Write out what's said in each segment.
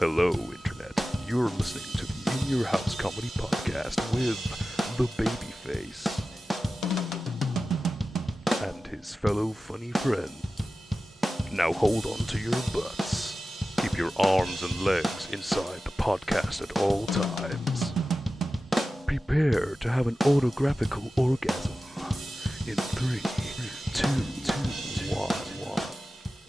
Hello, Internet. You're listening to the In Your House Comedy Podcast with the Babyface and his fellow funny friend. Now hold on to your butts. Keep your arms and legs inside the podcast at all times. Prepare to have an autographical orgasm in 3, 2, 1.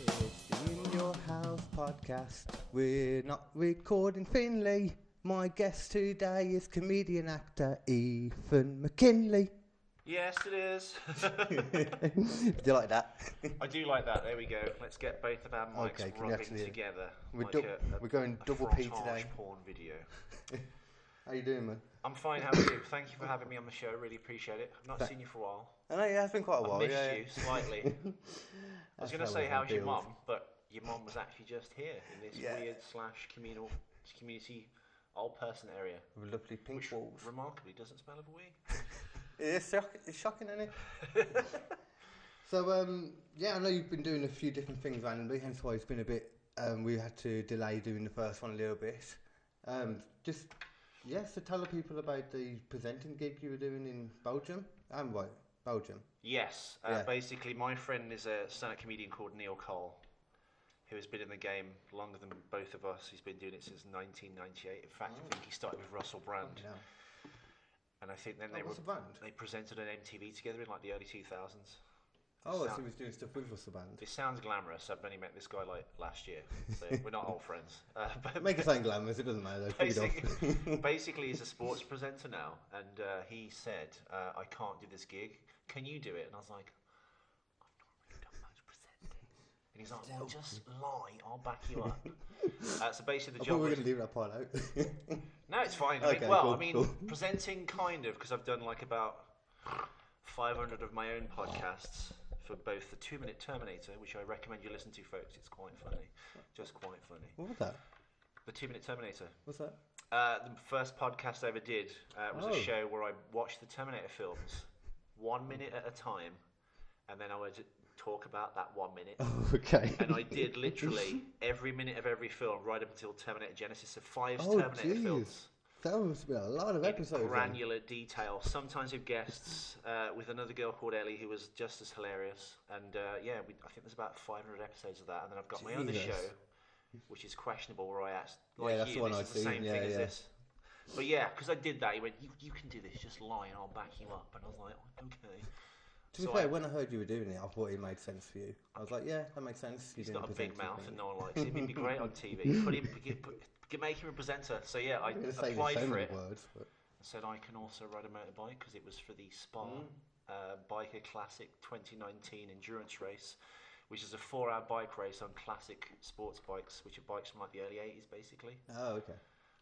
It's the In Your House podcast. We're not recording Finley. My guest today is comedian actor Ethan McKinley. Yes, it is. Do you like that? I do like that. There we go. Let's get both of our mics Okay, can you rubbing actually- together. We're, like we're going a double P frottage today. porn video. How you doing, man? I'm fine. How are you? Thank you for having me on the show. Really appreciate it. I've not seen you for a while. I know, yeah, it's been quite a while. I missed yeah, you slightly. I was going to say, how's your mum? But your mum was actually just here in this weird / community old person area. With lovely pink which walls. remarkably doesn't smell of a wee. It's shocking, isn't it? So, yeah, I know you've been doing a few different things randomly, hence why it's been a bit, we had to delay doing the first one a little bit. So tell the people about the presenting gig you were doing in Belgium. Belgium. Yes. Yeah. Basically, my friend is a stand-up comedian called Neil Cole, who has been in the game longer than both of us. He's been doing it since 1998. In fact, I think he started with Russell Brand. Yeah. And I think then they presented an MTV together in like the early 2000s. Oh, so he was doing stuff with Russell Brand. It sounds glamorous. I've only met this guy like last year, so we're not old friends. But Make it sound glamorous, it doesn't matter though. basically, he's a sports presenter now, and he said, I can't do this gig. Can you do it? And I was like, I've not really done much presenting. And he's like, well, just lie, I'll back you up. So basically the job we're going to leave that part out. No, it's fine. Okay, cool. Presenting kind of, because I've done like about 500 of my own podcasts for both the 2-Minute Terminator, which I recommend you listen to, folks. It's quite funny. Just quite funny. What was that? The 2-Minute Terminator. What's that? The first podcast I ever did was a show where I watched the Terminator films 1 minute at a time, and then I would talk about that 1 minute. Oh, okay. And I did literally every minute of every film right up until Terminator Genesis. So 5 Terminator films. That must be a lot of episodes. Granular detail. Sometimes with guests, with another girl called Ellie who was just as hilarious. And I think there's about 500 episodes of that. And then I've got my other show, which is questionable, where I asked, like, that's you, the one this I've is the seen. same thing as this. But yeah, because I did that, he went, you can do this, just lie and I'll back you up. And I was like, okay. To be fair, when I heard you were doing it, I thought it made sense for you. I was like, yeah, that makes sense. He's got a big mouth and no one likes him. He'd be great on TV. Make him a presenter. So yeah, I applied for it. I said I can also ride a motorbike because it was for the Spa Biker Classic 2019 endurance race, which is a 4-hour bike race on classic sports bikes, which are bikes from like the early 80s, basically. Oh, okay.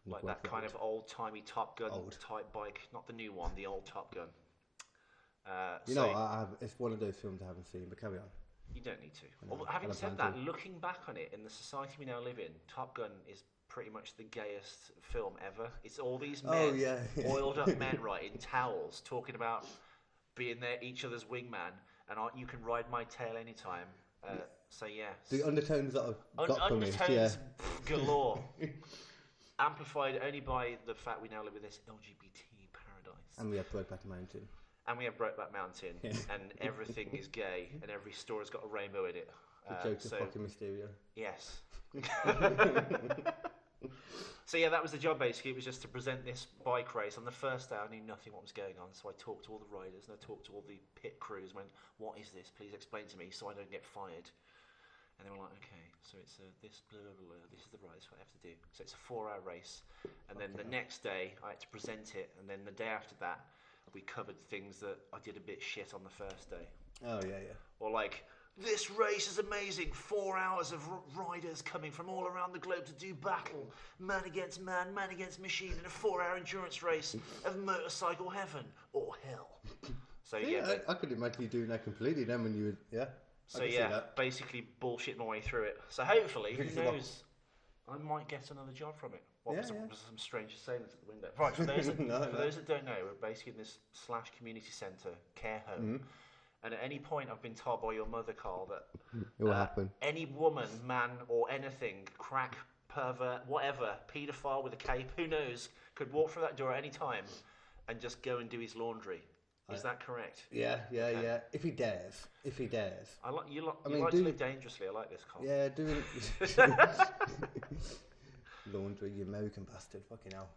Like that kind of old-timey Top Gun type bike, not the new one, the old Top Gun. It's one of those films I haven't seen, but carry on. You don't need to. Well, having said that, looking back on it, in the society we now live in, Top Gun is pretty much the gayest film ever. It's all these men, oiled up men, right, in towels, talking about being each other's wingman, and you can ride my tail anytime. So yeah. The undertones that I've got from it, galore. Amplified only by the fact we now live in this LGBT paradise. And we have Brokeback Mountain. And everything is gay, and every story's got a rainbow in it. The joke is fucking Mysterio. Yes. So yeah, that was the job basically. It was just to present this bike race. On the first day, I knew nothing what was going on, so I talked to all the riders and I talked to all the pit crews. Went, what is this? Please explain to me, so I don't get fired. And they were like, okay, so it's this blah blah blah. This is the race. What I have to do. So it's a 4-hour race, and then the next day I had to present it, and then the day after that, we covered things that I did a bit shit on the first day. Oh yeah. Or like, this race is amazing. 4 hours of riders coming from all around the globe to do battle, man against man, man against machine, in a 4-hour endurance race of motorcycle heaven or hell. So I could imagine you doing that completely then when you would, So basically bullshit my way through it. So hopefully, who knows, I might get another job from it. Was some strange assailants at the window. Right, for those that don't know, we're basically in this / community centre, care home. And at any point, I've been told by your mother, Carl, that It will happen. any woman, man, or anything, crack, pervert, whatever, paedophile with a cape, who knows, could walk through that door at any time and just go and do his laundry. Is that correct? Yeah. If he dares. I like you. Like to live dangerously. I like this, Carl. Yeah, doing laundry, you American bastard. Fucking hell.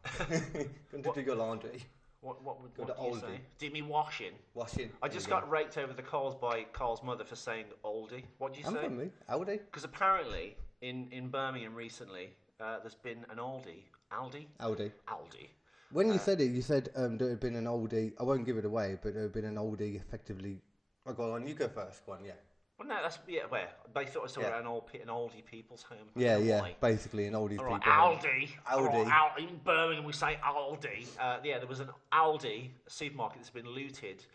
Going to do your laundry. What would Go to you Aldi. say? Do you mean washing? Washing. I just got raked over the coals by Carl's mother for saying Aldi. What do you say? I'm from me. Aldi. Because apparently in Birmingham recently, there's been an Aldi. When you said it, you said there had been an Aldi. I won't give it away, but there had been an Aldi effectively. Oh, go on, you go first. Go on, yeah. Well, no, that's where they thought I was talking about an Aldi people's home. Yeah, basically an Aldi All right, people. Aldi. In Birmingham, we say Aldi. There was an Aldi supermarket that's been looted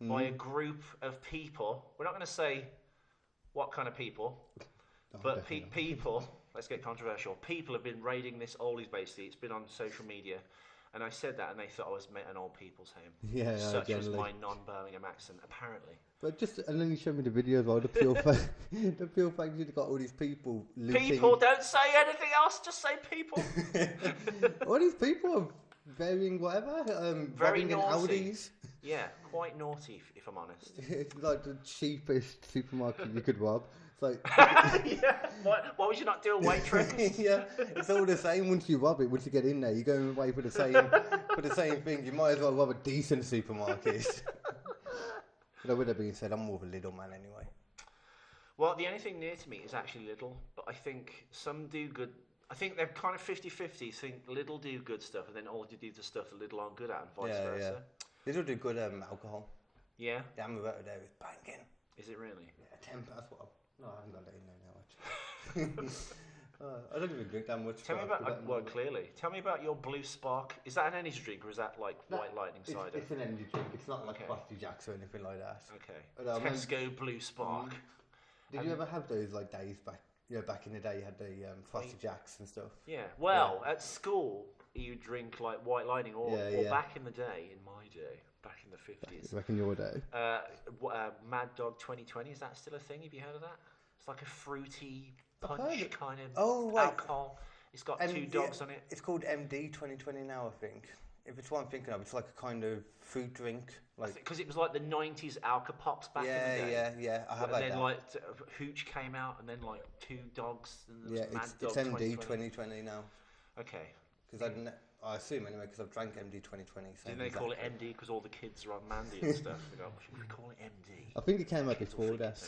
by a group of people. We're not going to say what kind of people, but people. Let's get controversial. People have been raiding this Aldi's basically. It's been on social media. And I said that, and they thought I was an old people's home. Yeah, such generally. was my non-Birmingham accent, apparently. But and then you showed me the video as well. The pure fact, you've got all these people looting. People, don't say anything else. Just say people. All these people are varying whatever. Very robbing in naughty. Audis. Yeah, quite naughty, if I'm honest. It's like the cheapest supermarket you could rob. It's like, yeah. Why would you not do a waitress? yeah, it's all the same once you rob it. Once you get in there, you go away for the same thing. You might as well rob a decent supermarket. But with that being said, I'm more of a Lidl man anyway. Well, the only thing near to me is actually Lidl, but I think some do good. I think they're kind of 50-50. Think Lidl do good stuff, and then Aldi do the stuff that Lidl aren't good at, and vice versa. Yeah. Lidl do good alcohol. Yeah. The hamburger there is banging. Is it really? Yeah, 10. That's what. No, I haven't got that in there now. Actually. I don't even drink that much. Tell me about clearly. Tell me about your Blue Spark. Is that an energy drink or is that like White Lightning cider? It's an energy drink. It's not like Frosty Jacks or anything like that. Okay. But, Tesco Blue Spark. Did you ever have those like days back? You know, back in the day, you had the Frosty Jacks and stuff. Yeah. Well, at school, you drink like White Lightning, or back in the day, in my day, back in the 50s. Back in your day. Mad Dog 2020. Is that still a thing? Have you heard of that? It's like a fruity punch kind of alcohol. It's got two dogs on it. It's called MD 2020 now, I think. If it's what I'm thinking of, it's like a kind of fruit drink. Because it was like the 90s Alka-Pops back in the day. Yeah. I have and had then that. Hooch came out, and then like two dogs. And Mad Dog it's MD 2020 now. Okay. Because I assume anyway, because I've drank MD 2020. Didn't they call it MD because all the kids are on Mandy and stuff? They go, should we call it MD? I think it came out before that.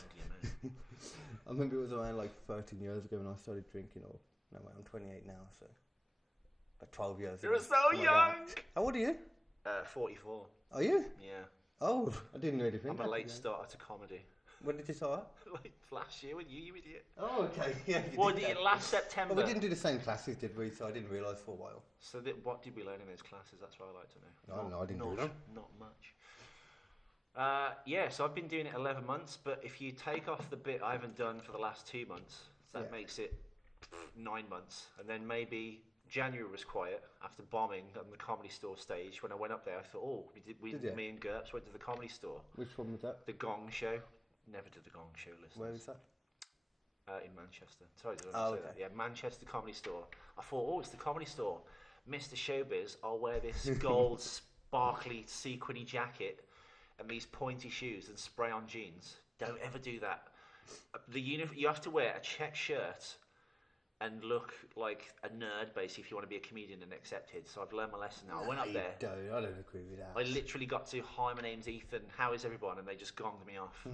I remember it was around like 13 years ago when I started drinking. I'm 28 now, so like 12 years ago. You're so young! How old are you? 44. Are you? Yeah. Oh, I didn't know anything. I'm a late starter to comedy. When did you start? Like last year with you idiot. Oh, okay. Yeah. Last September. But we didn't do the same classes, did we? So I didn't realise for a while. So what did we learn in those classes? That's what I'd like to know. No, I didn't do them. Not much. So I've been doing it 11 months, but if you take off the bit I haven't done for the last 2 months, that makes it 9 months. And then maybe January was quiet after bombing on the Comedy Store stage. When I went up there, I thought, me and Gerps went to the Comedy Store. Which one was that? The Gong Show. Never did the Gong Show, listeners. Where was that? In Manchester. Sorry, did I say that? Yeah, Manchester Comedy Store. I thought, it's the Comedy Store. Mr. Showbiz, I'll wear this gold, sparkly, sequiny jacket and these pointy shoes and spray on jeans. Don't ever do that. You have to wear a check shirt and look like a nerd, basically, if you want to be a comedian and accepted. So I've learned my lesson now. I went up there. I don't agree with that. I literally got to, hi, my name's Ethan, how is everyone? And they just gonged me off.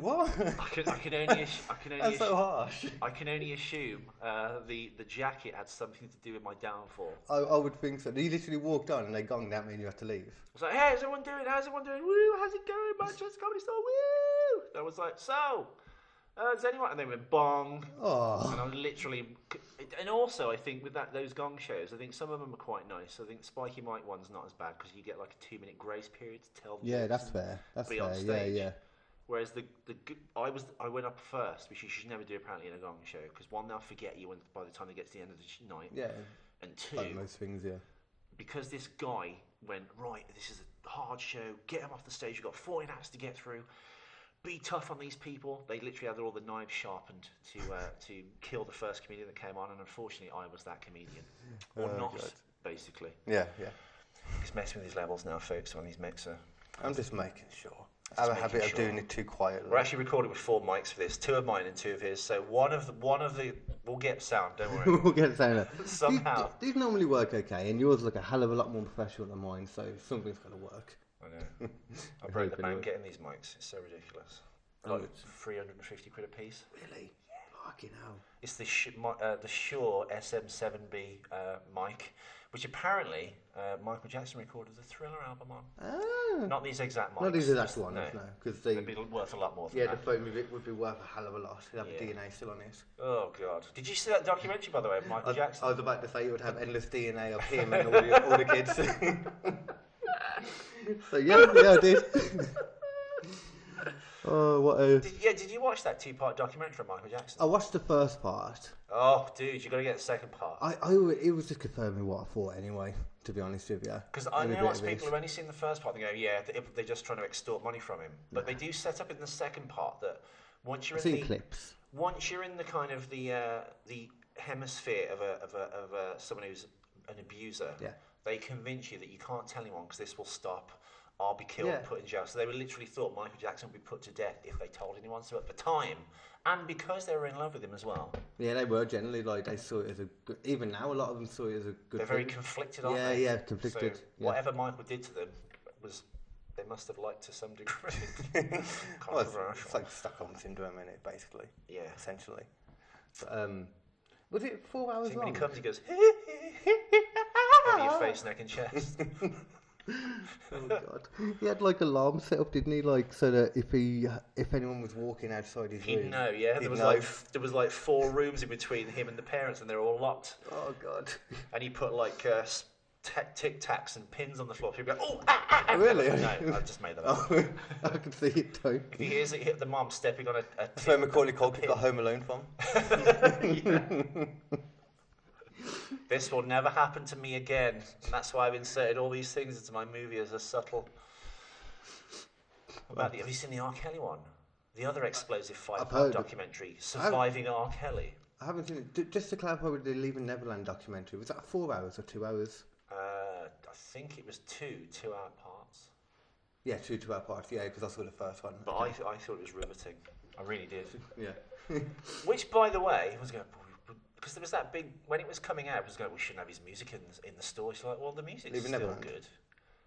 What? I can only That's so harsh. I can only assume the jacket had something to do with my downfall. I would think so. You literally walked on and they gonged at me and you had to leave. I was like, hey, how's everyone doing? Woo, how's it going? Manchester Comedy Store, woo! And I was like, so... does anyone? And they went bong. Oh. And I was literally, and also I think with those gong shows, I think some of them are quite nice. I think the Spiky Mike one's not as bad because you get like a 2-minute grace period to tell them. Yeah, that's fair. That's fair. On stage. Yeah. Whereas I went up first, which you should never do apparently in a gong show because one, they'll forget you by the time they get to the end of the night. Yeah. And two, like most things, yeah. Because this guy went, right, this is a hard show. Get him off the stage. We've got 14 acts to get through. be tough on these people. They literally had all the knives sharpened to kill the first comedian that came on, and unfortunately, I was that comedian, or not, God. basically. Yeah. He's messing with his levels now, folks, on his mixer. I'm just making sure. I have a habit of doing it too quietly. We're actually recording with 4 mics for this, 2 of mine and 2 of his. So one of the we'll get sound. Don't worry. We'll get sound. Somehow. These normally work okay, and yours look a hell of a lot more professional than mine. So something's got to work. I know. I broke the bank getting these mics. It's so ridiculous. Like 350 quid a piece. Really? Fucking hell. It's the Shure SM7B mic, which apparently Michael Jackson recorded the Thriller album on. Ah. Not these exact mics. Not these exact ones, no. Because they'd be worth a lot more than the that. phone would be worth a hell of a lot. It'd have a DNA still on it. Oh, God. Did you see that documentary, by the way, of Michael Jackson? I was about to say it would have endless DNA of him and all the kids. So, yeah, I did. Oh, what a... Did you watch that 2-part documentary on Michael Jackson? I watched the first part. Oh, dude, you got to get the second part. It was just confirming what I thought anyway, to be honest with you. Because I know lots of people who've only seen the first part, they go, yeah, they're just trying to extort money from him. But they do set up in the second part that once you're clips. Once you're in the kind of the hemisphere of someone who's an abuser, they convince you that you can't tell anyone because this will stop. I'll be killed, put in jail. So they literally thought Michael Jackson would be put to death if they told anyone. So at the time, and because they were in love with him as well. Yeah, they were generally like they saw it as a good. Even now, a lot of them saw it as a good. They're very conflicted, aren't they? Yeah, conflicted. So whatever Michael did to them was they must have liked to some degree. Controversial. It's like Stockholm syndrome in it, basically. Yeah, essentially. But, was it 4 hours long? When he comes, he goes over your face, neck, and chest. Oh God! He had like alarm set up, didn't he? Like so that if anyone was walking outside his room, he'd know. Yeah, there was like 4 rooms in between him and the parents, and they're all locked. Oh God! And he put like tic tacs and pins on the floor. People go, Really? No, I've just made that up. I can see it too. If he hears it hit the mum stepping on a that's where Macaulay Culkin got Home Alone from. This will never happen to me again. And that's why I've inserted all these things into my movie as a subtle. Have you seen the R. Kelly one? The other explosive 5-part documentary, Surviving R. Kelly. I haven't seen it. Just to clarify with the Leaving Neverland documentary, was that 4 hours or 2 hours? I think it was 2-hour parts. Yeah, 2-hour parts, yeah, because I saw the first one. But I thought it was riveting. I really did. Yeah. Which, by the way, was going... Because there was that big... When it was coming out, it was going, we shouldn't have his music in the store. It's like, well, the music's still good.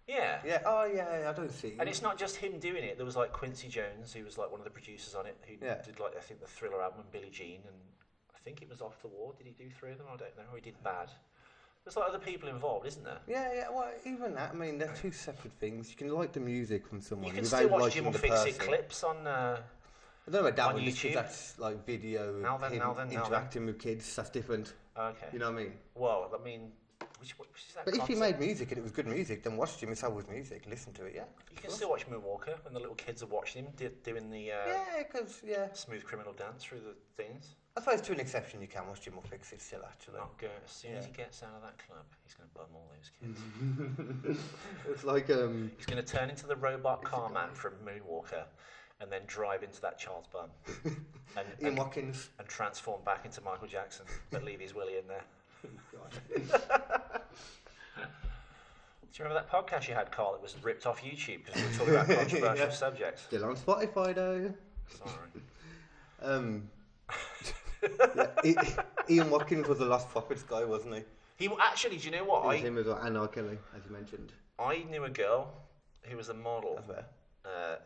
Yeah. Yeah, oh, yeah, I don't see. And it's not just him doing it. There was, like, Quincy Jones, who was, like, one of the producers on it, who did, like, I think, the Thriller album, and Billie Jean, and I think it was Off the Wall. Did he do 3 of them? I don't know. Or he did Bad. There's, like, other people involved, isn't there? Yeah, well, even that, I mean, they're 2 separate things. You can like the music from someone. You can still watch Jim will Fix It clips on... I don't know about that on one, YouTube. That's like video interacting with kids. That's different. Okay. You know what I mean? Well, I mean, which is that? But if he made music and it was good music, then watch Jimmy Savile's music, listen to it. Yeah. You can still watch Moonwalker when the little kids are watching him doing the smooth criminal dance through the things. I suppose to an exception you can watch Jim will Fix It still actually. Not good. As soon as he gets out of that club, he's going to bum all those kids. It's like he's going to turn into the robot car man from Moonwalker. And then drive into that child's bum. And Ian Watkins. And transform back into Michael Jackson, but leave his willy in there. Do you remember that podcast you had, Carl, that was ripped off YouTube because we were talking about controversial subjects? Still on Spotify, though. Sorry. Ian Watkins was the Lost Prophets guy, wasn't he? He actually, do you know what? Him as well, and R. Kelly, as you mentioned. I knew a girl who was a model. That's fair.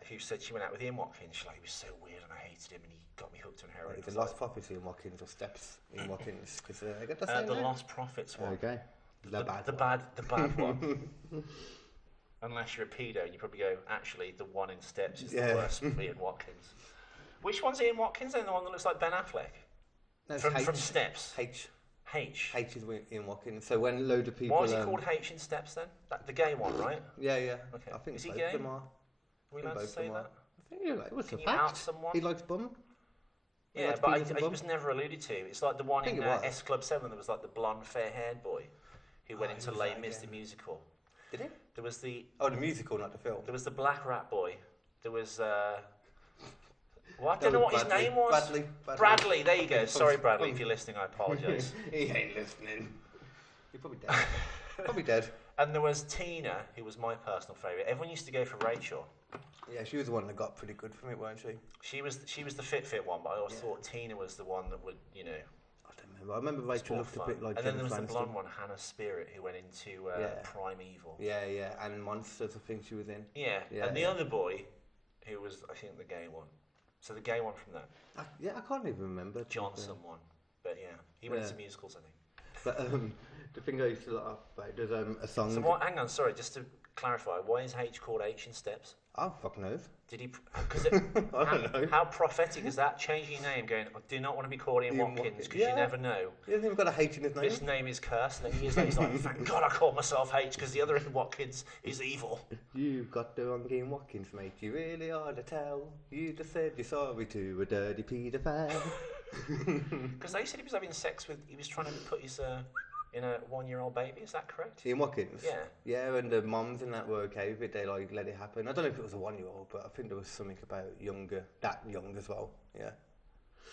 Who said she went out with Ian Watkins. She's like, he was so weird and I hated him and he got me hooked on heroin. The Lost Prophets Ian Watkins or Steps Ian Watkins? Because they got the same the name. Lost Prophets one. Okay. The bad one. Unless you're a pedo and you probably go, actually, the one in Steps is the worst for Ian Watkins. Which one's Ian Watkins then? The one that looks like Ben Affleck? No, from Steps. H H is Ian Watkins. So when a load of people... Why is he called H in Steps then? The gay one, right? Yeah. Okay. I think is he gay? Them are. Are we allowed to say that? I think you're right. What's Can the you fact? out someone? He likes bum. Yeah, but it was never alluded to. It's like the one in S Club 7 that was like the blonde, fair-haired boy who went into Les Mis the musical. Did he? There was the... Oh, the musical, not the film. There was the black rat boy. There was... Well, I don't know what his name was. Bradley, there you go. Sorry, Bradley, if you're listening, I apologise. He ain't listening. You're probably dead. Probably dead. And there was Tina, who was my personal favourite. Everyone used to go for Rachel. Yeah, she was the one that got pretty good from it, weren't she? She was the fit one, but I always thought Tina was the one that would, you know. I don't remember. I remember Rachel looked a bit like. And then there was Jennifer the blonde one, Hannah Spirit, who went into Primeval. Yeah, yeah, and Monsters, I think she was in. Yeah, and the other boy, who was I think the gay one. So the gay one from that. I can't even remember. Johnson one, but yeah, he went into musicals, I think. But the thing I used to like about there's a song. So what? Hang on, sorry, just to clarify, why is H called H in Steps? Oh, fuck knows. Did he? Because I don't know. How prophetic is that? Changing your name, going, I do not want to be called Ian Watkins, because you never know. He hasn't even got a H in his name. This name is cursed, and then years later he's like, thank God I called myself H, because the other Ian Watkins is evil. You've got the wrong Ian Watkins, mate. You really are the tell. You just said you're sorry to a dirty paedophile. Because they said he was having sex with, he was trying to put his in a 1-year-old baby, is that correct? Ian Watkins? Yeah. Yeah, and the mums and that were okay with it, they like let it happen. I don't know if it was a 1-year-old, but I think there was something about that young as well, yeah.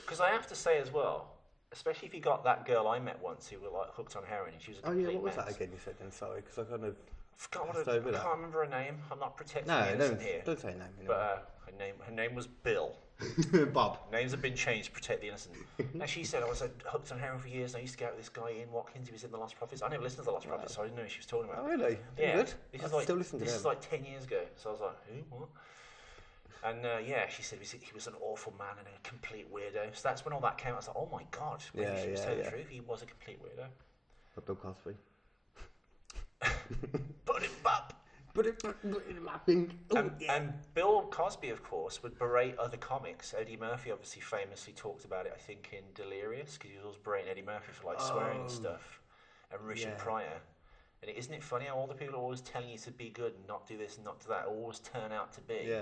Because I have to say as well, especially if you got that girl I met once who were like hooked on heroin, and she was a complete what was mess. that again you said then, sorry, because I kind of... I can't remember her name. I'm not protecting the innocent here. Don't say her name. But her name was Bill. Bob. Names have been changed to protect the innocent. And she said, I was hooked on heroin for years, and I used to go out with this guy, Ian Watkins, who was in The Lost Prophets. I never listened to The Lost Prophets, so I didn't know who she was talking about. Oh, really? Yeah. Good. This is like 10 years ago. So I was like, who? What? And she said he was an awful man and a complete weirdo. So that's when all that came out. I was like, oh my God. Maybe she was telling the truth. He was a complete weirdo. But Bill Cosby. Put him up. Put him up in. And Bill Cosby, of course, would berate other comics. Eddie Murphy obviously famously talked about it, I think, in Delirious, because he was always berating Eddie Murphy for like swearing and stuff. And Richard Pryor. And isn't it funny how all the people are always telling you to be good and not do this and not do that always turn out to be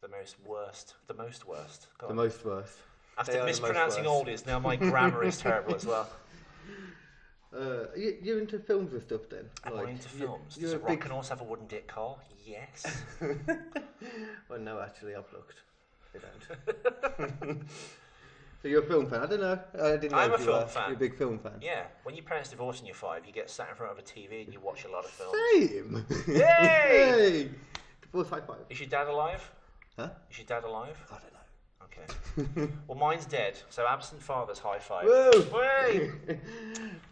the most worst. God. The most worst. After mispronouncing oldies, now my grammar is terrible as well. You're into films and stuff then? Am I into films? Does a rock and horse have a wooden dick, Carl? Yes. Well, no, actually, I've looked. They don't. So you're a film fan? I don't know. I'm a film fan. You're a big film fan? Yeah. When your parents divorce and you're 5, you get sat in front of a TV and you watch a lot of films. Same! Hey! Divorce high five. Is your dad alive? Huh? Is your dad alive? I don't know. Okay. Well, mine's dead, so absent fathers, high five. Woo! Hey!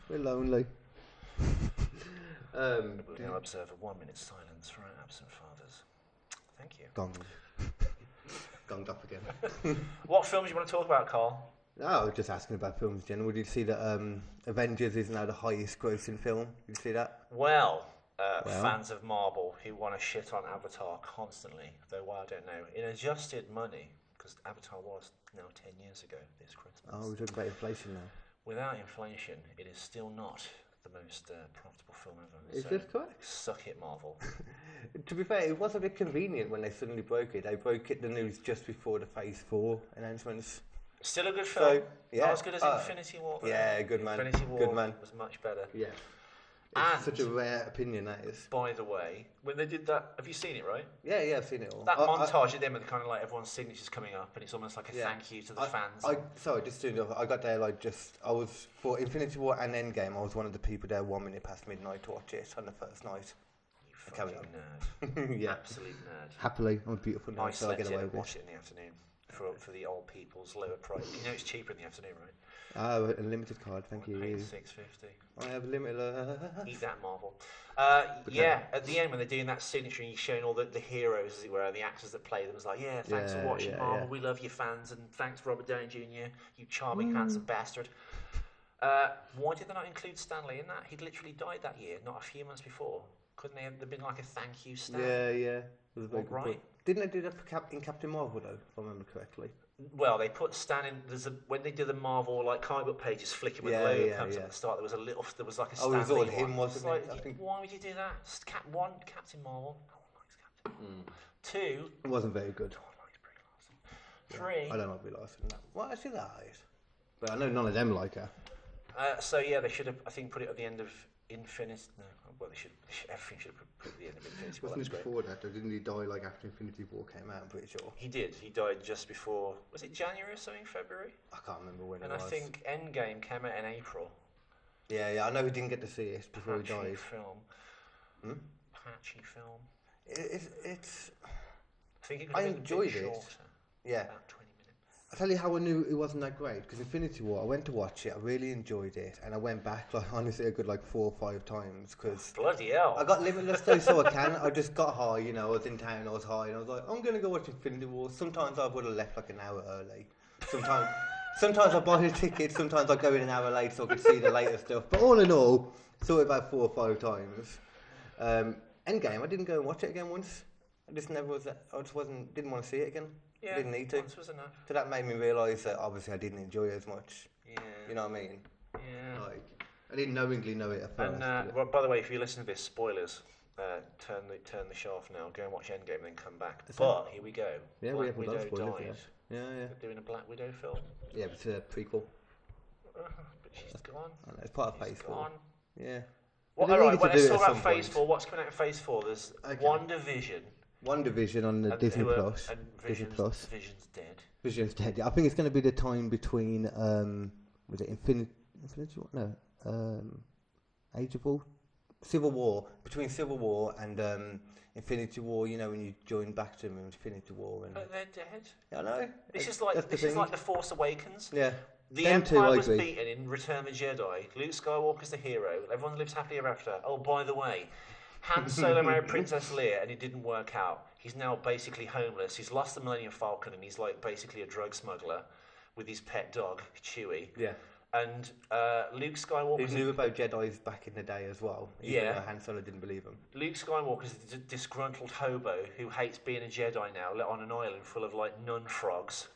We're lonely. We're going to observe a 1-minute silence for our absent fathers. Thank you. Gonged up again. What films do you want to talk about, Carl? No, I was just asking about films in general. Did you see that Avengers is now the highest grossing film? Did you see that? Well, fans of Marvel who want to shit on Avatar constantly, though I don't know, in adjusted money, because Avatar was now 10 years ago this Christmas. Oh, we're talking about inflation now. Without inflation, it is still not the most profitable film ever. Is this correct? Suck it, Marvel. To be fair, it was a bit convenient when they suddenly broke it. They broke the news just before the Phase 4 announcements. Still a good film. So, Not as good as Infinity War. Yeah, good man. Infinity War good man. was much better. Yeah. It's such a rare opinion, that is. By the way, when they did that, have you seen it, right? Yeah, I've seen it all. That montage of them with kind of like everyone's signatures coming up, and it's almost like a thank you to the fans. Sorry, just to I got there I was, for Infinity War and Endgame, I was one of the people there 1 minute past midnight to watch it on the first night. You fucking nerd. Yeah. Absolute nerd. Happily, on a beautiful night, so I get away with it. Watch it in the afternoon for the old people's lower price. You know it's cheaper in the afternoon, right? Oh, a limited card, thank you. $6.50. I have a limited. Eat that, Marvel. At the end when they're doing that signature and you're showing all the heroes, as it were, and the actors that play them, it's like, thanks for watching Marvel, we love you fans, and thanks Robert Downey Jr., you charming, handsome bastard. Why did they not include Stan Lee in that? He'd literally died that year, not a few months before. Couldn't they have been like a thank you, Stan? Yeah. Right. Didn't they do that in Captain Marvel, though, if I remember correctly? Well, they put Stan in. When they do the Marvel comic book pages, flicking when the logo comes up at the start, there was like a Stan Lee. It was all him, wasn't it? I think. Why would you do that? Captain Marvel. No one likes Captain. 2. It wasn't very good. No one likes Brie Larson. 3. I don't like Brie Larson. No. Well, actually, that is. But I know none of them like her. They should have, I think, put it at the end of Infinity. No, well, everything should put at the end of Infinity War. Wasn't it before that? Or didn't he die like after Infinity War came out? I'm pretty sure. He did. He died just before. Was it January or something? February? I can't remember when and it was. I think Endgame came out in April. Yeah, I know we didn't get to see it before he died. Patchy film. It's. I think it could have been enjoyed a bit it. shorter. Yeah. About 20 minutes. I tell you how I knew it wasn't that great, because Infinity War, I went to watch it, I really enjoyed it, and I went back like honestly a good like 4 or 5 times because Bloody hell! I got limitless though, so I can. I just got high, you know. I was in town, I was high, and I was like, I'm gonna go watch Infinity War. Sometimes I would have left like an hour early. Sometimes I buy a ticket. Sometimes I go in an hour late so I could see the later stuff. But all in all, saw it about 4 or 5 times. Endgame, I didn't go and watch it again once. I just didn't want to see it again. Yeah, I didn't need to. Once was enough. So that made me realise that obviously I didn't enjoy it as much. Yeah. You know what I mean? Yeah. Like, I didn't knowingly know it at first. And well, by the way, if you listen to this, spoilers. Turn the show off now. Go and watch Endgame, and then come back. But here we go. Yeah, Black we haven't Widow done spoilers died. yet. Yeah. They're doing a Black Widow film. Yeah, but it's a prequel. But she's gone. I know, it's part of Phase 4. Gone. Yeah. Well, But they all right. needed Well, to do let's it talk at about some Phase point. 4. What's coming out in Phase 4? There's Okay. WandaVision. WandaVision on the And Disney Plus. And Disney Plus. Vision's dead. Vision's dead. I think it's going to be the time between was it Infinity War? No, Age of War, Civil War. Between Civil War and Infinity War, you know, when you join back to Infinity War. And But they're dead. I know. This is like the Force Awakens. Yeah. The Them two, Empire I was agree. beaten in Return of the Jedi. Luke Skywalker's the hero. Everyone lives happily ever after. Oh, by the way, Han Solo married Princess Leia and it didn't work out. He's now basically homeless. He's lost the Millennium Falcon and he's like basically a drug smuggler with his pet dog, Chewie. Yeah. And Luke Skywalker. He knew about Jedi's back in the day as well. Even though Han Solo didn't believe him. Luke Skywalker's a disgruntled hobo who hates being a Jedi now, on an island full of like nun frogs.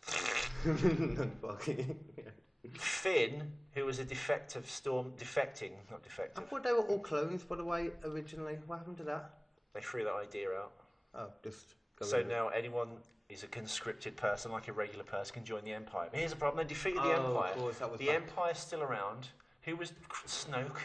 Finn, who was a defecting, not defective. I thought they were all clones, by the way, originally. What happened to that? They threw that idea out. Oh, just go So with it. now anyone is a conscripted person, like a regular person, can join the Empire. But here's the problem: they defeated the Empire. Of course, that was The back. Empire's still around. Who was Snoke?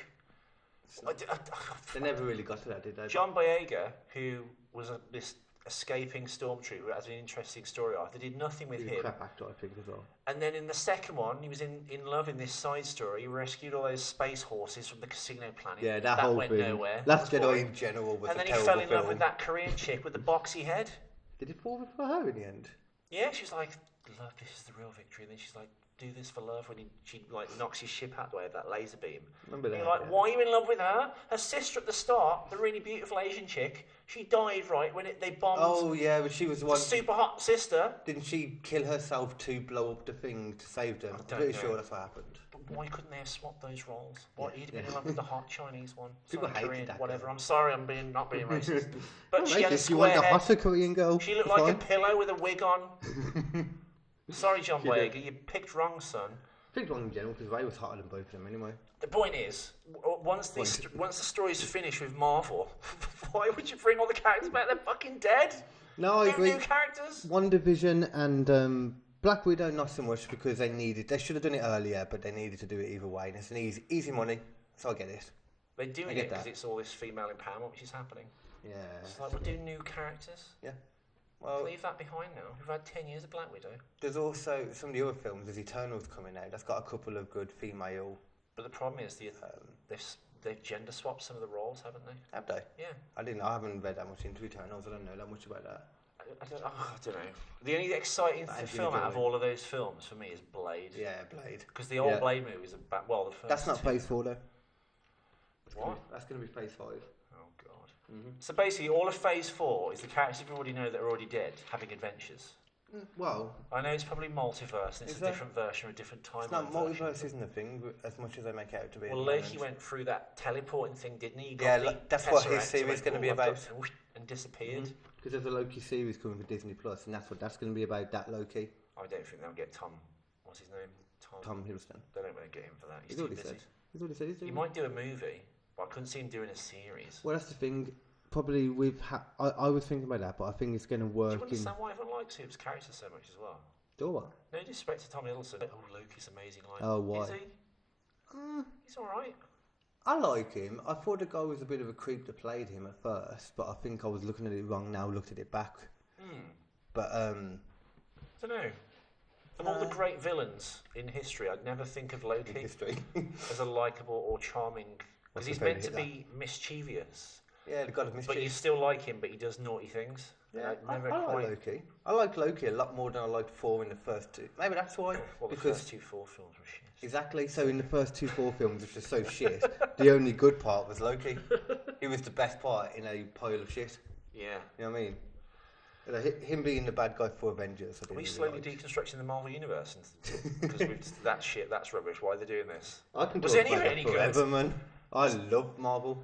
They never really got to that, did they? John Boyega, who was this escaping stormtrooper, has an interesting story arc. They did nothing with He's him. a crap actor, I think, as well. And then in the second one, he was in love in this side story. He rescued all those space horses from the casino planet. Yeah, that whole went thing. nowhere. Last That was Jedi boring. in general was And a then he terrible fell in love film. with that Korean chick with the boxy head. Did it fall for her in the end? Yeah, she's like, love, this is the real victory. And then she's like, do this for love. When she like knocks his ship out the way with that laser beam. Remember And that? you're like, why are you in love with her? Her sister at the start, the really beautiful Asian chick, she died right when they bombed. Oh yeah, but she was the the one. super hot sister. Didn't she kill herself to blow up the thing to save them? I'm don't pretty know. sure that's what happened. But why couldn't they have swapped those roles? Why Yeah, you'd have been yeah. in love with the hot Chinese one? People Sorry, hated Korean, that whatever. girl. I'm sorry, I'm not being racist. But she had a Racist, you want square the head. hotter Korean girl? She looked Fine. like a pillow with a wig on. Sorry, John She did. Boyega, you picked wrong, son. I think wrong in general because Ray was hotter than both of them anyway. The point is, once the story's finished with Marvel, why would you bring all the characters back? They're fucking dead. No, I Do agree. new characters. WandaVision and Black Widow not so much because they should have done it earlier, but they needed to do it either way. And it's an easy money, so I get it. They're doing I it get because that. it's all this female empowerment which is happening. Yeah. It's like, we'll do new characters. Yeah. Well, Leave that behind now. We've had 10 years of Black Widow. there's also some of the other films. There's Eternals coming out. That's got a couple of good female. But the problem is they've gender swapped some of the roles, haven't they? Have they? Yeah. I haven't read that much into Eternals. I don't know that much about that. I don't know. The only exciting That film Angelina out of Jolie. all of those films for me is Blade. Yeah, Blade. Because the old Yeah. Blade movies are the first That's not two. Phase 4 though. What? That's going to be Phase 5. Oh god. So basically, all of Phase 4 is the characters you already know that are already dead having adventures. Well, I know it's probably multiverse, and it's Is a that- different version or a different timeline. it's not version. multiverse isn't a thing as much as they make it out to be. Well, at the Loki moment. went through that teleporting thing, didn't he? He Yeah, got the that's what his Tesseract, series went, gonna be "Ooh, I've got about." it," and disappeared. Because there's a Loki series coming for Disney Plus, and that's going to be about that Loki. I don't think they'll get Tom. What's his name? Tom Hiddleston. They don't want to get him for that. He's He's too already busy. said. He's already said he's doing He it. might do a movie, but I couldn't see him doing a series. Well, that's the thing. Probably I was thinking about that, but I think it's going to Do you work in. understand why everyone likes his character so much as well? Do what? No disrespect to Tom Hiddleston. Oh, Loki's amazing. Like, Oh, why? Is he? He's all right. I like him. I thought the guy was a bit of a creep that played him at first, but I think I was looking at it wrong now, looked at it back. But, I don't know. Of all the great villains in history, I'd never think of Loki as a likeable or charming... Because he's meant to be mischievous. Yeah, the god of mischief. But you still like him, but he does naughty things. Yeah, I like Loki. I like Loki a lot more than I liked Thor in the first two. Maybe that's why. Well, the first two Thor films were shit. Exactly. So in the first two Thor films, which were so shit, the only good part was Loki. He was the best part in a pile of shit. Yeah. You know what I mean? Him being the bad guy for Avengers. Are we slowly deconstructing the Marvel universe? Because that shit, that's rubbish. Why are they doing this? I can Was any of it any good? Man. I love Marvel.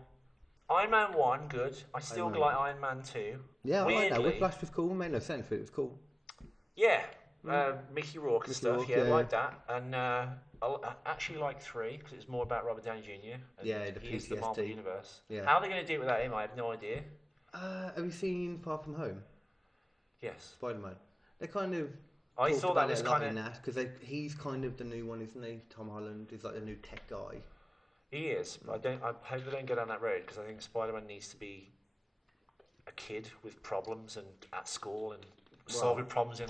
Iron Man 1, good. I still like Iron Man 2. Yeah, weirdly, I like that. Whiplash was cool. Made no sense, but it was cool. Yeah. Mickey Rourke and stuff. Yeah, like that. And I actually like 3 because it's more about Robert Downey Jr. And the he's PTSD. the Marvel universe. Yeah. How are they going to do it without him? I have no idea. Have you seen Far From Home? Yes. Spider-Man. They kind of. I thought that was kind of because he's kind of the new one, isn't he? Tom Holland is like the new tech guy. He is. But I hope they don't go down that road because I think Spider-Man needs to be a kid with problems and at school and solving problems in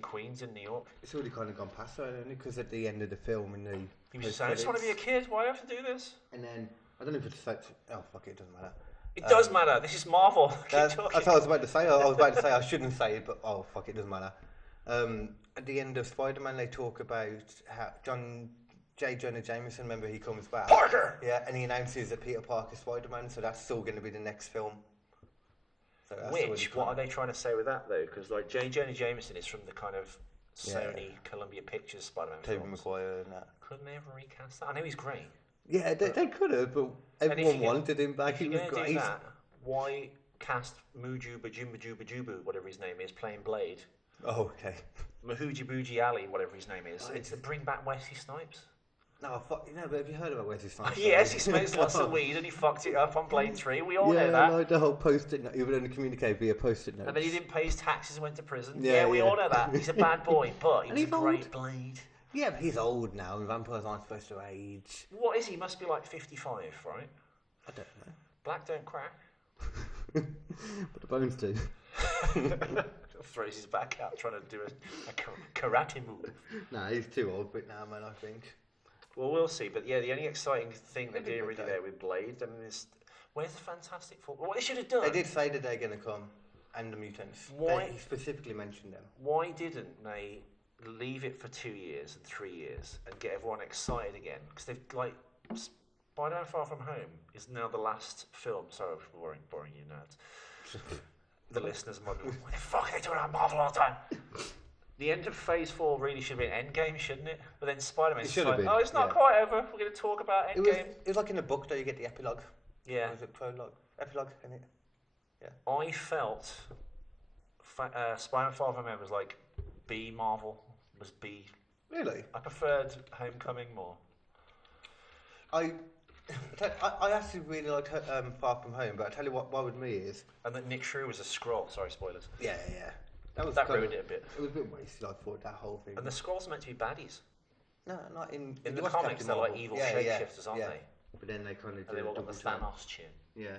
Queens in New York. It's already kind of gone past that, hasn't it? Because at the end of the film, he was saying, "I just want to be a kid. Why do I have to do this?" And then I don't know if it's like, oh fuck it, doesn't matter. It does matter. This is Marvel. That's what I was about to say. I was about to say I shouldn't say it, but oh fuck it, doesn't matter. At the end of Spider-Man, they talk about how J. Jonah Jameson, remember, he comes back. Parker! Yeah, and he announces that Peter Parker's Spider-Man, so that's still going to be the next film. So what are they trying to say with that, though? Because J. Jonah Jameson is from the kind of Sony, Columbia Pictures Spider-Man Tobey films. Maguire and that. Couldn't they ever recast that? I know he's great. Yeah, they could have, but everyone wanted him back. He was great. Do that, why cast Muju Bajuba, whatever his name is, playing Blade? Oh, okay. Mahuji Bouji Ali, whatever his name is. It's to bring back Wesley Snipes. No, but have you heard about Wesley Snipes? Yes, he smokes lots of weed and he fucked it up on Blade 3. We all know that. Yeah, like the whole post-it note. He would only communicate via post-it notes. And then he didn't pay his taxes and went to prison. Yeah, we all know that. He's a bad boy, but he was a great Blade. Yeah, but he's old now, and vampires aren't supposed to age. What is he? He must be like 55, right? I don't know. Black don't crack. But the bones do. Throws his back out trying to do a karate move. Nah, he's too old but now, man, I think. Well, we'll see. But yeah, the only exciting thing they're doing really there with Blade, I mean, where's the Fantastic Four? What they should have done. They did say that they're going to come, and the mutants. Why? He specifically mentioned them. Why didn't they leave it for 2 years and 3 years and get everyone excited again? Because they've Spider-Man Far From Home is now the last film. Sorry for boring you nerds. The listeners might be, what the fuck are they doing on Marvel all the time? The end of Phase 4 really should have been Endgame, shouldn't it? But then Spider-Man's like, oh, it's not quite over. We're going to talk about Endgame. It was like in the book, though, you get the epilogue. Yeah. Or was it prologue? Epilogue, isn't it? Yeah. I felt Spider-Man Far From Home was like B Marvel, was B. Really? I preferred Homecoming more. I actually really like Far From Home, but I tell you what with me is... And that Nick Shrew was a Skrull. Sorry, spoilers. Yeah. That ruined it a bit. It was a bit wasted, I thought, that whole thing. And the Skrulls are meant to be baddies. No, not in... In the comics, they're like evil shapeshifters, aren't they? But then they kind of... And they've all got the Thanos chin. Yeah.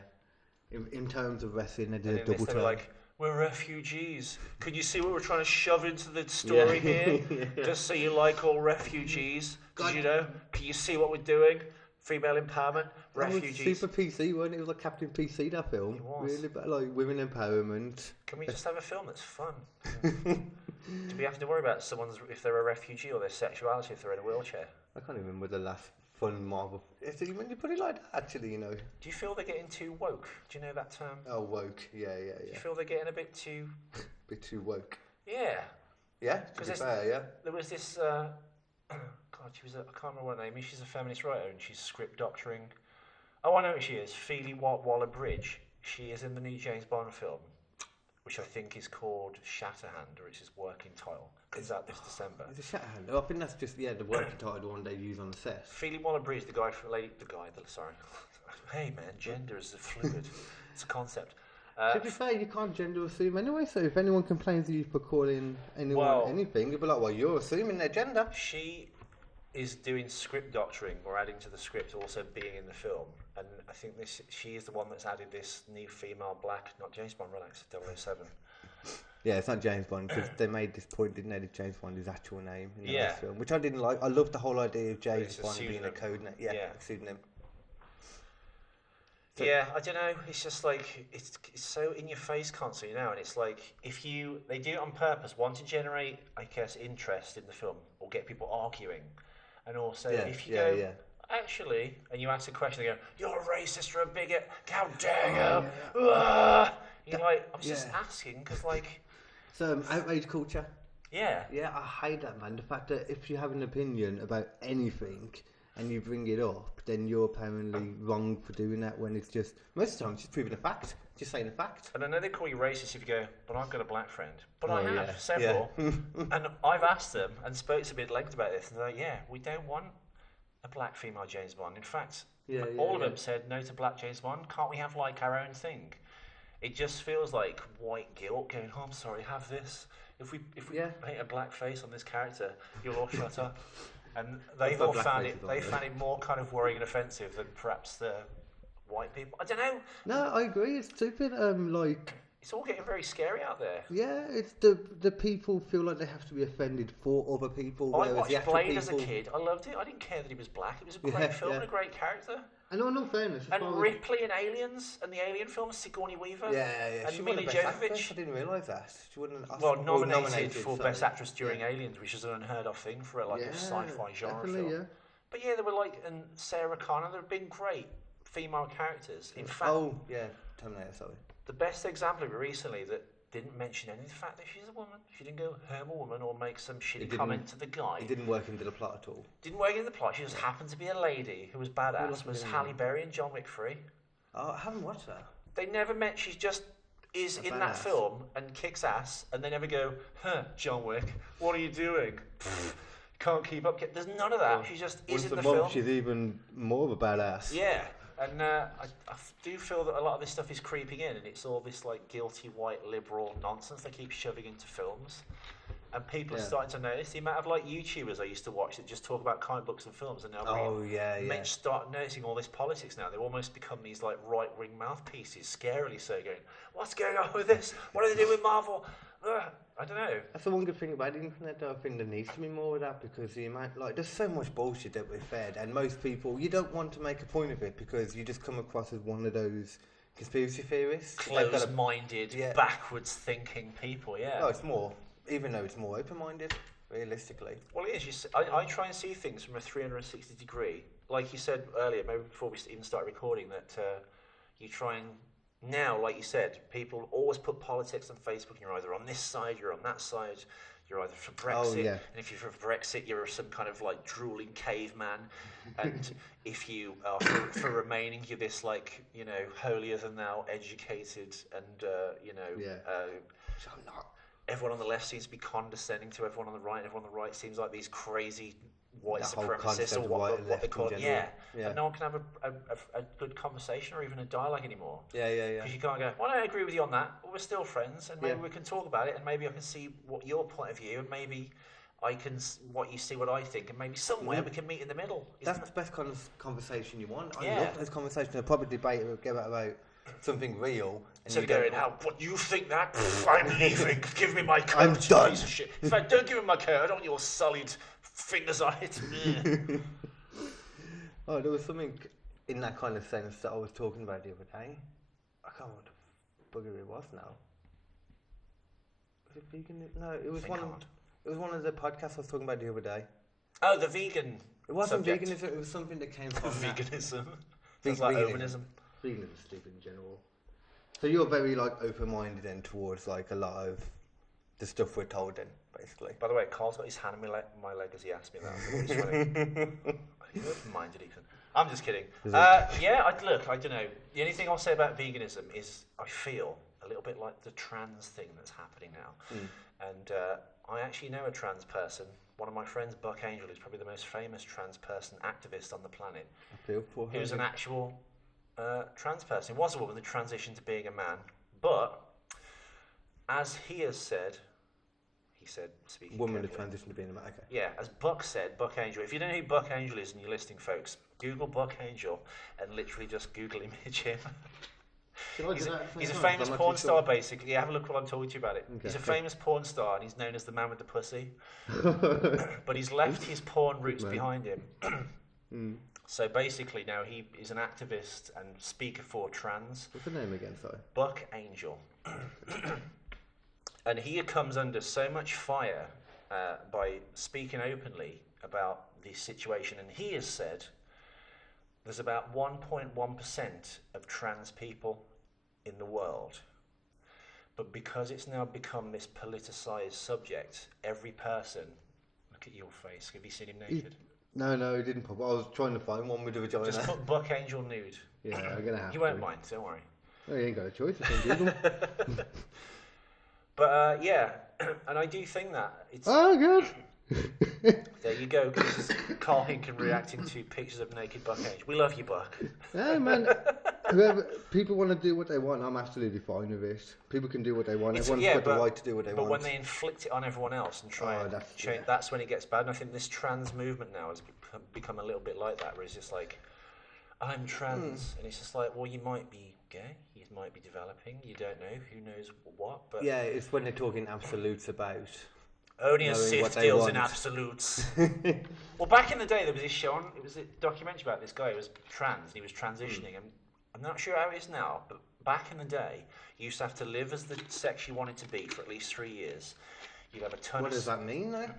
In terms of wrestling, they did a double turn. They were like, we're refugees. Can you see what we're trying to shove into the story here? Just so you like all refugees. Did you know? Can you see what we're doing? Female empowerment, refugees. It was super PC, wasn't it? It was like Captain PC, that film. It was. Really about like women empowerment. Can we just have a film that's fun? Do we have to worry about if they're a refugee or their sexuality if they're in a wheelchair? I can't even remember the last fun Marvel. When you put it like that, actually, Do you feel they're getting too woke? Do you know that term? Oh, woke. Yeah. Do you feel they're getting a bit too... bit too woke. Yeah. Yeah, to be fair, yeah. There was this... God, I can't remember what her name is. She's a feminist writer and she's script doctoring. Oh, I know who she is. Feely Waller-Bridge. She is in the new James Bond film, which I think is called Shatterhand, or it's his working title. Comes out this December. It's a Shatterhand. I think that's just the working title, the one they use on the set. Feely Waller-Bridge, sorry. Hey man, gender is a fluid. It's a concept. To be fair, you can't gender assume anyway, so if anyone complains of you for calling anyone anything, you'll be like, well, you're assuming their gender. She is doing script doctoring or adding to the script, also being in the film. And I think she is the one that's added this new female black, not James Bond, relax, 007. Yeah, it's not James Bond because they made this point, didn't they? That James Bond his actual name in the film, which I didn't like. I loved the whole idea of James Bond being a code name. Yeah, a pseudonym. So, yeah, I don't know. It's just like it's so in your face constantly now, and it's like they do it on purpose, want to generate, I guess, interest in the film or get people arguing, and also if you go. Actually, and you ask a question, they go, "You're a racist or a bigot? How dare you?" You're like, I was just asking because, like, so outrage culture. Yeah, I hate that, man. The fact that if you have an opinion about anything and you bring it up, then you're apparently wrong for doing that. When it's just most of the time it's just proving a fact, just saying a fact. And I know they call you racist if you go, "But I've got a black friend." But I have several, and I've asked them and spoke to a bit at length about this, and they're like, "Yeah, we don't want a black female James Bond. In fact, all of them said no to black James Bond. Can't we have like our own thing?" It just feels like white guilt going, "Oh, I'm sorry, have this. If we paint a black face on this character, you'll all shut up." And they've all found it more kind of worrying and offensive than perhaps the white people. I don't know. No, I agree. It's stupid. It's all getting very scary out there. Yeah, it's the people feel like they have to be offended for other people. I watched Blade as a kid. I loved it. I didn't care that he was black. It was a great film and a great character. And in all fairness, and Ripley in Aliens and the Alien films, Sigourney Weaver. Yeah. And Mila Jovovich. I didn't realise that. She wouldn't. Nominated for Best Actress during Aliens, which is an unheard of thing for a sci-fi genre film. Yeah. But yeah, they were and Sarah Connor. There have been great female characters. In fact, Terminator. Sorry. The best example of it recently that didn't mention any of the fact that she's a woman. She didn't go, "I'm a woman," or make some shitty comment to the guy. It didn't work into the plot at all. Didn't work into the plot. She just happened to be a lady who was badass. Was Halle Berry in John Wick 3. Oh, I haven't watched that. They never met. She just is in that film and kicks ass, and they never go, John Wick, what are you doing? Can't keep up. There's none of that. She just is in the film. She's even more of a badass. Yeah. And I do feel that a lot of this stuff is creeping in, and it's all this like guilty white liberal nonsense they keep shoving into films, and people are starting to notice the amount of like YouTubers I used to watch that just talk about comic books and films, and now start noticing all this politics now. They've almost become these like right wing mouthpieces, scarily so, going, "What's going on with this? What are they doing with Marvel?" I don't know. That's the one good thing about the internet, though. I think there needs to be more of that, because the amount, there's so much bullshit that we're fed, and most people, you don't want to make a point of it because you just come across as one of those conspiracy theorists. Close-minded, backwards thinking people, No, it's more, even though it's more open-minded, realistically. Well, it is. I try and see things from a 360 degree. Like you said earlier, maybe before we even start recording, that you try and... Now, like you said, people always put politics on Facebook, and you're either on this side, you're on that side, you're either for Brexit, and if you're for Brexit, you're some kind of like drooling caveman, and if you are for remaining, you're this like, holier than thou, educated, and everyone on the left seems to be condescending to everyone on the right, and everyone on the right seems like these crazy white supremacists, or what they call it. And no one can have a good conversation or even a dialogue anymore. Because you can't go, "Well, I don't agree with you on that, but we're still friends, and maybe we can talk about it, and maybe I can see what your point of view, and maybe I can what you see what I think, and maybe somewhere we can meet in the middle." That's the best kind of conversation you want. I love those conversations. I'll probably debate about something real. Instead of going, "What, you think that? I'm leaving. Give me my coat. I'm done. Piece of shit. In fact, don't give me my coat. I don't want your sullied fingers on it." There was something in that kind of sense that I was talking about the other day. I can't remember what the bugger it was now. Was it vegan? No, it was one. It was one of the podcasts I was talking about the other day. Oh, the vegan. It wasn't veganism. It was something that came from veganism. Sounds like veganism. Veganism is stupid in general. So you're very open-minded then towards a lot of the stuff we're told then, basically. By the way, Carl's got his hand on my leg as he asked me that. You're open-minded, Ethan. I'm just kidding. I don't know. The only thing I'll say about veganism is I feel a little bit like the trans thing that's happening now. And I actually know a trans person. One of my friends, Buck Angel, is probably the most famous trans person activist on the planet. I feel for her. He was an actual trans person. He was a woman that transitioned to being a man. But, as he has said, said, speaking Woman to carefully. transition to being a man. Okay. Yeah, as Buck said, Buck Angel. If you don't know who Buck Angel is and you're listening, folks, Google Buck Angel and literally just Google image him. He's a famous porn star, basically. Yeah, have a look while I'm talking to you about it. Okay. He's a famous porn star, and he's known as the man with the pussy. But he's left his porn roots behind him. So basically, now he is an activist and speaker for trans. What's the name again, sorry? Buck Angel. And he comes under so much fire by speaking openly about the situation. And he has said there's about 1.1% of trans people in the world. But because it's now become this politicised subject, every person... Look at your face. Have you seen him naked? No, he didn't pop. I was trying to find one with a vagina. Just put Buck Angel nude. Yeah, I'm going to have You won't mind, don't worry. Oh, you ain't got a choice. It's on Google. But yeah, and I do think that it's... Oh, good. There you go, because Carl Hinken reacting to pictures of naked Buck Angel. We love you, Buck. Yeah, man. People want to do what they want. I'm absolutely fine with it. People can do what they want. Everyone's got the right to do what they want. But when they inflict it on everyone else and try and change, that's when it gets bad. And I think this trans movement now has become a little bit like that, where it's just like, I'm trans, and it's just like, well, you might be gay, you might be developing, you don't know, who knows what. But yeah, it's when they're talking absolutes about. Only a Sith deals in absolutes. Well, back in the day, there was this show on, it was a documentary about this guy who was trans, and he was transitioning, and I'm not sure how it is now, but back in the day, you used to have to live as the sex you wanted to be for at least 3 years. You'd have a ton What does that mean, though?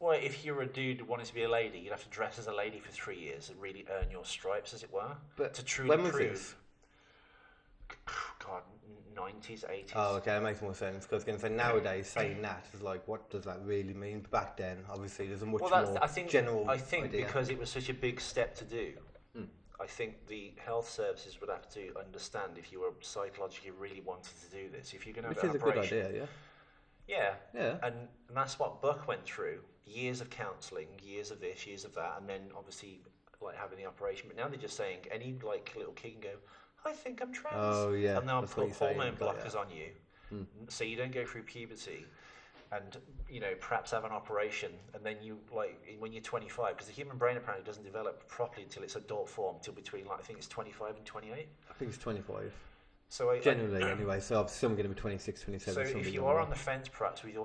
Well, if you're a dude who wanted to be a lady, you'd have to dress as a lady for 3 years and really earn your stripes, as it were. But to truly when was prove... this? God, 90s, 80s. Oh, okay, that makes more sense. Because I was going to say, nowadays, saying that is like, what does that really mean? But back then, obviously, there's a much more general I think idea. Because it was such a big step to do, I think the health services would have to understand if you were psychologically really wanted to do this. If you're going to have an operation... Which is a good idea, yeah. Yeah. And that's what Buck went through. Years of counselling, years of this, years of that, and then obviously like having the operation. But now they're just saying any like little kid can go, I think I'm trans. Oh yeah. And they'll put hormone saying, blockers on you, so you don't go through puberty, and perhaps have an operation, and then you like when you're 25, because the human brain apparently doesn't develop properly until it's adult form, till between like I think it's 25 and 28. I think it's 25. So generally, anyway. So I'm still going to be 26, 27. So if you are on the fence, perhaps with your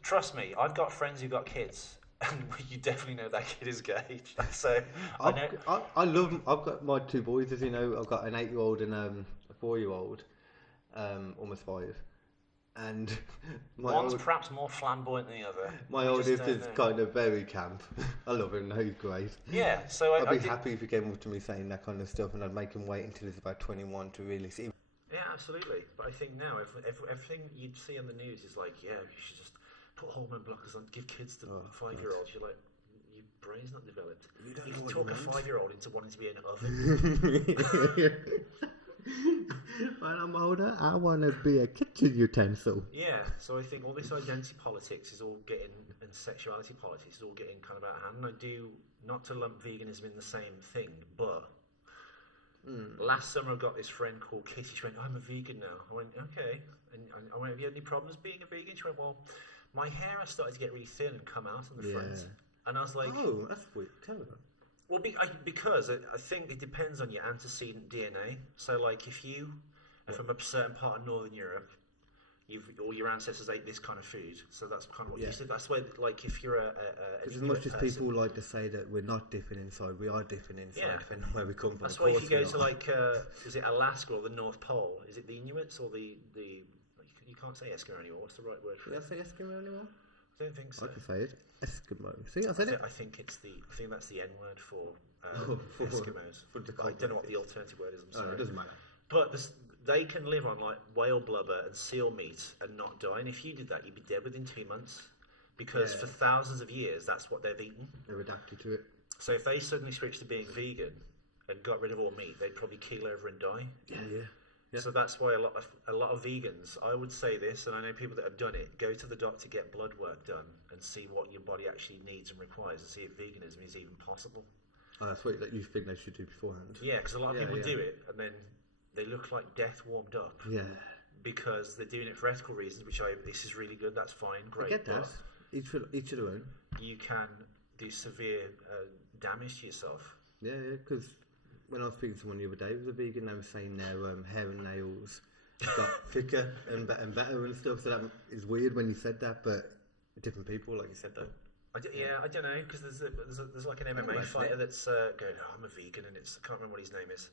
trust me, I've got friends who've got kids, and you definitely know that kid is gay. So I love them. I've got my two boys, as you know. I've got an 8-year-old and a 4-year-old, almost 5. And one's perhaps more flamboyant than the other. My oldest is kind of very camp. I love him. No, he's great. Yeah, so I'd be happy if he came up to me saying that kind of stuff, and I'd make him wait until he's about 21 to really see. Yeah, absolutely. But I think now everything you'd see on the news is like, yeah, you should just put hormone blockers on, give kids to 5-year-olds. You're like, your brain's not developed. You can talk a 5-year-old into wanting to be an oven. When I'm older, I want to be a kitchen utensil. Yeah, so I think all this identity politics is all getting, and sexuality politics is all getting kind of out of hand. And I do, not to lump veganism in the same thing, but last summer I got this friend called Kitty. She went, I'm a vegan now. I went, okay. And I went, have you had any problems being a vegan? She went, well, my hair has started to get really thin and come out on the front. And I was like... Oh, that's weird. Tell me that. Well, because I think it depends on your antecedent DNA. So, like, if you are from a certain part of Northern Europe, all your ancestors ate this kind of food. So that's kind of what you said. That's why, like, if you're a as much as people like to say that we're not different inside, we are different inside, depending on where we come from. That's why if you go to, like, is it Alaska or the North Pole? Is it the Inuits or the you can't say Eskimo anymore. What's the right word for it? Did I say Eskimo anymore? I don't think so. I can say it. Eskimo. See, I said it. I think that's the N word for Eskimos. I don't know what the alternative word is. I'm sorry. It doesn't matter. But they can live on like whale blubber and seal meat and not die. And if you did that, you'd be dead within 2 months, because for thousands of years that's what they've eaten. They're adapted to it. So if they suddenly switched to being vegan and got rid of all meat, they'd probably keel over and die. Yeah. So that's why a lot of vegans, I would say this, and I know people that have done it, go to the doctor, get blood work done, and see what your body actually needs and requires, and see if veganism is even possible. Oh, that's what you think they should do beforehand. Yeah, because a lot of people do it, and then they look like death warmed up. Yeah. because they're doing it for ethical reasons, this is really good. That's fine, great. I get that. Each of their own. You can do severe damage to yourself. Yeah, because when I was speaking to someone the other day, it was a vegan. They were saying their hair and nails got thicker and better and stuff. So that is weird when you said that, but different people, like you said, though. I don't know, because there's like an MMA fighter that's going, oh, I'm a vegan, and I can't remember what his name is,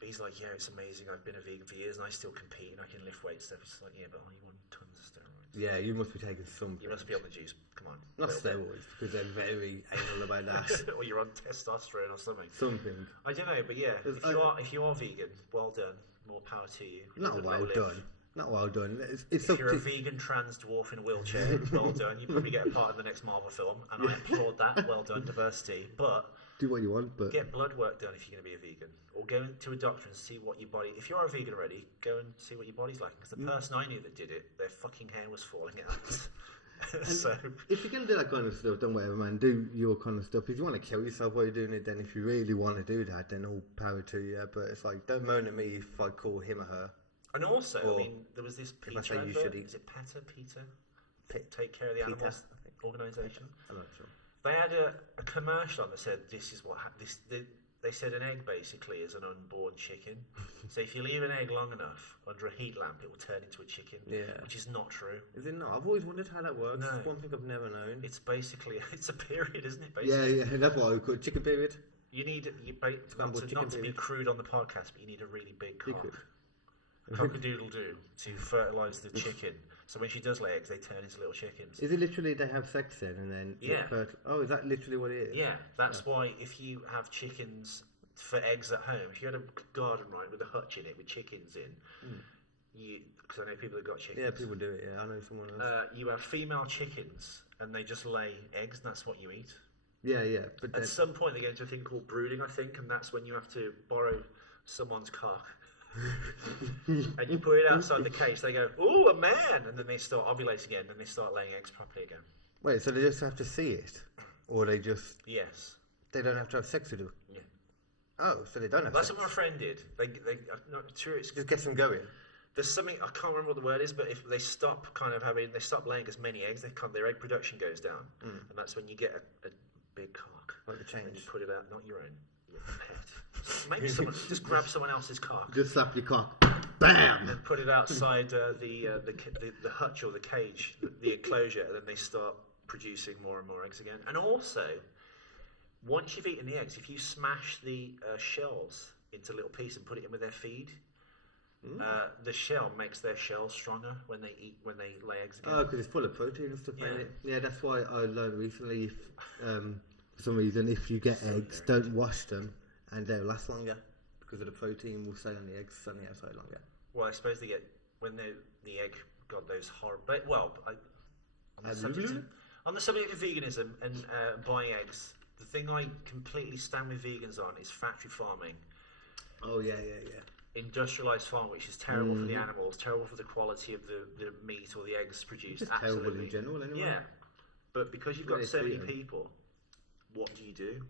but he's like, yeah, it's amazing, I've been a vegan for years and I still compete and I can lift weights and stuff. It's like, yeah, but you want tons of steroids. Yeah, you must be taking something. You must be on the juice, come on. Not steroids, because they're very anal about that. Or you're on testosterone or something. Something. I don't know, but yeah, if you are vegan, well done, more power to you. Not well done. Not well done. If you're a vegan trans dwarf in a wheelchair, well done. You probably get a part in the next Marvel film, and I applaud that. Well done, diversity. But do what you want. But get blood work done if you're going to be a vegan, or go to a doctor and see what your body. If you are a vegan already, go and see what your body's like. Because the person I knew that did it, their fucking hair was falling out. So if you're going to do that kind of stuff, don't whatever, man. Do your kind of stuff. If you want to kill yourself while you're doing it, then if you really want to do that, then all power to you. But it's like, don't moan at me if I call him or her. And also, I mean, there was this Peter advert. Is it Peter? Take Care of the Animals organisation. I'm not sure. They had a commercial on that said, this is what... They said an egg basically is an unborn chicken. So if you leave an egg long enough under a heat lamp, it will turn into a chicken. Yeah. Which is not true. Is it not? I've always wondered how that works. No. It's one thing I've never known. It's basically... It's a period, isn't it? Basically? Yeah, that's what I would call it. Chicken period. You need... not to be crude on the podcast, but you need a really big cock. Cock-a-doodle-doo to fertilise the chicken. So when she does lay eggs, they turn into little chickens. Is it literally they have sex then and then... Yeah. Is that literally what it is? Yeah, that's why if you have chickens for eggs at home, if you had a garden, right, with a hutch in it with chickens in, because I know people that got chickens. Yeah, people do it, yeah. I know someone else. You have female chickens and they just lay eggs and that's what you eat. Yeah, yeah. But at some point they get into a thing called brooding, I think, and that's when you have to borrow someone's cock. And you put it outside the cage, they go, ooh, a man, and then they start ovulating again, and they start laying eggs properly again. Wait, so they just have to see it? Or they just... Yes. They don't have to have sex with it? Yeah. Oh, so they don't have That's sex? what my friend did. I'm not sure it's... Just gets them going? There's something, I can't remember what the word is, but if they stop they stop laying as many eggs, their egg production goes down, and that's when you get a big cock. Like the change. And you put it out, not your own, your pet. Maybe someone just grab someone else's cock. Just slap your cock. Bam! And put it outside the hutch or the cage, the enclosure, and then they start producing more and more eggs again. And also, once you've eaten the eggs, if you smash the shells into little pieces and put it in with their feed, the shell makes their shells stronger when they lay eggs again. Oh, because it's full of protein and stuff in it. Yeah, that's why I learned recently, for some reason, if you get eggs, don't wash them. And they'll last longer because of the protein will stay on the eggs on the outside longer. Well, I suppose they get when the egg got those horrible. Well, on the subject of veganism and buying eggs, the thing I completely stand with vegans on is factory farming. Oh yeah. Industrialised farming, which is terrible for the animals, terrible for the quality of the meat or the eggs produced. It's terrible in general, anyway. Yeah, but because you've got so many people, what do you do?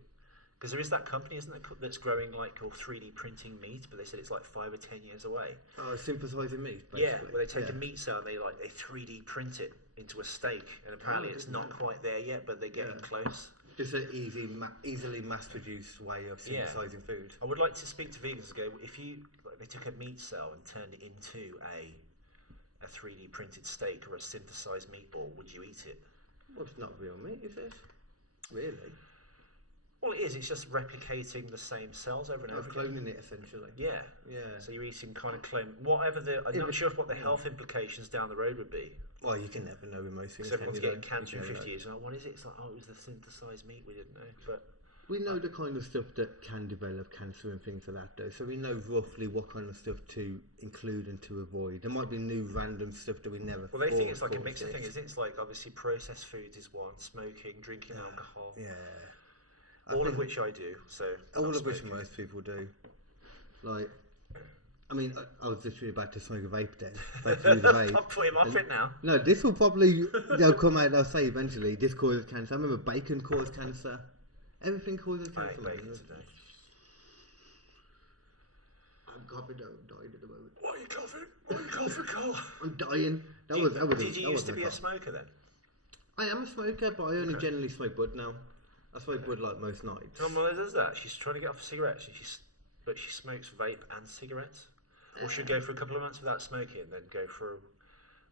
Because there is that company, isn't there, that's growing like 3D printing meat, but they said it's like 5 or 10 years away. Oh, synthesizing meat, basically. Yeah, where they take a meat cell and they 3D print it into a steak, and apparently it's not quite there yet, but they're getting close. Just an easily mass-produced way of synthesizing food. I would like to speak to vegans and go, if they took a meat cell and turned it into a 3D printed steak or a synthesized meatball, would you eat it? Well, it's not real meat, is it? Really? Well, it is. It's just replicating the same cells over and over again. Cloning it, essentially. Yeah. So you're eating kind of clone. Whatever I'm not sure what the health implications down the road would be. Well, you can never know with most things. So everyone's getting cancer in 50 years. What is it? It's like, it was the synthesized meat. We didn't know. But we know the kind of stuff that can develop cancer and things like that, though. So we know roughly what kind of stuff to include and to avoid. There might be new random stuff that we never. Well, they think it's like a mix of things. It's like obviously processed foods is one, smoking, drinking alcohol. Yeah. All of which I do, so... All of which most people do. Like, I mean, I was literally about to smoke a vape then. I'm putting him off it now. No, this will probably come out, they'll say eventually, this causes cancer. I remember bacon caused cancer. Everything causes cancer. I ate bacon today. I'm coughing. I'm dying at the moment. Why are you coughing? Why are you coughing, Carl? I'm dying. Did you used to be a smoker then? I am a smoker, but I only generally smoke bud now. I smoke bud like most nights. My mother does that. She's trying to get off cigarettes, but she smokes vape and cigarettes. Or she'll go for a couple of months without smoking, and then go for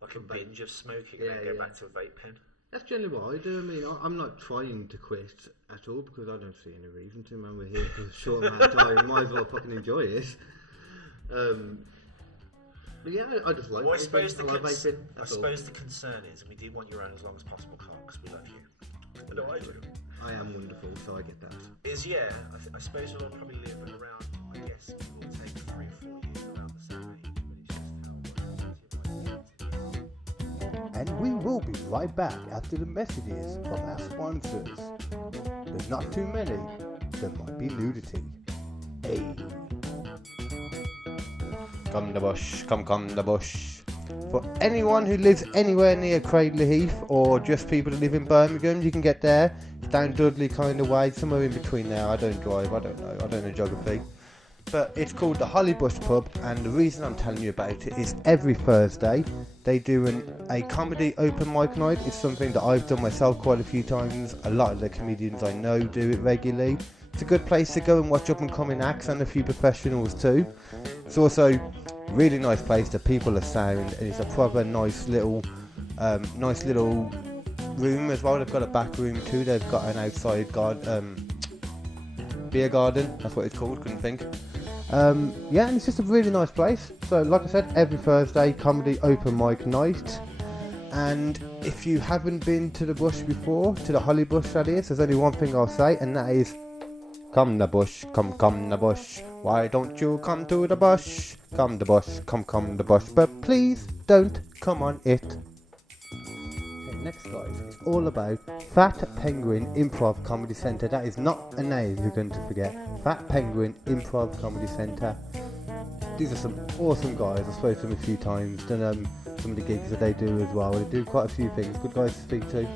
like a binge of smoking, and then go back to a vape pen. That's generally what I do. I mean, I'm not trying to quit at all because I don't see any reason to. Man, we're here for a short amount of time. Might as well fucking enjoy it. But yeah, I just like. Well, I suppose the concern is, and we do want you around as long as possible, Carl, because we love you. I know I do. I am wonderful, so I get that. I suppose we'll probably live around. I guess it will take 3 or 4 years around the same age, but it's just how. And we will be right back after the messages from our sponsors. There's not too many. There might be nudity. Hey. Come the bush, come the bush. For anyone who lives anywhere near Cradley Heath or just people who live in Birmingham, you can get there. It's down Dudley kind of way, somewhere in between there. I don't drive, I don't know geography. But it's called the Hollybush Pub, and the reason I'm telling you about it is every Thursday they do a comedy open mic night. It's something that I've done myself quite a few times. A lot of the comedians I know do it regularly. It's a good place to go and watch up and coming acts and a few professionals too. It's also a really nice place. The people are sound, and it's a proper nice little room as well. They've got a back room too. They've got an outside beer garden. That's what it's called. Couldn't think. And it's just a really nice place. So, like I said, every Thursday, comedy open mic night. And if you haven't been to the bush before, to the Holly Bush that is, there's only one thing I'll say, and that is, come the bush, come the bush. Why don't you come to the bush? Come the bush, come the bush. But please don't come on it. Okay, next guys, it's all about Fat Penguin Improv Comedy Centre. That is not a name you're going to forget. Fat Penguin Improv Comedy Centre. These are some awesome guys. I've spoken to them a few times. Done some of the gigs that they do as well. They do quite a few things. Good guys to speak to.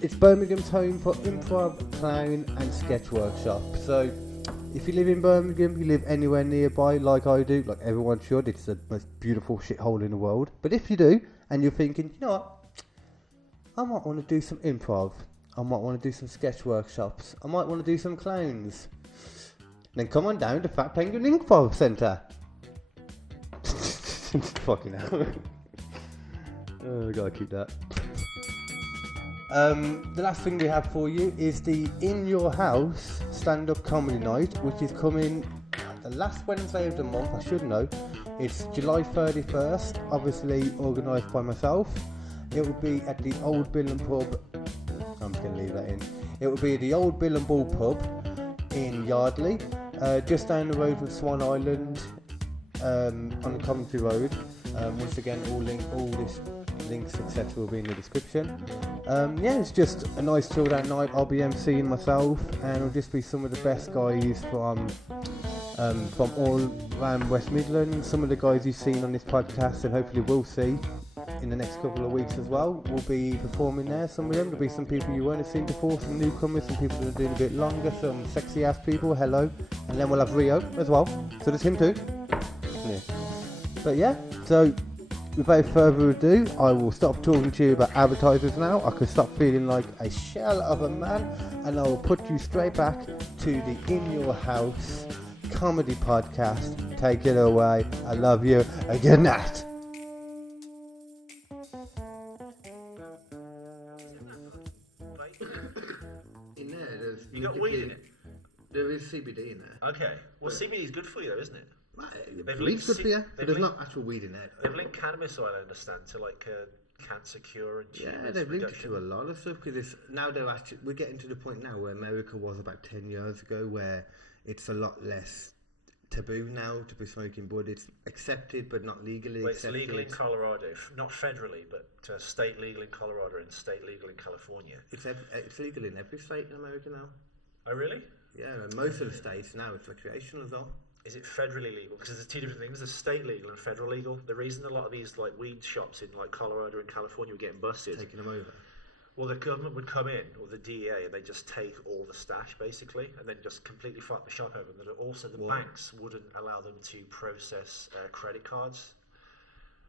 It's Birmingham's home for improv, clown and sketch workshop. So if you live in Birmingham, you live anywhere nearby like I do, like everyone should. It's the most beautiful shithole in the world. But if you do, and you're thinking, you know what, I might want to do some improv, I might want to do some sketch workshops, I might want to do some clowns, then come on down to Fat Penguin Improv Centre. Fucking hell. Oh, I gotta keep that. The last thing we have for you is the In Your House stand-up comedy night, which is coming the last Wednesday of the month. I should know. It's July 31st, obviously organised by myself. It will be at the Old Bill and Pub. I'm just going to leave that in. It will be at the Old Bill and Bull Pub in Yardley, just down the road from Swan Island, on the Coventry Road. Once again, all this links etc will be in the description. It's just a nice chilled out night. I'll be emceeing myself, and it'll just be some of the best guys from all around West Midlands. Some of the guys you've seen on this podcast and hopefully will see in the next couple of weeks as well will be performing there. Some of them, there'll be some people you won't have seen before, some newcomers, some people that are doing a bit longer, some sexy ass people, hello, and then we'll have Rio as well, so there's him too. But so without further ado, I will stop talking to you about advertisers now. I can stop feeling like a shell of a man, and I will put you straight back to the In Your House comedy podcast. Take it away. I love you. Good night. In there, you got weed in it? There is CBD in there. Okay. Well, CBD is good for you though, isn't it? Right, weed's good for you, but there's not actual weed in there. They've linked cannabis oil, I understand, to like cancer cure and they've linked it to a lot of stuff because now we're getting to the point now where America was about 10 years ago, where it's a lot less taboo now to be smoking bud. It's accepted but not legally accepted. It's legal in Colorado, not federally, but state legal in Colorado and state legal in California. It's legal in every state in America now. Oh really? Yeah, and most of the states now it's recreational as well. Is it federally legal? Because there's two different things. There's state legal and federal legal. The reason a lot of these like weed shops in like Colorado and California were getting busted, taking them over. Well, the government would come in, or the DEA, and they just take all the stash, basically, and then just completely fuck the shop open. But also the banks wouldn't allow them to process credit cards,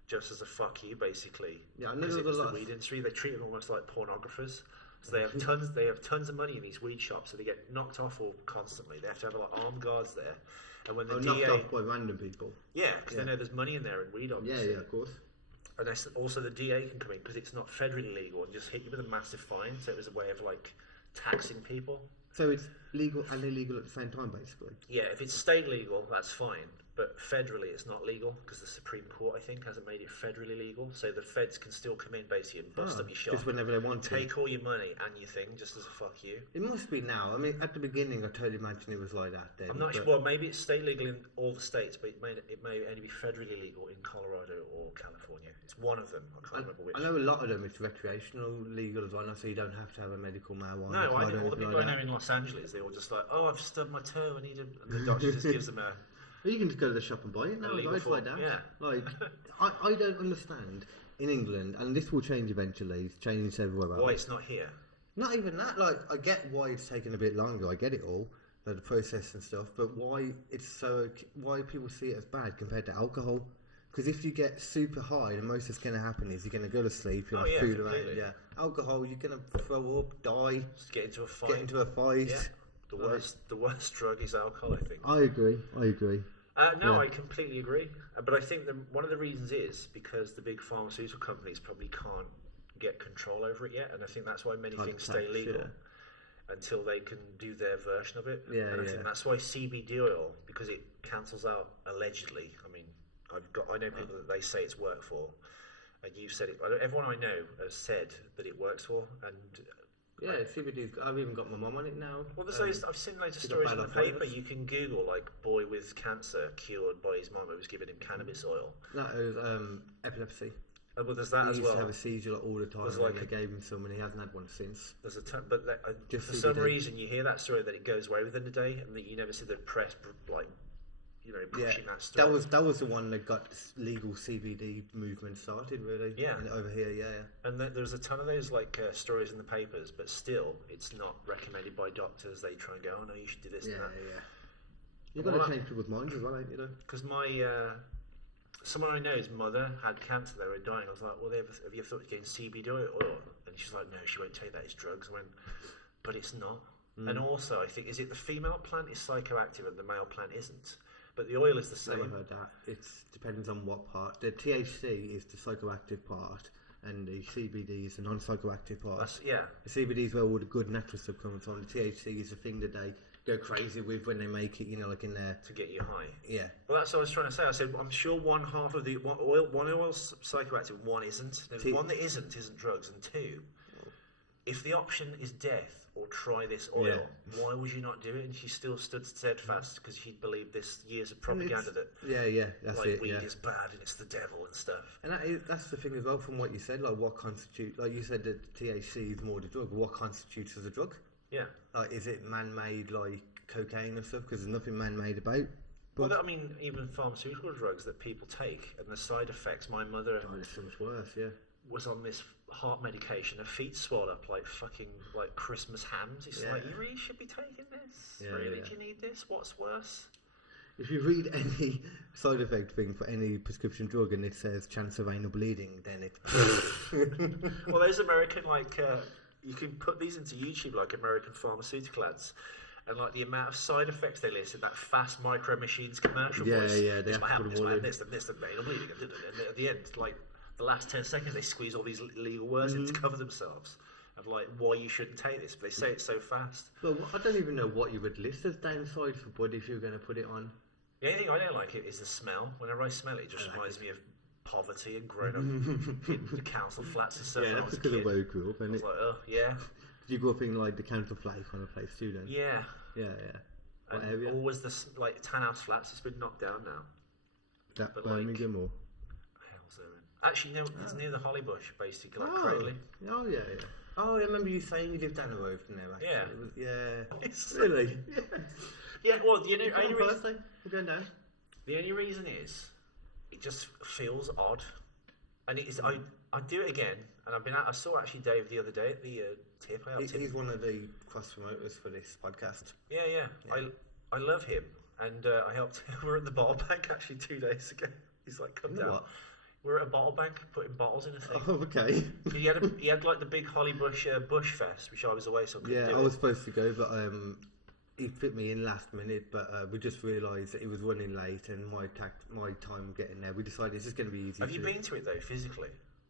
just as a fuck you, basically. Yeah, I know because it was the the weed industry. They treat them almost like pornographers. So they have tons. They have tons of money in these weed shops, so they get knocked off all constantly. They have to have like armed guards there, and when the DEA knocked off by random people. Yeah, because they know there's money in there in weed, obviously. Yeah, of course. And also the DA can come in because it's not federally legal and just hit you with a massive fine. So it was a way of like taxing people. So it's legal and illegal at the same time, basically. Yeah, if it's state legal, that's fine. But federally, it's not legal because the Supreme Court, I think, hasn't made it federally legal. So the feds can still come in basically and bust up your shop. Just whenever they want to. Take all your money and your thing just as a fuck you. It must be now. I mean, at the beginning, I totally imagine it was like that then. I'm not sure. Well, maybe it's state legal in all the states, but it may only be federally legal in Colorado or California. It's one of them. I can't remember which. I know a lot of them, it's recreational legal as well, so you don't have to have a medical marijuana. No, I know all the people I know in Los Angeles, they're all just like, oh, I've stubbed my toe, I need a... And the doctor just gives them a... Well, you can just go to the shop and buy it now. It's like that. Yeah. Like, I don't understand in England, and this will change eventually. It's changing everywhere else. Why it's not here? Not even that. Like, I get why it's taken a bit longer. I get it all, the process and stuff. But why people see it as bad compared to alcohol? Because if you get super high, the most that's going to happen is you're going to go to sleep. You'll have food around. Yeah. Alcohol, you're going to throw up, die. Just get into a fight. Yeah. The worst drug is alcohol, I think. I agree. I completely agree. But I think one of the reasons is because the big pharmaceutical companies probably can't get control over it yet, and I think that's why many things stay legal until they can do their version of it. Yeah, and I think that's why CBD oil, because it cancels out allegedly. I mean, I know people that they say it's worked for, and you've said it. Everyone I know has said that it works for, and. Yeah, CBD. I've even got my mum on it now. Well, I've seen loads of stories in the paper. You can Google like boy with cancer cured by his mum who was giving him cannabis oil. That was epilepsy. Well, there's that as well. He used to have a seizure all the time. Like they gave him some, and he hasn't had one since. There's for some reason you hear that story that it goes away within a day, and that you never see the press like. Pushing that story. That was the one that got this legal CBD movement started, really. Yeah. Over here, And there's a ton of those stories in the papers, but still, it's not recommended by doctors. They try and go, oh no, you should do this and that. Yeah. You've got to change people's minds as well, ain't you? Because someone I know's mother had cancer. They were dying. I was like, well, have you ever thought of getting CBD oil? And she's like, no, she won't take that. It's drugs. I went, but it's not. And also, I think, is it the female plant is psychoactive and the male plant isn't? But the oil is the same. Never heard that. It depends on what part. The THC is the psychoactive part, and the CBD is the non-psychoactive part. The CBD is where all the good natural stuff comes from. The THC is the thing that they go crazy with when they make it, like in there to get you high. Yeah. Well, that's what I was trying to say. I said I'm sure one half of one oil's psychoactive, one isn't. One that isn't drugs, and two, if the option is death. Or try this oil. Why would you not do it? And she still stood steadfast because she believed this years of propaganda that that's like it. Weed is bad and it's the devil and stuff. And that's the thing as well. From what you said, like what constitutes, like you said, that THC is more the drug. What constitutes as a drug? Yeah. Like, is it man-made like cocaine and stuff? Because there's nothing man-made about. But I mean, even pharmaceutical drugs that people take and the side effects. My mother. It's so much worse. Yeah. Was on this heart medication, her feet swelled up like fucking like Christmas hams. It's like, you really should be taking this? Really? Do you need this? What's worse? If you read any side effect thing for any prescription drug and it says chance of anal bleeding, then it's... Well, there's American, you can put these into YouTube, like American pharmaceutical ads, and like the amount of side effects they list in that fast micro machines commercial voice. Yeah, this might happen, this, and anal bleeding. And at the end, like, the last 10 seconds they squeeze all these legal words in to cover themselves of like why you shouldn't take this, but they say it so fast. Well, I don't even know what you would list as downside for bud if you're going to put it on. The only thing I don't like it is the smell. Whenever I smell it, it just reminds me of poverty and growing up in the council flats and stuff. Yeah, that's because of where you grew up, isn't it? I was like, oh yeah. Did you grow up in like the council flat kind of place too then? Yeah. What area? Always the townhouse flats. It's been knocked down now. That Birmingham or? Actually, no, it's near the Hollybush, basically, like Cradley. Oh, yeah. Oh, I remember you saying you lived down the road from there, actually. Yeah. Really? Yeah, well, the only reason... We're going down. The only reason is, it just feels odd. And it is, I'd do it again, and I saw actually Dave the other day at the tip. He's one of the cross promoters for this podcast. Yeah. I love him, and I helped. We were at the bottle bank actually 2 days ago. He's like, come down. What? We're at a bottle bank putting bottles in a thing. Oh, okay. He had like the big Hollybush Bush Fest, which I was away, so I couldn't do I was supposed to go, but he fit me in last minute. But we just realised that he was running late, and my time getting there. We decided it's just going to be easy. Have you been to it though, physically?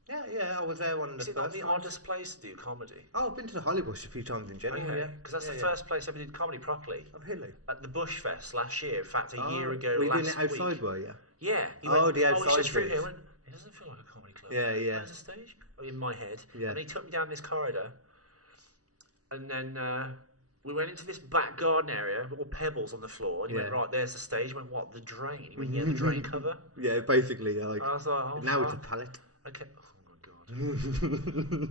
Yeah, I was there on the Is it first not the one. oddest place to do comedy? Oh, I've been to the Hollybush a few times in general, Okay. yeah. Because that's the first place I ever did comedy properly. Oh, really? At the Bush Fest last year. In fact, a year ago were you last doing it outside, were you? Yeah. The outside he just threw bit. it. Went, it doesn't feel like a comedy club. Yeah. Where's the stage? Oh, in my head. Yeah. And he took me down this corridor. And then we went into this back garden area, all pebbles on the floor. And he went, right, there's the stage. He went, what, the drain? He went, yeah, the drain cover. Yeah, basically. Like, I was like, oh, now it's a pallet. Okay. Oh, my God.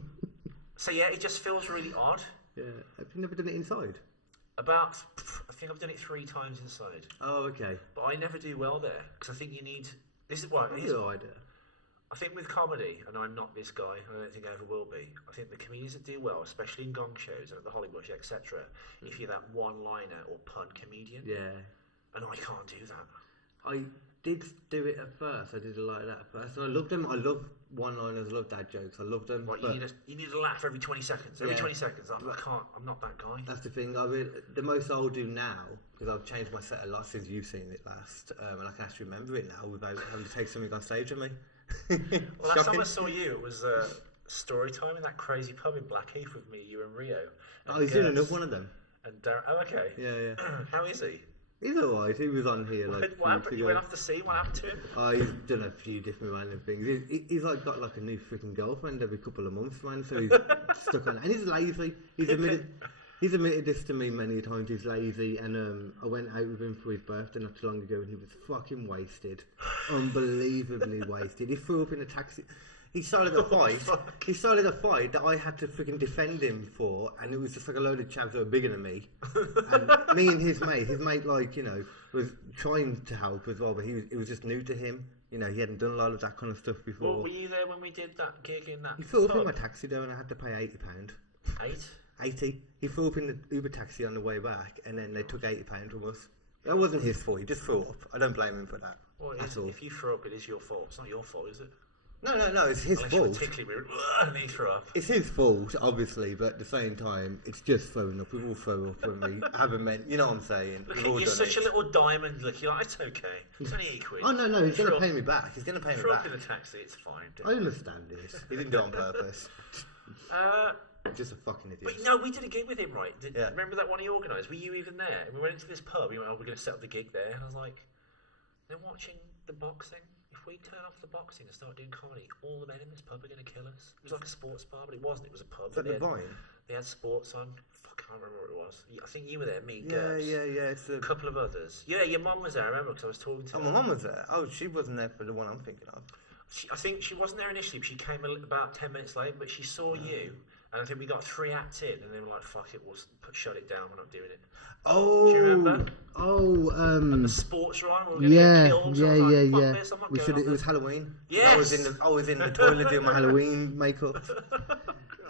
So, yeah, it just feels really odd. Yeah. Have you never done it inside? I think I've done it 3 times inside. Oh, okay. But I never do well there, because I think you need... This is what... I think with comedy, and I'm not this guy, and I don't think I ever will be, I think the comedians that do well, especially in gong shows and at the Hollybush, etc., if you're that one-liner or pun comedian. Yeah. And I can't do that. I did do it at first. I did a lot of that at first. And I loved them. I love one-liners. I love dad jokes. I love them. Right, you need a laugh every 20 seconds. Every 20 seconds. I can't. I'm not that guy. That's the thing. The most I'll do now, because I've changed my set a lot since you've seen it last, and I can actually remember it now without having to take something on stage with me. Well, last time I saw you, it was story time in that crazy pub in Blackheath with me, you and Rio. And he's doing another one of them. And Darren. Oh, okay. Yeah. How is he? He's alright. He was on here like. What happened? You went off the scene. What happened to him? Oh, he's done a few different random things. He's like got like a new freaking girlfriend every couple of months, man. So he's stuck on, and he's lazy. He's admitted this to me many times. He's lazy, and I went out with him for his birthday not too long ago, and he was fucking wasted, unbelievably wasted. He threw up in a taxi. He started a fight. He started a fight that I had to freaking defend him for, and it was just like a load of chaps that were bigger than me. And me and his mate, like, you know, was trying to help as well, but it was just new to him. You know, he hadn't done a lot of that kind of stuff before. Well, were you there when we did that gig in that? He flew up in my taxi though, and I had to pay £80. 80? He flew up in the Uber taxi on the way back, and then they took £80 from us. That wasn't his fault. He just threw up. I don't blame him for that. Well, if you threw up, it is your fault. It's not your fault, is it? No, it's his fault. And he threw up. It's his fault, obviously, but at the same time, it's just throwing up. We've all thrown up when we haven't meant, you know what I'm saying? Look, you're such a little diamond. Look, you're like, it's okay. It's only £8. Oh, no, he's going to pay me back. He's going to pay me throw back. up in the taxi, it's fine. I understand this. He didn't do it on purpose. Just a fucking idiot. But no, we did a gig with him, right? Yeah. Remember that one he organised? Were you even there? And we went into this pub. He went, we're going to set up the gig there. And I was like, they're watching the boxing. If we turn off the boxing and start doing comedy, all the men in this pub are going to kill us. It was like a sports bar, but it wasn't. It was a pub. Is that the Vine? They had sports on. Fuck, I can't remember what it was. I think you were there, me, Yeah. It's a couple of others. Yeah, your mum was there, I remember, because I was talking to her. Oh, my mum was there? Oh, she wasn't there for the one I'm thinking of. I think she wasn't there initially, but she came about 10 minutes late, but she saw you. And I think we got 3 acts in, and they were like, fuck it, we'll shut it down, we're not doing it. Oh! Do you remember? Oh, and the sports were on, we were going to get killed. So it was Halloween. Yes! I was in the toilet doing my Halloween makeup.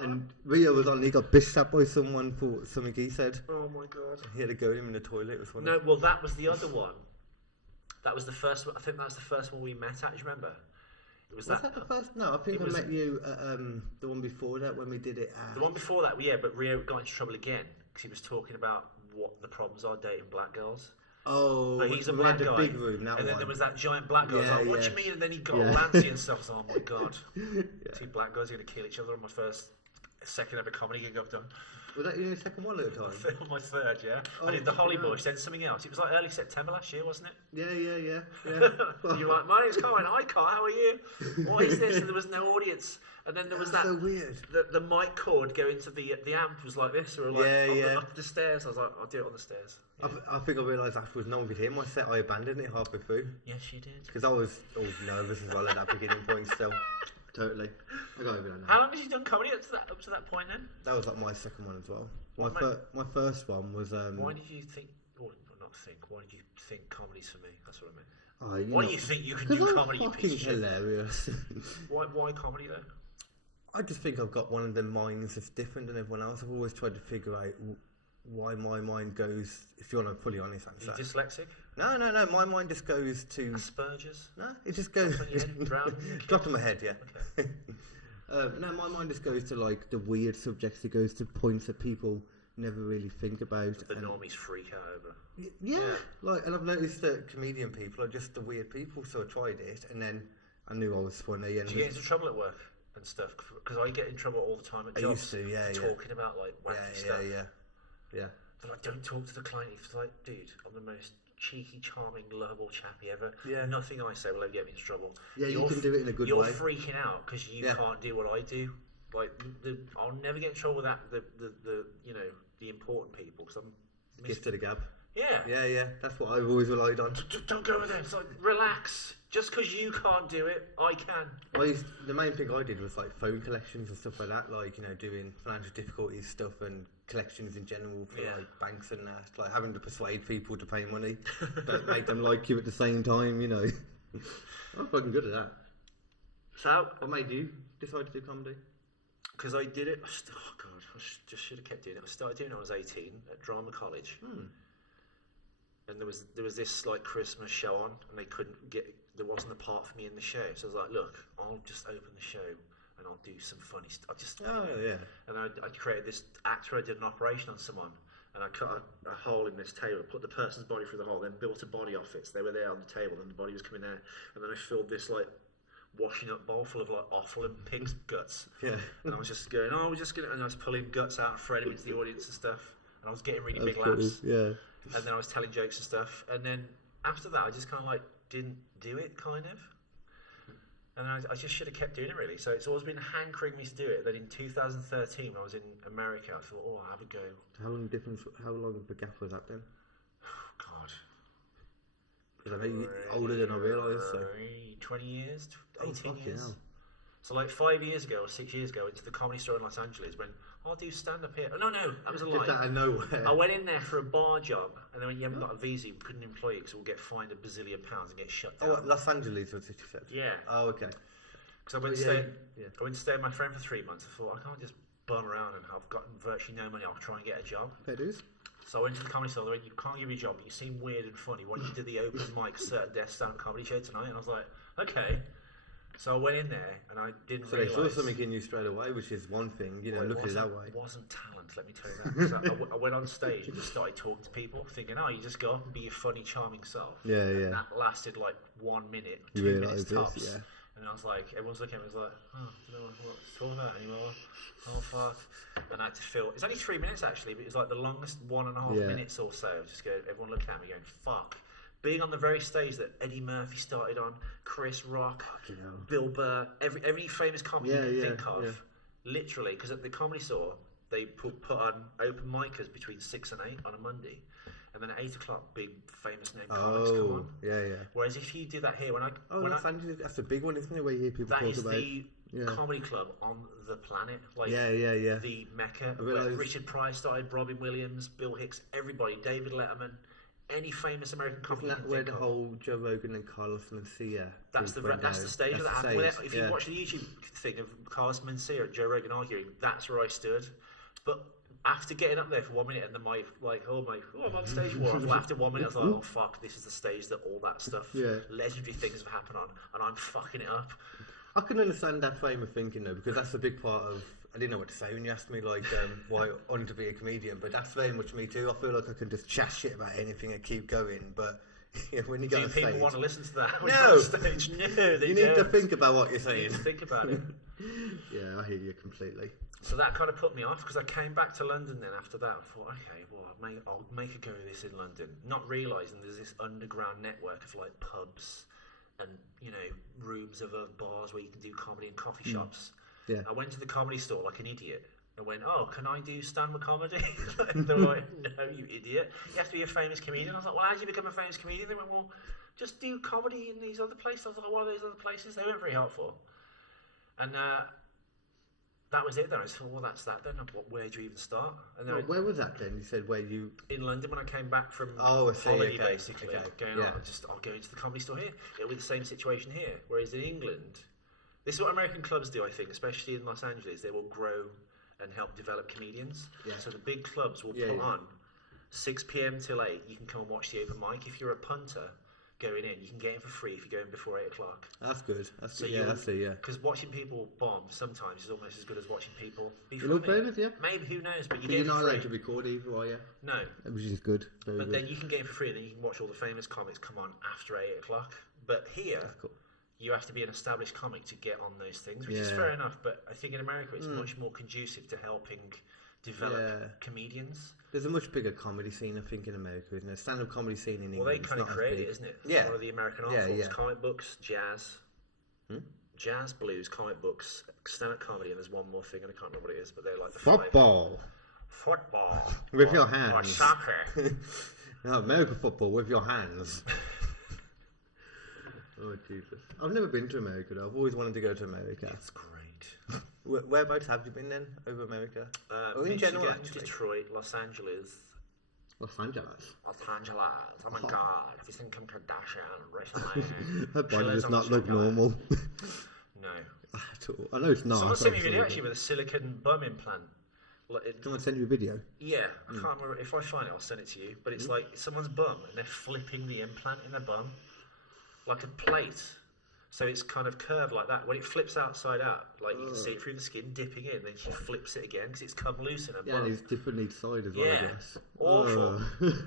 And Rio was on, he got bitch slapped by someone for something he said. Oh my God. He had to go to him in the toilet, it was funny. No, well, that was the other one. That was the first one, I think that was the first one we met at, do you remember? Was that the first? No, I think I met you at the one before that when we did it at... The one before that, yeah, but Rio got into trouble again because he was talking about what the problems are dating black girls. Oh, but he's a black guy. Big room, and then there was that giant black guy. I was like, what do you mean? And then he got all antsy and stuff. I was like, oh my God. 2 black guys are going to kill each other on my second ever comedy gig I've done. Was that your second one at the time? My third, yeah. I did the Hollybush, then something else. It was like early September last year, wasn't it? Yeah. You're like, my name's Colin. Hi, Carl. How are you? What is this? And there was no audience. And then there was that. So weird. The mic cord going to the amp was like this, or like up the stairs. I was like, I'll do it on the stairs. Yeah. I think I realised afterwards no one could hear my set. I abandoned it halfway through. Yes, you did. Because I was nervous as well at that beginning point still. Totally. I got over that now. How long have you done comedy up to that point then? That was like my second one as well. My first one was... Why did you think... Or not think. Why did you think comedy's for me? That's what I meant. Oh, why do you think you can do comedy, you piece of shit? Hilarious. Why comedy though? I just think I've got one of the minds that's different than everyone else. I've always tried to figure out why my mind goes, if you want a fully honest answer. Are you dyslexic? No. My mind just goes to... Asperger's? No, it just goes... Dropped in my head, yeah. Okay. No, my mind just goes to, like, the weird subjects. It goes to points that people never really think about. The normies freak out over. Yeah, like, and I've noticed that comedian people are just the weird people, so I tried it, and then I knew I was funny. And do you get into trouble at work and stuff? Because I get in trouble all the time at jobs. I used to, yeah. Talking about, like, wacky stuff. Yeah. They're like, don't talk to the client. It's like, dude, I'm the most cheeky, charming, lovable chappy ever. Yeah. Nothing I say will ever get me into trouble. Yeah, you can do it in a good way. You're freaking out because you can't do what I do. Like, I'll never get in trouble with that. The important people. Cause I'm Gift of the gab. Yeah. That's what I've always relied on. Don't go over there. It's like, relax. Just because you can't do it, I can. The main thing I did was like phone collections and stuff like that, like, you know, doing financial difficulties stuff and collections in general for like banks and that, like having to persuade people to pay money, but make them like you at the same time, you know. I'm fucking good at that. So, what made you decide to do comedy? Because I did it. Oh God, I just should have kept doing it. I started doing it when I was 18 at drama college. And there was this like Christmas show on, and there wasn't a part for me in the show, so I was like, look, I'll just open the show and I'll do some funny stuff. And I created this actor. I did an operation on someone, and I cut a hole in this table, put the person's body through the hole, then built a body off it. So they were there on the table, and the body was coming there, and then I filled this like washing up bowl full of like offal and pig's guts. And I was just going, we're just gonna, and I was pulling guts out and throwing them into the audience and stuff, and I was getting really big laughs. And then I was telling jokes and stuff, and then after that I just kind of like didn't do it, kind of. And I just should have kept doing it, really. So it's always been hankering me to do it. Then in 2013, when I was in America, I thought, I'll have a go. How long of a gap was that then? Oh, God. Because I know you're older than I realised. So 20 years, 18 years. Hell. So like 5 years ago or 6 years ago, into the Comedy Store in Los Angeles, when I'll do stand-up here. No, that was a lie. Just out of nowhere. I went in there for a bar job, and then when you haven't got a visa, you couldn't employ you because we'll get fined £1 bazillion and get shut down. What, Los Angeles was it you said? Yeah. Oh, okay. Because I went to stay with my friend for 3 months. I thought, I can't just bum around and I've got virtually no money. I'll try and get a job. That is. So I went to the Comedy Store. They went, you can't give me a job, but you seem weird and funny. Why don't you do the open mic certain death stand-up comedy show tonight? And I was like, okay. So I went in there and I didn't realise... So they saw something in you straight away, which is one thing, you know, look at it that way. It wasn't talent, let me tell you that. So I went on stage and just started talking to people, thinking, you just go up and be your funny, charming self. And that lasted like 1 minute, 2 minutes tops. And I was like, everyone's looking at me, I was like, I don't know what to talk about anymore. Oh, fuck. And I had to fill... It's only 3 minutes, actually, but it was like the longest 1.5 minutes or so. Just go, everyone looking at me going, fuck. Being on the very stage that Eddie Murphy started on, Chris Rock, Bill Burr, every famous comedy you can think of, literally, because at the Comedy Store, they put on open micers between 6 and 8 on a Monday, and then at 8 o'clock, big famous name comics come on. Whereas if you do that here, that's a big one, isn't it? Where you hear people talk about. That is the comedy club on the planet, like the Mecca. Where Richard Pryor started, Robin Williams, Bill Hicks, everybody, David Letterman. Any famous American comedy. Isn't that where the whole Joe Rogan and Carlos Mencia? That's the stage of that. If you watch the YouTube thing of Carlos Mencia and Joe Rogan arguing, that's where I stood. But after getting up there for 1 minute and then I'm on stage war, after 1 minute I was like, oh fuck, this is the stage that all that stuff, legendary things have happened on, and I'm fucking it up. I can understand that frame of thinking though, because that's a big part of. I didn't know what to say when you asked me like why I wanted to be a comedian, but that's very much me too. I feel like I can just chat shit about anything and keep going, but when you go on stage... Do people want to listen to that? No! Stage? No, they You need to think about what you're saying. You need to think about it. Yeah, I hear you completely. So that kind of put me off, because I came back to London then after that. I thought, okay, well, I'll make a go of this in London, not realising there's this underground network of like pubs and, rooms of bars where you can do comedy and coffee shops. Yeah. I went to the Comedy Store like an idiot. I went, can I do stand-up comedy? They were like, no, you idiot. You have to be a famous comedian. I was like, well, how do you become a famous comedian? They went, well, just do comedy in these other places. I was like, what are those other places? They weren't very helpful. And that was it then. I thought, well, that's that then. Where do you even start? And then where was that then? You said where you... In London when I came back from holiday, basically. Going, I'll go into the Comedy Store here. It'll be the same situation here. Whereas in England... This is what American clubs do, I think, especially in Los Angeles. They will grow and help develop comedians. Yeah. So the big clubs will Yeah, put yeah. on 6 p.m. till 8. You can come and watch the open mic. If you're a punter going in, you can get in for free if you go in before 8 o'clock. That's good. That's So good. Yeah, that's it. Yeah. Because watching people bomb sometimes is almost as good as watching people be You know, funny. famous, yeah. Maybe, who knows? But you But get you're in not for allowed to free. record either, are you? No. Which is good. Very But good. then you can get in for free, and then you can watch all the famous comics come on after 8 o'clock. But here, That's cool. you have to be an established comic to get on those things, which is Yeah. fair enough. But I think in America, it's much more conducive to helping develop Yeah. comedians. There's a much bigger comedy scene, I think, in America, isn't there? Stand-up comedy scene in England. Well, they it's kind of not as created big. it, isn't it? Yeah. One of the American art Yeah, forms: yeah. comic books, jazz, Hmm? jazz, blues, comic books, stand-up comedy, and there's one more thing, and I can't remember what it is, but they're like the Football. Football. With or, your Or hands. soccer. No, American football with your hands. Oh, Jesus. I've never been to America, though. I've always wanted to go to America. It's great. Whereabouts have you been then, over America? In Michigan, general, actually. Detroit, Los Angeles. Los Angeles. Los Angeles. Oh my God. Have you seen Kim Kardashian recently? Her She body lives does on not Los look Angeles. normal. No. At all. I know it's not. Someone sent me a video absolutely. actually with a silicone bum implant. Like Someone sent you a video? yeah, I can't remember. If I find it, I'll send it to you. But it's like someone's bum, and they're flipping the implant in their bum like a plate. So it's kind of curved like that. When it flips outside out, like you can see it through the skin dipping in, then she flips it again because it's come loose in her Yeah, bum. and it's different each side as well, Yeah. I guess. Awful. Oh.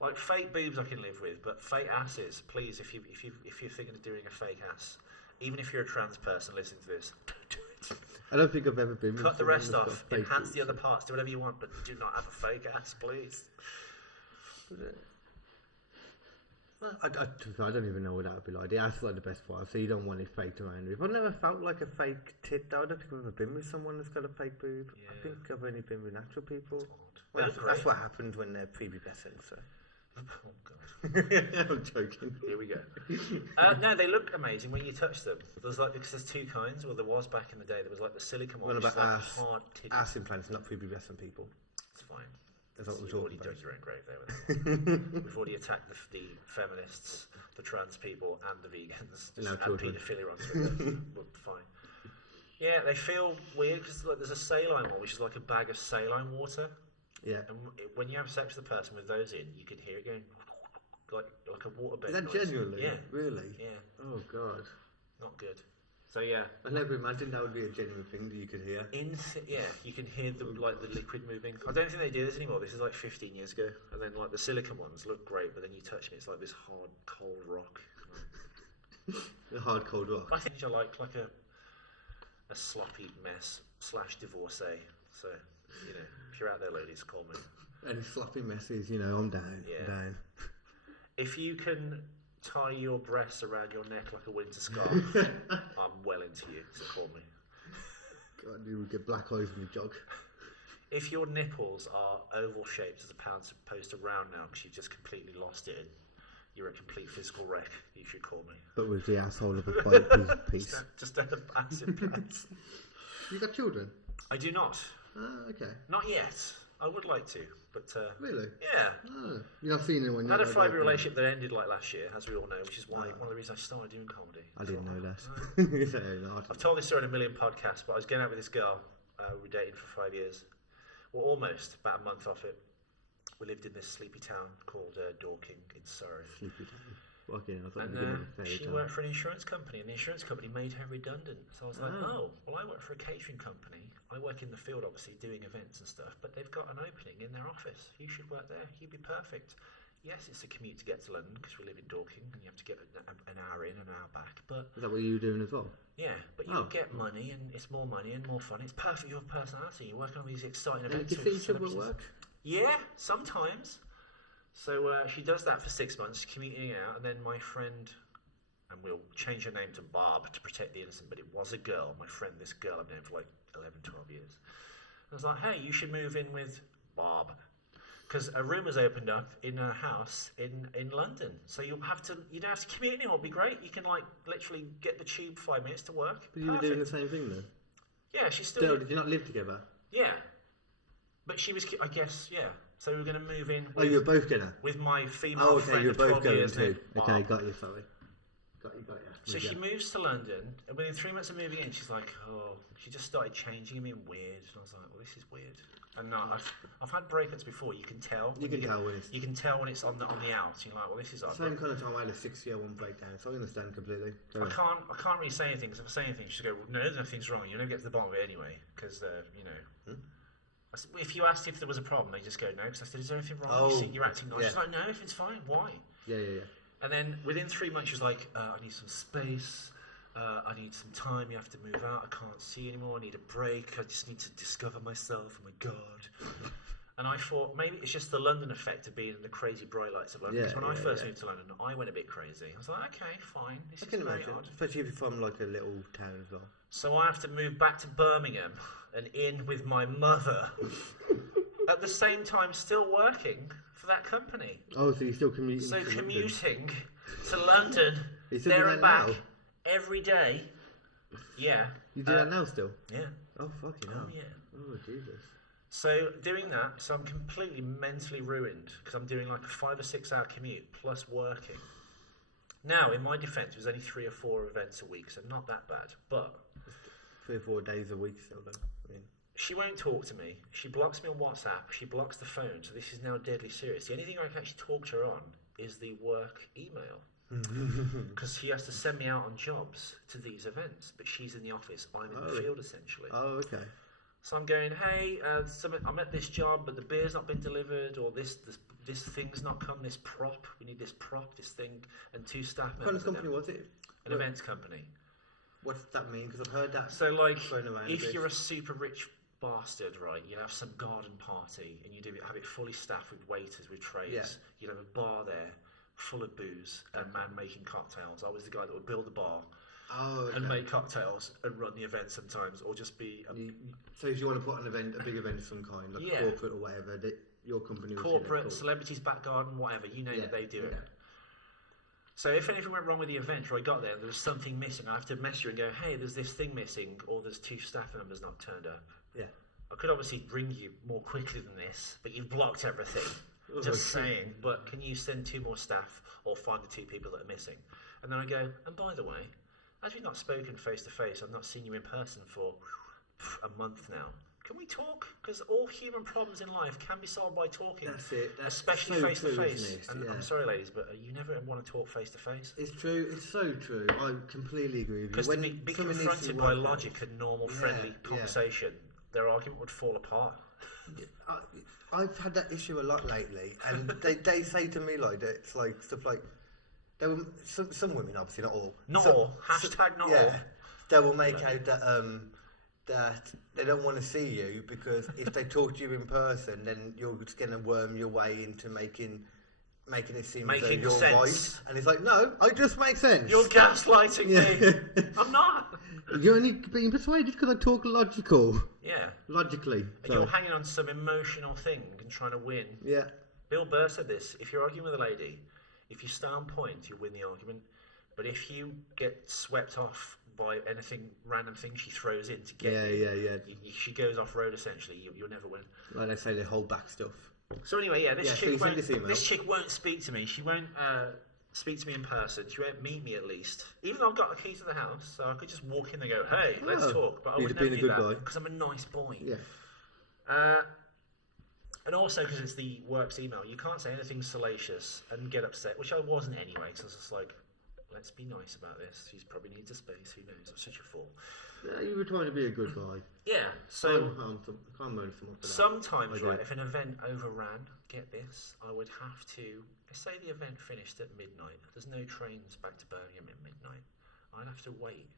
Like fake boobs I can live with, but fake asses, please. If you're thinking of doing a fake ass, even if you're a trans person listening to this, don't do it. I don't think I've ever been with Cut the someone rest that's got off. fake Enhance the boobs. other parts. Do whatever you want, but do not have a fake ass, please. I don't even know what that would be like. The ass is like the best part, so you don't want it faked around with. I've never felt like a fake tit, though. I don't think I've ever been with someone that's got a fake boob. I Yeah. think I've only been with natural people. They Well, look that's great. what happens when they're prepubescent, so. Oh god. I'm joking. Here we go. No, they look amazing when you touch them. There's like because there's two kinds. Well, there was back in the day. There was like the silicone one, What which is about like ass? hard titty. Ass implants, not prepubescent people. It's fine. That's what we're You've already talking dug about. your own grave there. With We've already attacked the feminists, the trans people, and the vegans. Just No add children. paedophilia onto it. We're fine. Yeah, they feel weird because like, there's a saline one, which is like a bag of saline water. Yeah. And when you have sex with a person with those in, you can hear it going like a waterbed Is that noise. genuinely? Yeah, Really? yeah, Oh, God. not good. So yeah, I never imagined that would be a genuine thing that you could hear. yeah, you can hear the liquid moving. I don't think they do this anymore. This is like 15 years ago. And then like the silicone ones look great, but then you touch it, it's like this hard, cold rock. The hard cold rock. I think I like a sloppy mess / divorcee. So you know, if you're out there, ladies, call me. Any sloppy messes, you know, I'm down. Yeah. I'm down. If you can tie your breasts around your neck like a winter scarf, I'm well into you. So call me. God, you would get black eyes when you jog. If your nipples are oval shaped as opposed to round now because you've just completely lost it, you're a complete physical wreck. You should call me. But with the asshole of a white piece. Just have acid plants. You got children? I do not. Ah, okay. Not yet. I would like to, but Really? yeah. Oh, you're not seeing anyone I had yet, a like 5-year that? relationship that ended like last year, as we all know, which is why one of the reasons I started doing comedy. I didn't know that. I've I've told this story in a million podcasts, but I was going out with this girl. We were dating for 5 years. Well, almost, about a month off it. We lived in this sleepy town called Dorking in Surrey. Okay, I thought And you were giving a fairy she tale. worked for an insurance company, and the insurance company made her redundant. So I was like, oh, well, I work for a catering company. I work in the field, obviously, doing events and stuff, but they've got an opening in their office. You should work there. You'd be perfect. Yes, it's a commute to get to London because we live in Dorking, and you have to get an hour in, an hour back. But Is that what you were doing as well? yeah, but you'll get money, and it's more money and more fun. It's perfect for your personality. You're working on these exciting And events. you see with each other at celebrities. work? Yeah, sometimes. So she does that for 6 months, commuting out, and then my friend, and we'll change her name to Barb to protect the innocent, but it was a girl, my friend, this girl I've known for like 11, 12 years. I was like, hey, you should move in with Barb. Because a room has opened up in a house in London. So you don't have to commute anymore. It'll be great. You can like literally get the tube 5 minutes to work. But you were doing the same thing then? Yeah, she's Still, still... did you not live together? Yeah. But she was, I guess, yeah. So we were going to move in Oh, you were both gonna? with my female Oh, okay, friend you were of both 12 going years too. named Okay, Barb. got you, sorry. Got you. So she moves to London, and within 3 months of moving in, she's like, oh, she just started changing and being weird. And I was like, well, this is weird. And I've had breakups before. You can tell. You can tell when it's... You can tell when it's on the out. You're like, well, this is odd. Same kind of time I had a 6-year one breakdown, so I understand completely. I can't really say anything, because if I say anything, she'll go, no, nothing's wrong. You'll never get to the bottom of it anyway, because, if you asked if there was a problem, they just go, no, because I said, is there anything wrong? Oh, you're acting nice. She's like, no, everything's fine. Why? Yeah. And then within 3 months, she's like, I need some space. I need some time. You have to move out. I can't see anymore. I need a break. I just need to discover myself. Oh my God. And I thought maybe it's just the London effect of being in the crazy bright lights of London. Because when I first moved to London, I went a bit crazy. I was like, okay, fine. This I can is very imagine, odd. especially if you're from like a little town as well. So I have to move back to Birmingham and in with my mother. At the same time, still working for that company. Oh, so you're still commuting? So to commuting to London, there and back, every day. Yeah. You do that now still? Yeah. Oh, fucking hell. Oh, yeah. Oh, Jesus. So doing that, so I'm completely mentally ruined, because I'm doing like a 5 or 6 hour commute, plus working. Now, in my defence, it was only 3 or 4 events a week, so not that bad, but... 3 or 4 days a week still, though. I mean... She won't talk to me. She blocks me on WhatsApp. She blocks the phone. So this is now deadly serious. The only thing I can actually talk to her on is the work email. Because she has to send me out on jobs to these events. But she's in the office. I'm in the field, essentially. Oh, okay. So I'm going, hey, I'm at this job, but the beer's not been delivered, or this thing's not come, this prop. We need this prop, this thing, and 2 staff members. What kind of company was it? An events company. What's that mean? Because I've heard that. So, like, if you're a super rich bastard, right, you have some garden party and you have it fully staffed with waiters, with trays. Yeah. You'd have a bar there full of booze and man making cocktails. I was the guy that would build the bar and make cocktails and run the event sometimes, or just be... So if you want to put an event, a big event of some kind, like corporate or whatever, that your company would... Corporate, celebrities, back garden, whatever, you name it, they do it. So if anything went wrong with the event, or I got there and there was something missing, I have to mess you and go, hey, there's this thing missing, or there's 2 staff members not turned up. Yeah. I could obviously bring you more quickly than this, but you've blocked everything. Just saying, but can you send 2 more staff or find the 2 people that are missing? And then I go, and by the way, as we've not spoken face to face, I've not seen you in person for a month now. Can we talk? Because all human problems in life can be solved by talking. That's it. Especially face to face. And I'm sorry, ladies, but you never want to talk face to face. It's true. It's so true. I completely agree with you. Because to be confronted by logic and normal, friendly conversation, their argument would fall apart. I've had that issue a lot lately, and they say to me like that. It's like stuff like some women, obviously not all. Not all. Hashtag not all. They will make out that that they don't want to see you because if they talk to you in person, then you're just going to worm your way into making it seem as though you're right. And it's like, no, I just make sense. You're gaslighting me. I'm not. You're only being persuaded because I talk logical. Yeah. Logically. And you're hanging on to some emotional thing and trying to win. Yeah. Bill Burr said this. If you're arguing with a lady, if you stay on point, you win the argument. But if you get swept off by random thing she throws in to get she goes off road, essentially, you'll never win. Like they say, they hold back stuff. So anyway, this chick won't speak to me. She won't speak to me in person. She won't meet me, at least. Even though I've got a key to the house, so I could just walk in and go, hey, let's talk. But I would never do that because I'm a nice boy. Yeah. And also because it's the works email, you can't say anything salacious and get upset, which I wasn't anyway, because I was just like, let's be nice about this. She probably needs a space. Who knows? I'm such a fool. Yeah, you were trying to be a good guy. Yeah. So can't moan someone for that. Sometimes, right, if an event overran, get this, I would have to say the event finished at midnight. There's no trains back to Birmingham at midnight. I'd have to wait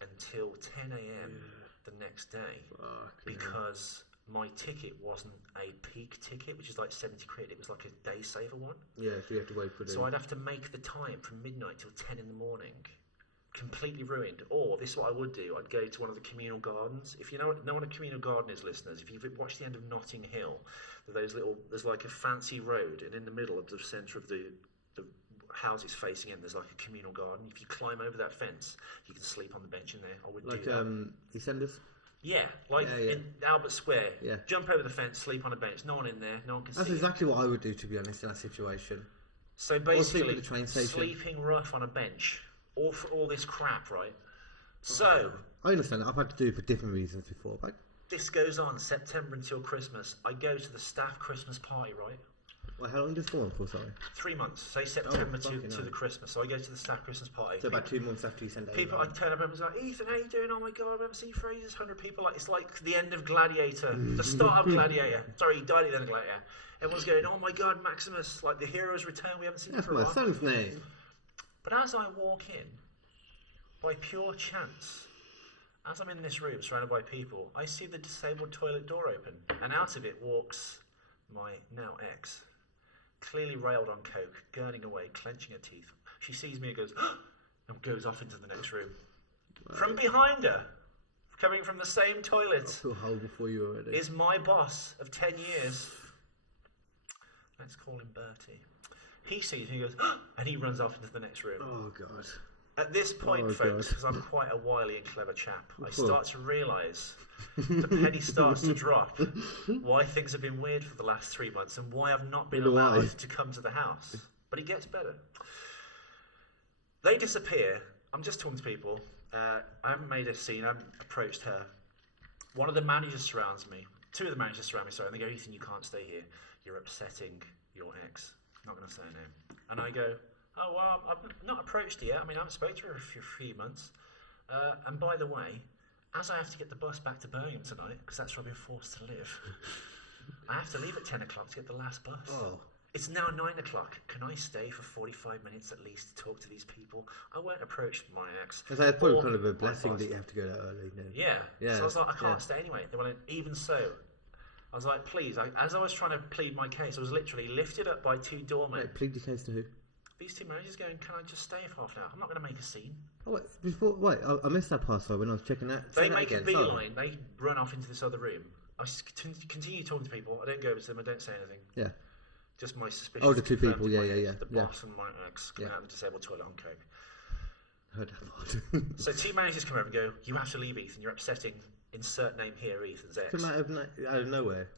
until 10 a.m. the next day because my ticket wasn't a peak ticket, which is like 70 quid. It was like a day saver one. Yeah, so you have to wait for it. So I'd have to make the time from midnight till 10 in the morning. Completely ruined. Or this is what I would do. I'd go to one of the communal gardens. If you know what a communal garden is, listeners, if you've watched the end of Notting Hill, there's like a fancy road, and in the middle of the centre of the houses facing in, there's like a communal garden. If you climb over that fence, you can sleep on the bench in there. I would do that. EastEnders? Yeah, in Albert Square. Yeah. Jump over the fence, sleep on a bench. No one in there, no one can see. That's exactly what I would do, to be honest, in that situation. So basically, sleeping rough on a bench. all for all this crap, right? So I understand that. I've had to do it for different reasons before. But this goes on September until Christmas. I go to the staff Christmas party, right? well, how long does it go on for? Sorry. 3 months, say September to fucking hell. the Christmas. So I go to the staff Christmas party. So about 2 months after you send it People, over. I turn up and was like, Ethan, how you doing? Oh my god, I haven't seen you for ages. 100 people. Like, it's like the end of Gladiator, the start of Gladiator. Sorry, he died at the end of Gladiator. Everyone's going, oh my god, Maximus, like the hero's return. We haven't seen him That's for a my while. son's name. But as I walk in, by pure chance, as I'm in this room surrounded by people, I see the disabled toilet door open, and out of it walks my now ex, clearly railed on coke, gurning away, clenching her teeth. She sees me and goes, and goes off into the next room. From behind her, coming from the same toilet, I feel horrible for you already. is my boss of 10 years. Let's call him Bertie. He sees me and goes, and he runs off into the next room. Oh god. At this point, Oh, folks, God. because I'm quite a wily and clever chap, I start to realise the penny starts to drop why things have been weird for the last 3 months and why I've not been Why? allowed to come to the house. But it gets better. They disappear. I'm just talking to people. I haven't made a scene. I haven't approached her. One of the managers surrounds me. 2 of the managers surround me, sorry, and they go, Ethan, you can't stay here. You're upsetting your ex. I'm not going to say her name. And I go, oh, well, I've not approached her yet. I mean, I haven't spoken to her for a few months. And by the way, as I have to get the bus back to Birmingham tonight, because that's where I've been forced to live, I have to leave at 10 o'clock to get the last bus. Oh. It's now 9 o'clock. Can I stay for 45 minutes at least to talk to these people? I won't approach my ex. It's like probably or kind of a my blessing boss. that you have to go that early. No? Yeah. Yeah, So I was like, I can't yeah. stay anyway. They went, even so. I was like, please. As I was trying to plead my case, I was literally lifted up by 2 doormen. Wait, plead your case to who? These 2 managers going, can I just stay for half an hour? I'm not going to make a scene. Oh, wait, I missed that part, sorry, when I was checking that. They Say that make a again, sorry. beeline. They run off into this other room. I continue talking to people. I don't go over to them. I don't say anything. Yeah. Just my suspicion. Oh, the 2 people, yeah. The Yeah. boss and my ex coming out of the disabled toilet on coke. Heard that part. So 2 managers come over and go, you have to leave, Ethan. You're upsetting, insert name here, Ethan's ex. Come out of nowhere.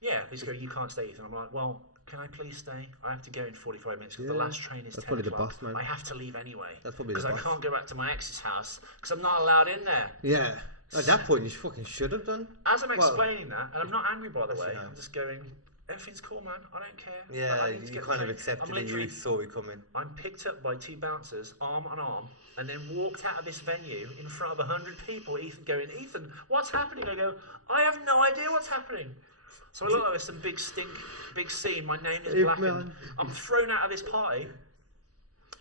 Yeah, they just go, you can't stay, Ethan. I'm like, well, can I please stay? I have to go in 45 minutes because the Yeah, last train is that's 10 probably the o'clock. boss, man. I have to leave anyway. That's probably the Because I boss. can't go back to my ex's house because I'm not allowed in there. Yeah. At that point, you fucking should have done. As I'm explaining that, and I'm not angry by the way, you know. I'm just going, everything's cool, man. I don't care. Yeah, I need to you get the kind of train. accepted I'm it. literally You saw it coming. I'm picked up by 2 bouncers, arm in arm, and then walked out of this venue in front of 100 people. Ethan going, Ethan, what's happening? I go, I have no idea what's happening. So I look like there's some big scene. My name is blackened. I'm thrown out of this party.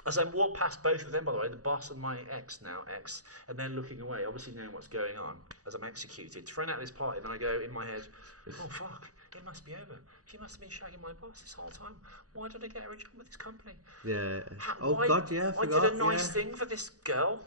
As I walk past both of them, by the way, the boss and my ex, and they're looking away, obviously knowing what's going on, as I'm executed, thrown out of this party, and then I go in my head, oh fuck, it must be over. She must have been shagging my boss this whole time. Why did I get her a job with this company? Yeah. Oh, Why- God, yeah, I I forgot. did a nice yeah. thing for this girl.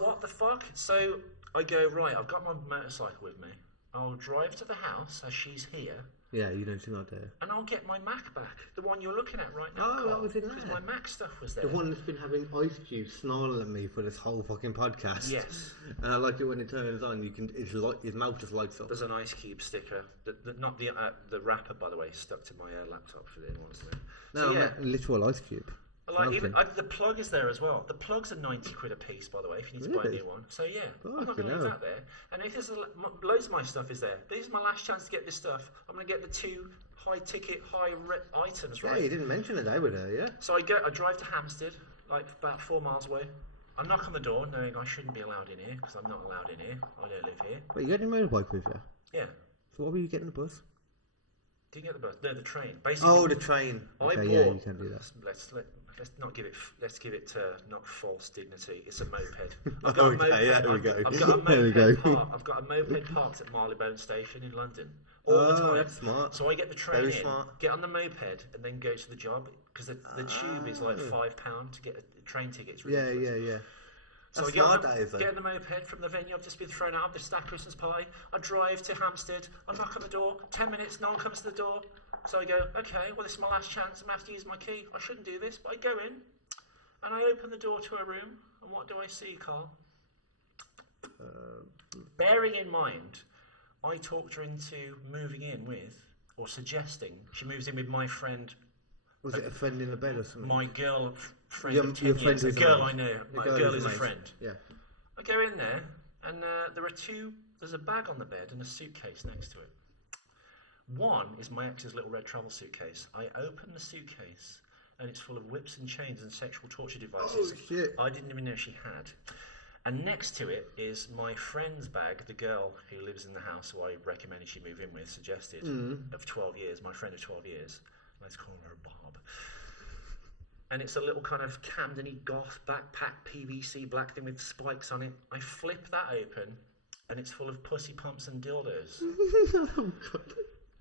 What the fuck? So I go, right, I've got my motorcycle with me. I'll drive to the house as she's here, Yeah, you know she's not there. and I'll get my Mac back. The one you're looking at right now. Oh, that Carl, was in because there. my Mac stuff was there. The one that's been having Ice Cube snarling at me for this whole fucking podcast. Yes. And I like it when it turns on. You can, his mouth just lights up. There's an Ice Cube sticker. Not the wrapper, by the way, stuck to my laptop for anyone wants to know. No, So, I yeah. meant literal Ice Cube. Like even Fountain. the plug is there as well. The plugs are 90 quid a piece, by the way, if you need to buy a Really? new one. So yeah, I'm not Fucking going to leave hell. that there. And if there's loads of my stuff is there. This is my last chance to get this stuff. I'm going to get the 2 high-ticket, items, Yeah, right? you didn't mention it. They were there, yeah. So I drive to Hampstead, like about 4 miles away. I knock on the door, knowing I shouldn't be allowed in here because I'm not allowed in here. I don't live here. Wait, you got your motorbike with you? Yeah. So what were you getting the bus? Didn't get the bus. No, the train. Basically, Oh, the train. I Okay, bought. yeah, you can do that. Let's not give it. Let's give it not false dignity. It's a moped. I've got a Okay, moped. yeah, there we go. I've got a There we moped go. I've got a moped parked at Marylebone Station in London all the Oh, time. that's smart. So I get the train Very in, smart. get on the moped, and then go to the job because the tube is like £5 to get a train ticket. It's Yeah, ridiculous. yeah. So That's I get on, smart, that is, though. get on the moped from the venue I've just been thrown out of, the staff Christmas party. I drive to Hampstead. I knock on the door. 10 minutes, no one comes to the door. So I go, okay, well, this is my last chance. I'm going to have to use my key. I shouldn't do this, but I go in and I open the door to a room. And what do I see, Carl? Bearing in mind, I talked her into moving in with, or suggesting, she moves in with my friend Was it a friend in the bed or something? My girl friend Your of 10 friend years. A who's a girl mate. I know. A A girl girl who's is a a mate. friend. Yeah. I go in there, and there's a bag on the bed and a suitcase next to it. One is my ex's little red travel suitcase. I open the suitcase, and it's full of whips and chains and sexual torture devices. Oh, shit. I didn't even know she had. And next to it is my friend's bag, the girl who lives in the house who I recommended she move in with, suggested, of 12 years, my friend of 12 years. Let's call her Bob. And it's a little kind of Camden-y goth backpack PVC black thing with spikes on it. I flip that open, and it's full of pussy pumps and dildos. Oh, God.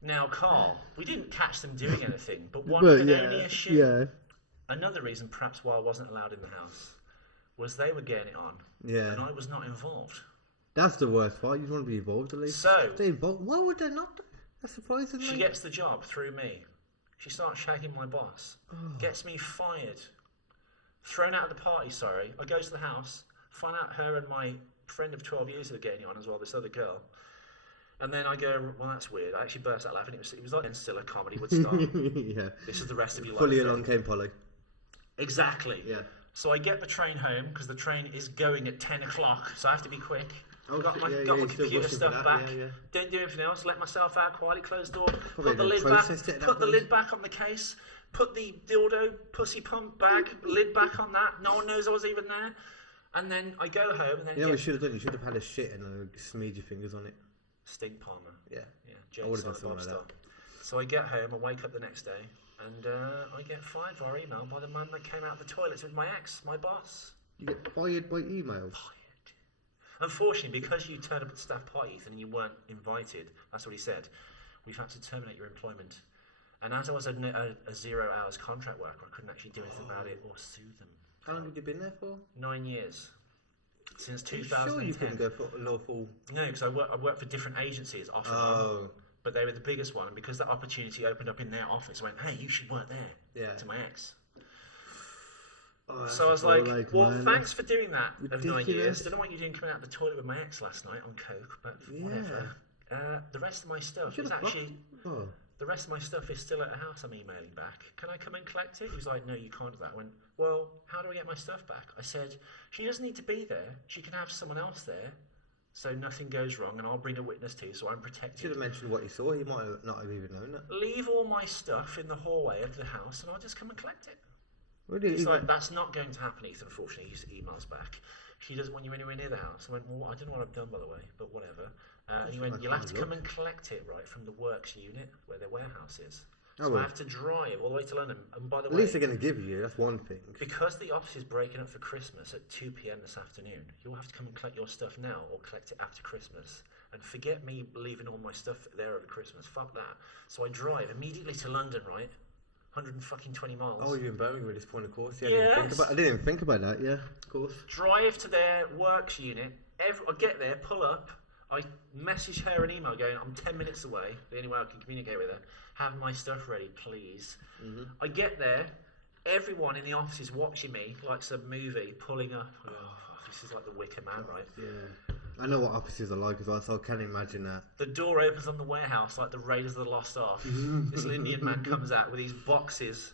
Now, Carl, we didn't catch them doing anything, but one can only assume. Yeah. Another reason, perhaps, why I wasn't allowed in the house was they were getting it on, Yeah. and I was not involved. That's the worst part. You want to be involved at least. So, Stay involved. Why would they not? That's surprising. she gets the job through me. She starts shagging my boss. Gets me fired. Thrown out of the party, sorry. I go to the house, find out her and my friend of 12 years are getting on as well, this other girl. And then I go, well, that's weird. I actually burst out laughing. It was like Ben Stiller comedy would start. Yeah. This is the rest of your life. Fully along came Polly. Exactly. Yeah. So I get the train home, because the train is going at 10 o'clock, so I have to be quick. Oh, got my yeah, got yeah, my you're still computer rushing for stuff that, back. yeah, yeah. Don't do anything else. Let myself out quietly. Close the door. Probably Put the don't lid back. process it at that Put the point. lid back on the case. Put the dildo pussy pump bag lid back on that. No one knows I was even there. And then I go home and then You know what you should have done? You should have had a shit and smeared your fingers on it. Stink Palmer. Yeah. Yeah. I James would've done Silent something Bob like style. So I get home and wake up the next day, and I get fired via email by the man that came out of the toilets with my ex, my boss. You get fired by email. Unfortunately, because you turned up at the staff party, Ethan, and you weren't invited, that's what he said, we've had to terminate your employment. And as I was a 0 hours contract worker, I couldn't actually do anything about it or sue them. How long have you been there for? 9 years. Since Are you 2010. sure you couldn't go for lawful? No, because I worked for different agencies off and on. But they were the biggest one, and because that opportunity opened up in their office, I went, hey, you should work there. Yeah. To my ex. Oh, So I was like, well, thanks for doing that of 9 years. Ridiculous. Don't know what you doing coming out the toilet with my ex last night on coke, but whatever. The rest of my stuff is actually... The rest of my stuff is still at a house I'm emailing back. Can I come and collect it? He was like, no, you can't do that. I went, well, how do I get my stuff back? I said, she doesn't need to be there. She can have someone else there, so nothing goes wrong, and I'll bring a witness to you, so I'm protected. Should have mentioned what you saw. He might not have even known that. Leave all my stuff in the hallway of the house, and I'll just come and collect it. Really? He's like, that's not going to happen, Ethan, unfortunately. He emails back. She doesn't want you anywhere near the house. I went, well, I don't know what I've done, by the way, but whatever. And he went, you'll have to come and collect it, right, from the works unit, where their warehouse is. So I have to drive all the way to London. And by the way... At least they're going to give you, that's one thing. Because the office is breaking up for Christmas at 2 p.m. this afternoon, you'll have to come and collect your stuff now or collect it after Christmas. And forget me leaving all my stuff there over Christmas. Fuck that. So I drive immediately to London, right? 120 miles. Oh, you're in Birmingham at this point, of course. Yeah, Yes. I didn't even think about that, yeah, of course. Drive to their works unit. I get there, pull up. I message her an email going, I'm 10 minutes away. The only way I can communicate with her. Have my stuff ready, please. Mm-hmm. I get there. Everyone in the office is watching me like some movie, pulling up. Oh, this is like the Wicker Man, right? Yeah. I know what offices are like as well, so I can imagine that. The door opens on the warehouse like the Raiders of the Lost Ark. This little Indian man comes out with these boxes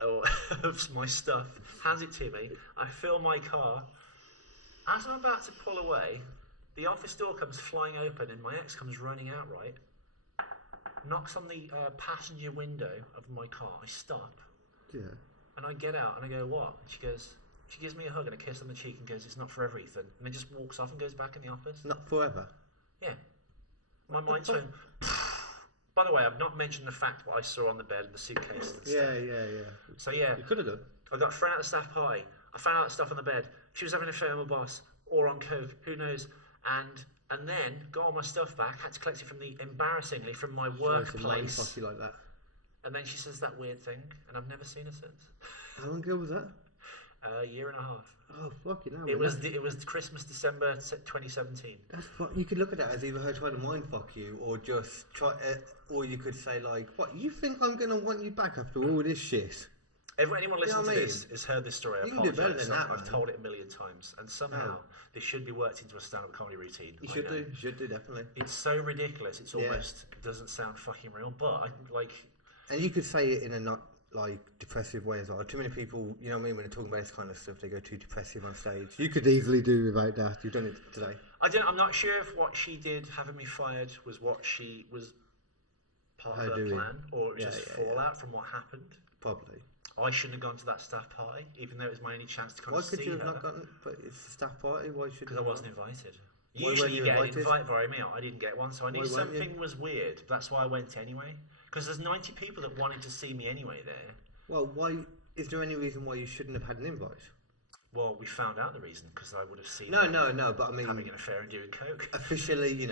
of my stuff, hands it to me. I fill my car. As I'm about to pull away, the office door comes flying open and my ex comes running out, right? Knocks on the passenger window of my car. I stop. Yeah. And I get out and I go, what? And she gives me a hug and a kiss on the cheek and goes, it's not forever, Ethan. And then just walks off and goes back in the office. Not forever? Yeah. My mind's going, by the way, I've not mentioned the fact what I saw on the bed and the suitcase and stuff. Yeah. So yeah. You could have done. I got thrown out of the staff party. I found out stuff on the bed. She was having an affair with my boss, or on coke, who knows. And then got all my stuff back. Had to collect it embarrassingly from my workplace. Like that. And then she says that weird thing, and I've never seen her since. How long ago was that? A year and a half. Oh fucking hell! It was Christmas, December 2017. That's you could look at that as either her trying to mind fuck you, or just try, or you could say like, "What you think I'm gonna want you back after all this shit?" Anyone listening to this has heard this story. I can do better apologise. than that, I've told it a million times, and somehow this should be worked into a stand-up comedy routine. You should do, definitely. It's so ridiculous. It's almost doesn't sound fucking real, but I like. And you could say it in a not like depressive way as well. Too many people, you know what I mean, when they're talking about this kind of stuff, they go too depressive on stage. You could easily do without that. You've done it today. I'm not sure if what she did, having me fired, was what she was part of her plan, or it was just fallout from what happened. Probably. I shouldn't have gone to that staff party, even though it was my only chance to come and see her. Why could you have not gone? But it's a staff party. Why should? Because I wasn't invited. Usually you get an invite via email. I didn't get one, so I knew something was weird. That's why I went anyway. Because there's 90 people that wanted to see me anyway there. Well, why? Is there any reason why you shouldn't have had an invite? Well, we found out the reason because I would have seen. No. But I mean, having an affair and doing coke. Officially.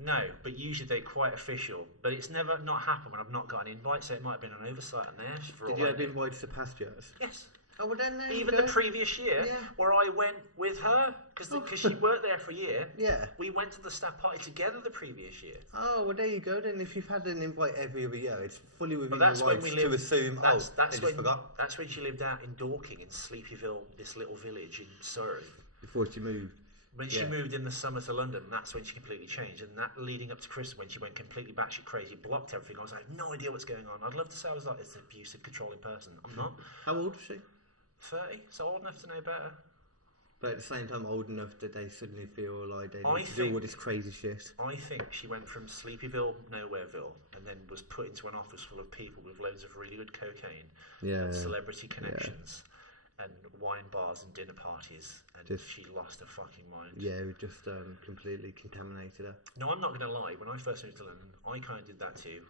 No, but usually they're quite official. But it's never not happened when I've not got an invite, so it might have been an oversight on theirs. Did you have invites to past years? Yes. Oh, well then even the previous year, where I went with her, because she worked there for a year. Yeah. We went to the staff party together the previous year. Oh, well there you go then. If you've had an invite every other year, it's fully within your rights to assume, that's when she lived out in Dorking in Sleepyville, this little village in Surrey. Before she moved. When she moved in the summer to London, that's when she completely changed. And that leading up to Christmas, when she went completely batshit crazy, blocked everything, I have no idea what's going on. I'd love to say I was like this abusive, controlling person. I'm not. How old was she? 30, so old enough to know better. But at the same time, old enough that they suddenly feel like they need to do all this crazy shit. I think she went from Sleepyville, Nowhereville, and then was put into an office full of people with loads of really good cocaine, and celebrity connections, and wine bars and dinner parties, and she lost her fucking mind. Yeah, it just completely contaminated her. No, I'm not going to lie. When I first moved to London, I kind of did that too.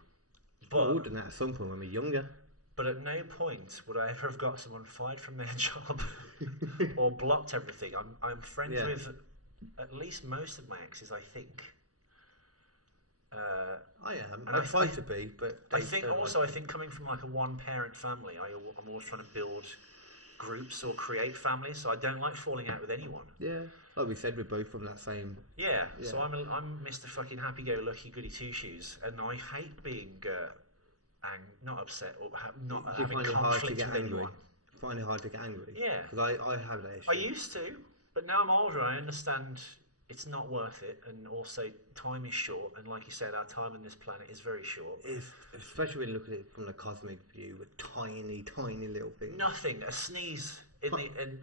But I would have done that at some point when we were younger. But at no point would I ever have got someone fired from their job or blocked everything. I'm friends with at least most of my exes, I think. I am. I try to be, but I think coming from like a one-parent family, I'm always trying to build groups or create families, so I don't like falling out with anyone. Yeah, like we said, we're both from that same. Yeah. So I'm Mr. Fucking Happy-Go-Lucky Goody Two-Shoes, and I hate being. Not upset or not having conflict with anyone. Find it hard to get angry? Yeah. Because I have that issue. I used to, but now I'm older, I understand it's not worth it, and also time is short, and like you said, our time on this planet is very short. Especially when you look at it from the cosmic view, with tiny, tiny little things. Nothing, a sneeze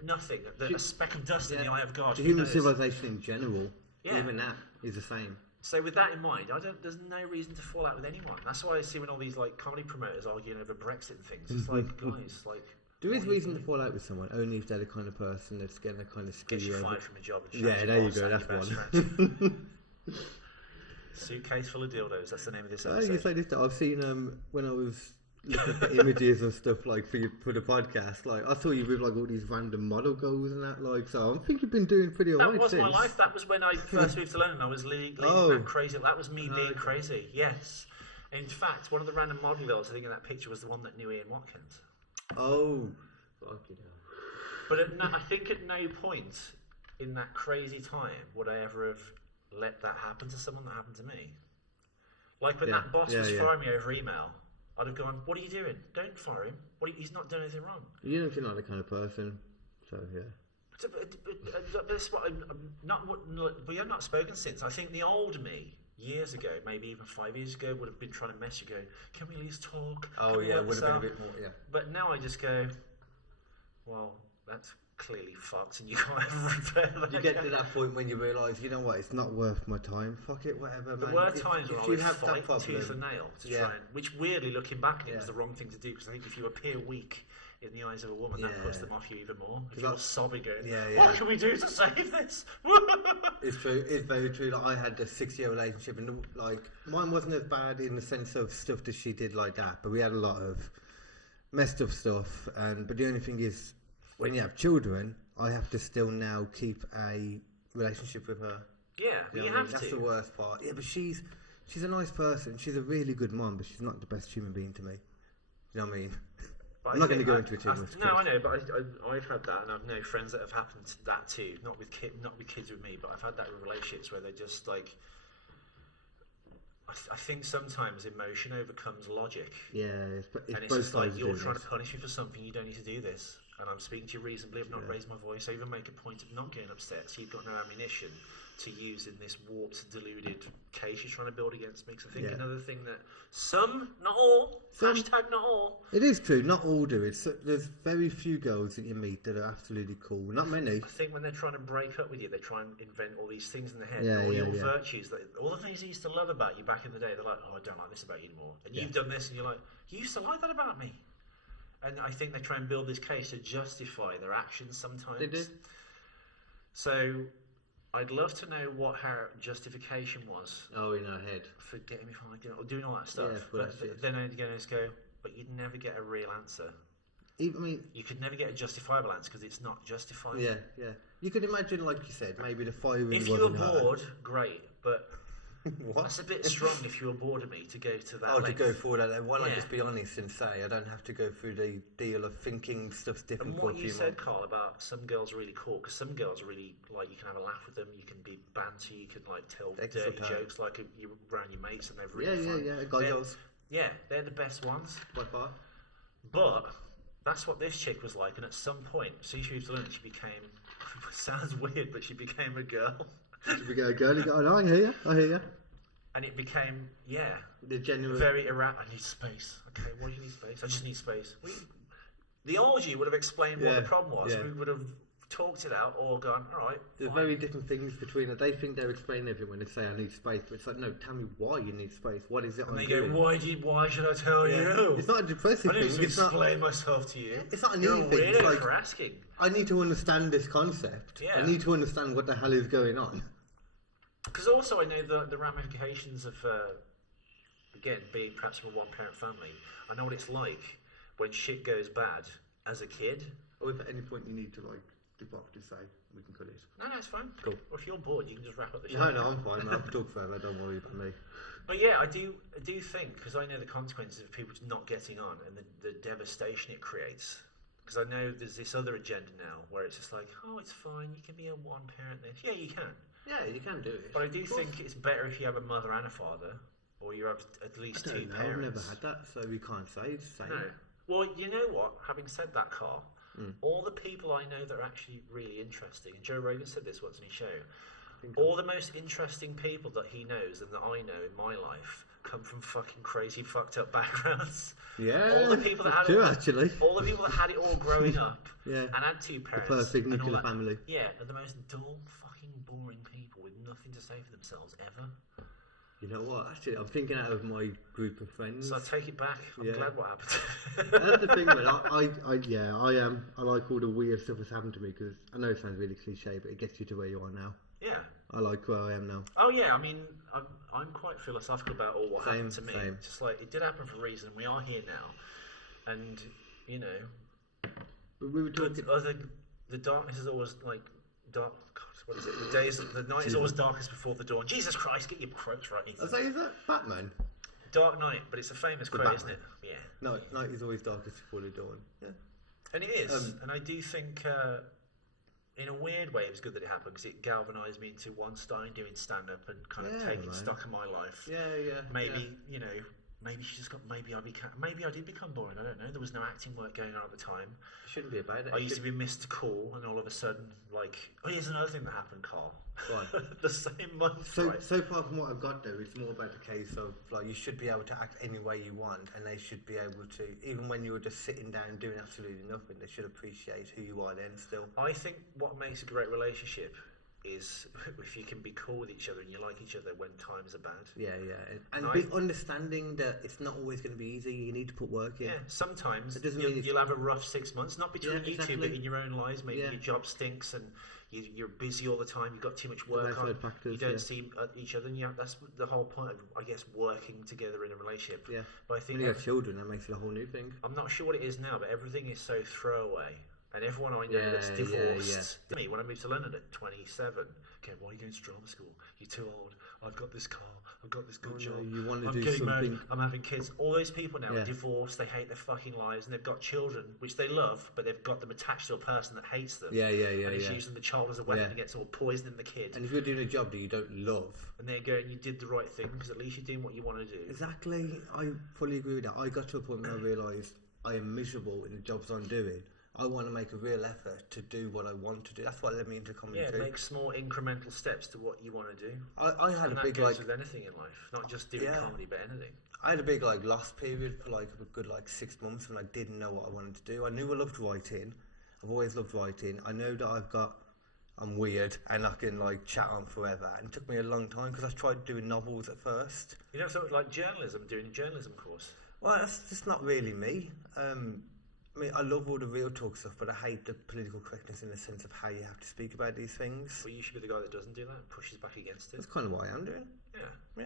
nothing, a speck of dust in the eye of God. Human civilization in general, even that is the same. So with that in mind, there's no reason to fall out with anyone. That's why I see when all these like comedy promoters arguing over Brexit and things. It's like, guys, like... There is reason to fall out with someone, only if they're the kind of person that's getting a kind of skill. Gets you fired from a job. And there you go, that's one. Suitcase full of dildos, that's the name of this episode. You say this, I've seen, when I was looking at the images and stuff like for the podcast, like I saw you with like all these random model goals and that, like, so I think you've been doing pretty alright. That was my life. That was when I first moved to London. I was leading that crazy. That was me being crazy. Yes. In fact, one of the random model girls I think in that picture was the one that knew Ian Watkins. Oh, fucking hell. But I think at no point in that crazy time would I ever have let that happen to someone that happened to me. Like when that boss was firing me over email, I'd have gone, "What are you doing? Don't fire him. He's not doing anything wrong." You don't seem like the kind of person, so yeah. We have not spoken since. I think the old me, years ago, maybe even 5 years ago, would have been trying to mess you, going, "Can we at least talk?" Oh yeah, would have been a bit more, yeah. But now I just go, well, that's clearly fucked, and you can't ever repair that. You get to that point when you realise, you know what, it's not worth my time. Fuck it, whatever. There were times when I would fight tooth and nail to try and, which weirdly, looking back on it, was the wrong thing to do, because I think if you appear weak in the eyes of a woman, that puts them off you even more. If you're sobbing, going, "What can we do to save this?" It's true. It's very true. Like, I had a 6-year relationship, and like mine wasn't as bad in the sense of stuff that she did like that, but we had a lot of messed up stuff. But the only thing is, when you have children, I have to still now keep a relationship with her. Yeah, you have to. That's the worst part. Yeah, but she's a nice person. She's a really good mom, but she's not the best human being to me. You know what I mean? But I'm not going to go into it too much. No, I know, but I've had that, and I've known friends that have happened to that too. Not with kids with me, but I've had that with relationships where they're just like. I think sometimes emotion overcomes logic. Yeah, and it's just like, you're trying to punish me for something, you don't need to do this. and I'm speaking to you reasonably. I've not raised my voice. I even make a point of not getting upset. So you've got no ammunition to use in this warped, deluded case you're trying to build against me. Because I think another thing that some, not all, hashtag not all. It is true, not all do it. So there's very few girls that you meet that are absolutely cool. Not many. I think when they're trying to break up with you, they try and invent all these things in their head. Yeah, all yeah, your yeah. virtues, all the things they used to love about you back in the day. They're like, oh, I don't like this about you anymore. And you've done this, and you're like, you used to like that about me. And I think they try and build this case to justify their actions sometimes. They do. So I'd love to know what her justification was. Oh, in her head. For getting me fired, or doing all that stuff. Yeah, but then again, I just go, but you'd never get a real answer. I mean, you could never get a justifiable answer because it's not justifiable. Yeah, yeah. You could imagine, like you said, maybe the firing If wasn't you were her. bored, great, but What? that's a bit strong if you were bored of me to go to that Oh, length. to go for that. Why not Yeah. just be honest and say, I don't have to go through the deal of thinking stuff's different And for a what you few said, months. Carl, about some girls are really cool, because some girls are really, like, you can have a laugh with them, you can be banter, you can, like, tell Excellent dirty time. jokes, like, you're around your mates and they're Yeah, really fun. yeah, guy girls, Yeah, they're the best ones. by far. But that's what this chick was like, and at some point, she moved to London, she became, it sounds weird, but she became a girl. Should we go, girl? You got an eye? I hear you. I hear you. And it became, The genuine. very erratic. I need space. Okay, why do you need space? I just need space. The old you would have explained what the problem was. yeah. We would have talked it out or gone, all right. There's fine. very different things between it. They think they're explaining everything when they say I need space, but it's like, no, tell me why you need space. What is it? And I'm they doing? go, why should I tell you? It's not a depressive I need thing. to It's not. explain myself to you. It's not a You're a new thing. It's weirdo like, for asking. I need to understand this concept. Yeah. I need to understand what the hell is going on. Because also I know the ramifications of, again, being perhaps from a one-parent family. I know what it's like when shit goes bad as a kid. Or if at any point you need to like dip off, just say we can cut it. No, it's fine. Cool. Or if you're bored, you can just wrap up the show. No, I'm fine. I'll talk forever. Don't worry about me. But yeah, I do think, because I know the consequences of people not getting on and the devastation it creates. Because I know there's this other agenda now where it's just like, oh, it's fine, you can be a one-parent then. Yeah, you can. Yeah, you can do it. But I do think it's better if you have a mother and a father, or you have at least two parents. I've never had that, so we can't say it's the same. No. Well, you know what? Having said that, Carl, all the people I know that are actually really interesting, and Joe Rogan said this once in his show, all the most interesting people that he knows and that I know in my life come from fucking crazy, fucked up backgrounds. Yeah, all the people that had true, it, actually. all the people that had it all growing up, Yeah. and had two parents, Perfect and all nuclear that, family. yeah, are the most dull, fucking boring people with nothing to say for themselves ever. You know what? Actually, I'm thinking out of my group of friends. So I take it back. I'm glad what happened. That's the thing, man. I like all the weird stuff that's happened to me because I know it sounds really cliche, but it gets you to where you are now. Yeah. I like where I am now. Oh yeah, I mean, I'm quite philosophical about all what happened to me. Same. Just like it did happen for a reason. We are here now, and you know, But we were talking. the darkness is always like dark. God, what is it? The night is always darkest before the dawn. Jesus Christ, get your quotes right. I say, is that Batman? Dark Knight, but it's a famous quote, isn't it? Yeah. No, night is always darkest before the dawn. Yeah. And it is, and I do think, in a weird way, it was good that it happened because it galvanised me into starting doing stand-up and kind of taking stock of my life. Yeah. Maybe you know, maybe I did become boring. I don't know. There was no acting work going on at the time. It shouldn't be about it. I used to be Mr. Cool, and all of a sudden, like, oh, here's another thing that happened, Carl. Right. The same month, So, right? so far from what I've got though, it's more about the case of like you should be able to act any way you want, and they should be able to, even when you're just sitting down doing absolutely nothing, they should appreciate who you are then still. I think what makes a great relationship is if you can be cool with each other and you like each other when times are bad. Yeah, and be understanding that it's not always going to be easy. You need to put work in. Yeah, sometimes It doesn't mean you'll have a rough 6 months, not between you two, but exactly. in your own lives. Maybe your job stinks and you're busy all the time. You've got too much work on. Factors, you don't see each other, and that's the whole point of, I guess, working together in a relationship. Yeah. But I think When you have children, that makes it a whole new thing. I'm not sure what it is now, but everything is so throwaway. And everyone I know that's divorced, me, when I moved to London at 27, okay, why are you going to drama school? You're too old. I've got this car. I've got this good job. You want to I'm do getting something. married. I'm having kids. All those people now are divorced. They hate their fucking lives, and they've got children, which they love, but they've got them attached to a person that hates them. Yeah. And it's using the child as a weapon against or poisoning the kid. And if you're doing a job that you don't love, and they're going, you did the right thing because at least you're doing what you want to do. Exactly. I fully agree with that. I got to a point where I realised I am miserable in the jobs I'm doing. I want to make a real effort to do what I want to do. That's what led me into comedy Yeah, too. make small incremental steps to what you want to do. I had And a that big goes like with anything in life, not just doing comedy, but anything. I had a big like lost period for like a good like 6 months when I didn't know what I wanted to do. I knew I loved writing. I've always loved writing. I know that I'm weird and I can like chat on forever. And it took me a long time because I tried doing novels at first. You know, sort of like journalism, doing a journalism course. Well, that's just not really me. I mean, I love all the real talk stuff, but I hate the political correctness in the sense of how you have to speak about these things. Well, you should be the guy that doesn't do that, and pushes back against it. That's kind of what I am doing. Yeah. Yeah.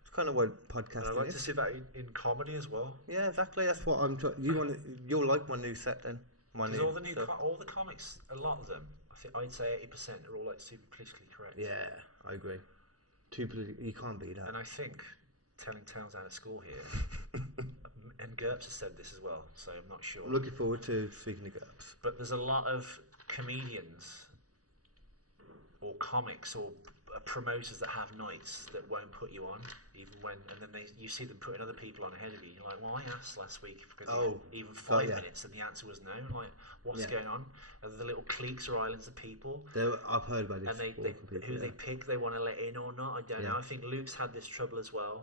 It's kind of what podcasting is. And I'd like to see that in comedy as well. Yeah, exactly. That's what I'm trying. You'll like my new set then. Because all the comics, a lot of them, I'd say 80% are all like super politically correct. Yeah, I agree. Too political. You can't beat that. And I think telling tales out of school here, and GURPS has said this as well, so I'm not sure. I'm looking forward to speaking to GURPS. But there's a lot of comedians or comics or promoters that have nights that won't put you on, even when, and then you see them putting other people on ahead of you. You're like, well, I asked last week because even 5 minutes, and the answer was no. I'm like, what's going on? Are there little cliques or islands of people? I've heard about this. And they pick, they want to let in or not. I don't know. I think Luke's had this trouble as well.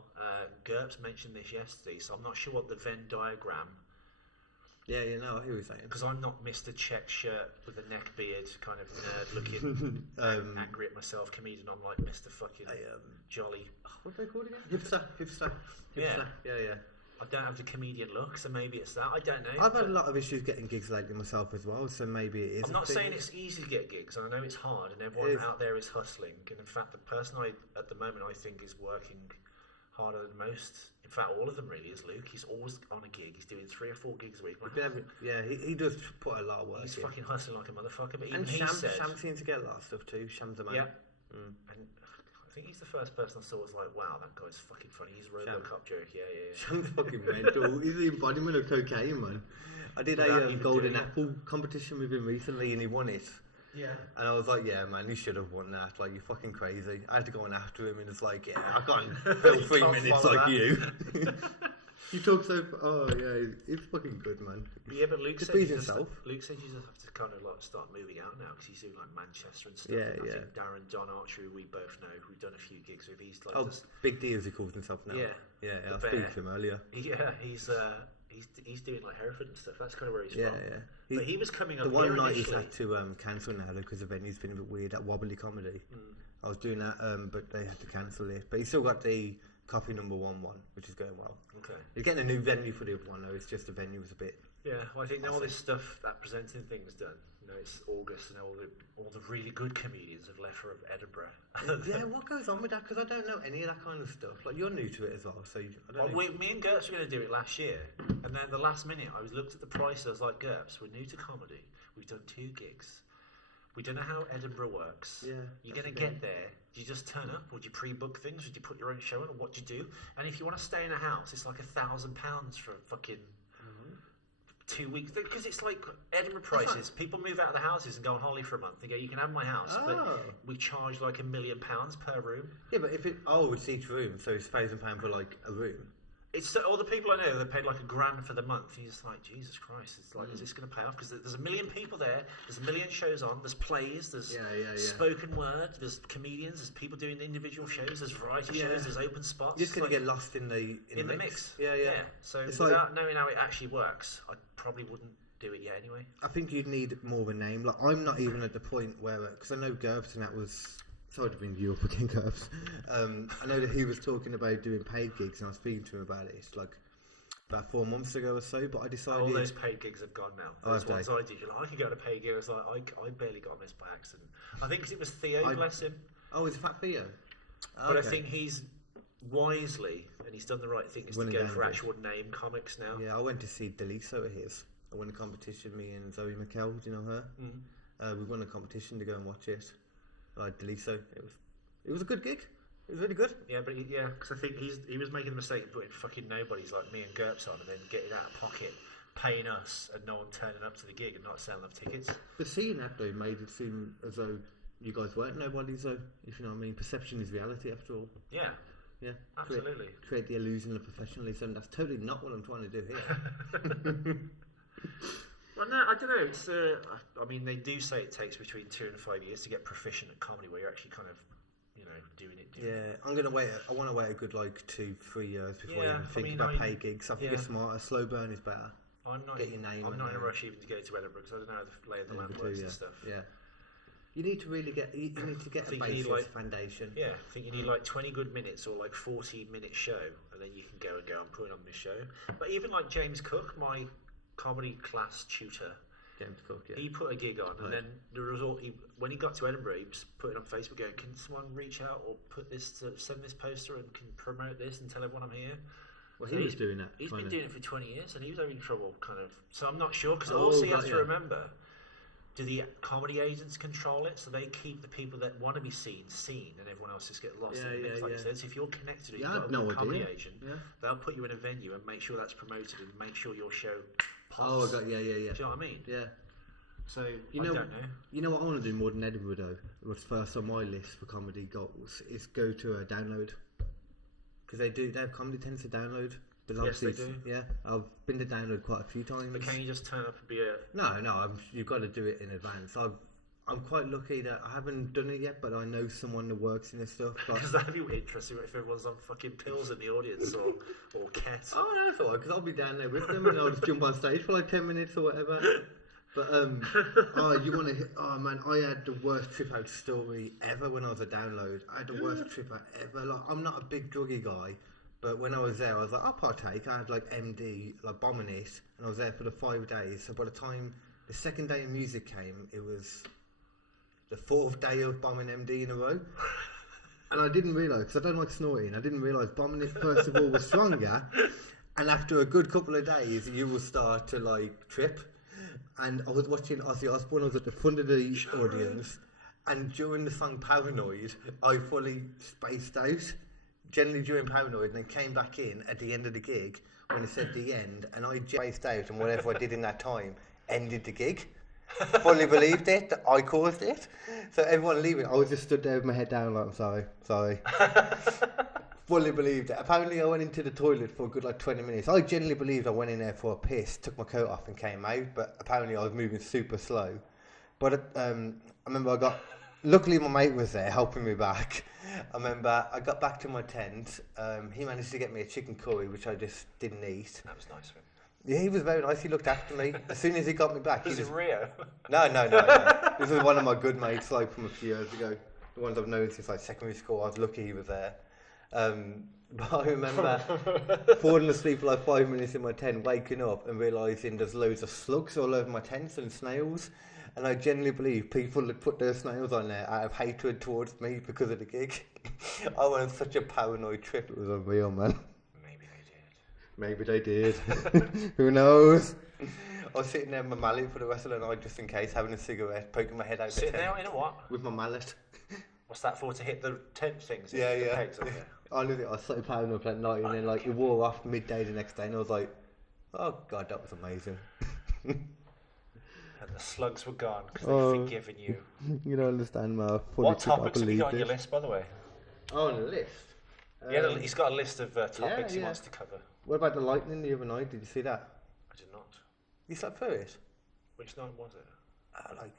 GURPS mentioned this yesterday, so I'm not sure what the Venn diagram. Yeah, I hear what you're saying. Because I'm not Mr. Check shirt with a neck beard, kind of nerd looking, angry at myself comedian. I'm like Mr. fucking jolly. What are they called again? Hipster. Yeah. I don't have the comedian look, so maybe it's that. I don't know. I've had a lot of issues getting gigs lately myself as well, so maybe it is. I'm not saying it's easy to get gigs, and I know it's hard, and everyone out there is hustling. And in fact, the person at the moment I think is working harder than most, in fact all of them really, is Luke. He's always on a gig. He's doing 3 or 4 gigs a week. He does put a lot of work. He's fucking hustling like a motherfucker. But and Sham seems to get a lot of stuff too. Sham's the man. Yeah. And I think he's the first person I saw was like, wow, that guy's fucking funny. He's RoboCop joke. Yeah. Sham's fucking mental. He's the embodiment of cocaine, man. I did a Golden Apple competition with him recently and he won it. Yeah. And I was like, yeah, man, you should have won that. Like, you're fucking crazy. I had to go on after him and it's like, yeah, I can't fill 3 minutes like you. You talk so... Oh, yeah, it's fucking good, man. Yeah, but Luke said be himself. Luke said you just have to kind of like start moving out now because he's doing like Manchester and stuff. Yeah, and I think Darren Don Archer, who we both know, who've done a few gigs with, he's like... Big D as he calls himself now. Yeah, I was speaking to him earlier. Yeah, he's doing like Hereford and stuff. That's kind of where he's from. Yeah. But he was coming up the here one night initially. he's had to cancel now because the venue's been a bit weird at Wobbly Comedy. I was doing that, but they had to cancel it. But he's still got the copy number 1-1, which is going well. Okay. You're getting a new venue for the other one though. It's just the venue was a bit... Yeah, well, I think now all this stuff, that presenting thing's done. You know, it's August and all the really good comedians have left for Edinburgh. Yeah, what goes on with that? Because I don't know any of that kind of stuff. Like, you're new to it as well, so I don't know. Me and GURPS were going to do it last year, and then at the last minute, I looked at the price. I was like, GURPS, we're new to comedy. We've done 2 gigs. We don't know how Edinburgh works. Yeah, you're going to get there. Do you just turn up? Would you pre-book things? Would you put your own show on? Or what do you do? And if you want to stay in a house, it's like £1,000 for fucking 2 weeks. Because it's like Edinburgh prices. People move out of the houses and go on holiday for a month. They go, you can have my house, but we charge like £1 million per room. Yeah, but if it's each room, so it's £1,000 for like a room. It's all the people I know, they paid like £1,000 for the month. You're just like, Jesus Christ, it's like, is this going to pay off? Because there's 1 million people there, there's 1 million shows on, there's plays, there's spoken word, there's comedians, there's people doing individual shows, there's variety shows, there's open spots. You're just going to get lost in the mix. Yeah. So it's without knowing how it actually works, I probably wouldn't do it yet anyway. I think you'd need more of a name. Like, I'm not even at the point where, because I know GURPS and that was... Sorry to bring you up again, GURPS. I know that he was talking about doing paid gigs, and I was speaking to him about it. It's like about 4 months ago or so. But I decided all those paid gigs have gone now. Those ones I did, you're like, I could go to a paid gig. I was like, I barely got on this by accident. I think 'cause it was Theo, bless him. Oh, is it Fat Theo? But I think he's wisely, and he's done the right thing, is to go for actual name comics now. Yeah, I went to see Deliso at his. I won a competition. Me and Zoe McKell, do you know her? We won a competition to go and watch it. Deliso. It was a good gig. It was really good. Yeah, but because I think he was making the mistake of putting fucking nobodies like me and GURPS on, and then getting out of pocket, paying us, and no one turning up to the gig and not selling enough tickets. But seeing that though made it seem as though you guys weren't nobodies though. If you know what I mean. Perception is reality after all. Yeah. Yeah. Absolutely. Create the illusion of professionalism. That's totally not what I'm trying to do here. Well, no, I don't know. It's I mean, they do say it takes between 2 and 5 years to get proficient at comedy, where you're actually kind of, doing it. I'm gonna wait. I want to wait a good 2-3 years before I even think about pay gigs. I think it's smarter. Slow burn is better. I'm not. Get your name. I'm not in a rush even to go to Edinburgh because I don't know how the lay of the land works and stuff. Yeah. You need to really get. You need to get a basis foundation. Yeah, I think you need 20 good minutes or 40-minute show, and then you can go. I'm putting on this show. But even James Cook, my comedy class tutor. James Cook, yeah. He put a gig on, and then the result. When he got to Edinburgh, he was putting on Facebook, going, "Can someone reach out or send this poster and can promote this and tell everyone I'm here?" Well, he was doing that. He's been doing it for 20 years, and he was having trouble, So I'm not sure because also you have to remember. Do the comedy agents control it? So they keep the people that want to be seen, and everyone else just get lost in the mix. Like you said, so if you're connected, you've got a comedy agent. Yeah. They'll put you in a venue and make sure that's promoted and make sure your show pops. Oh, God, yeah. Do you know what I mean? Yeah. So I don't know. You know what I want to do more than Edinburgh though? What's first on my list for comedy goals is go to a download because they have comedy tends to download. But yes, they do. Yeah, I've been to download quite a few times. But can you just turn up and be a... No, you've got to do it in advance. I'm quite lucky that I haven't done it yet, but I know someone that works in this stuff. Because that'd be interesting if everyone's on fucking pills in the audience or ket. Oh, no, that's alright, because I'll be down there with them and I'll just jump on stage for 10 minutes or whatever. But, you want to... Oh, man, I had the worst trip out story ever when I was a download. I had the worst trip out ever. I'm not a big druggy guy. But when I was there, I was like, I'll partake. I had MD, bombing it, and I was there for the 5 days. So by the time the second day of music came, it was the 4th day of bombing MD in a row. And I didn't realise, because I don't like snorting, I didn't realise bombing it first of all was stronger. And after a good couple of days, you will start to trip. And I was watching Ozzy Osbourne, I was at the front of the audience, and during the song Paranoid, I fully spaced out. Generally during Paranoid, and then came back in at the end of the gig when it said the end, and I spaced out, and whatever I did in that time ended the gig. Fully believed it, that I caused it. So everyone leaving, I was just stood there with my head down I'm sorry. Fully believed it. Apparently I went into the toilet for a good 20 minutes. I genuinely believed I went in there for a piss, took my coat off and came out, but apparently I was moving super slow. But I remember luckily my mate was there helping me back. I remember I got back to my tent. He managed to get me a chicken curry, which I just didn't eat. That was nice of him. Yeah, he was very nice. He looked after me. As soon as he got me back, Was it Rio? No. This was one of my good mates, from a few years ago. The ones I've known since secondary school. I was lucky he was there. But I remember falling asleep for 5 minutes in my tent, waking up and realising there's loads of slugs all over my tent and snails. And I genuinely believe people had put their snails on there out of hatred towards me because of the gig. I went on such a paranoid trip, it was unreal, man. Maybe they did. Who knows? I was sitting there with my mallet for the rest of the night just in case, having a cigarette, poking my head out the tent. Sitting there in a what? With my mallet. What's that for, to hit the tent things? Yeah. The pegs on there? I was so paranoid that night, and then it wore off midday the next day, and I was like, oh God, that was amazing. And the slugs were gone because they'd forgiven you. You don't understand, man. What topics have you got on your list, by the way? Oh, on the list? Yeah, he's got a list of topics he wants to cover. What about the lightning the other night? Did you see that? I did not. You slept through it? Which night was it?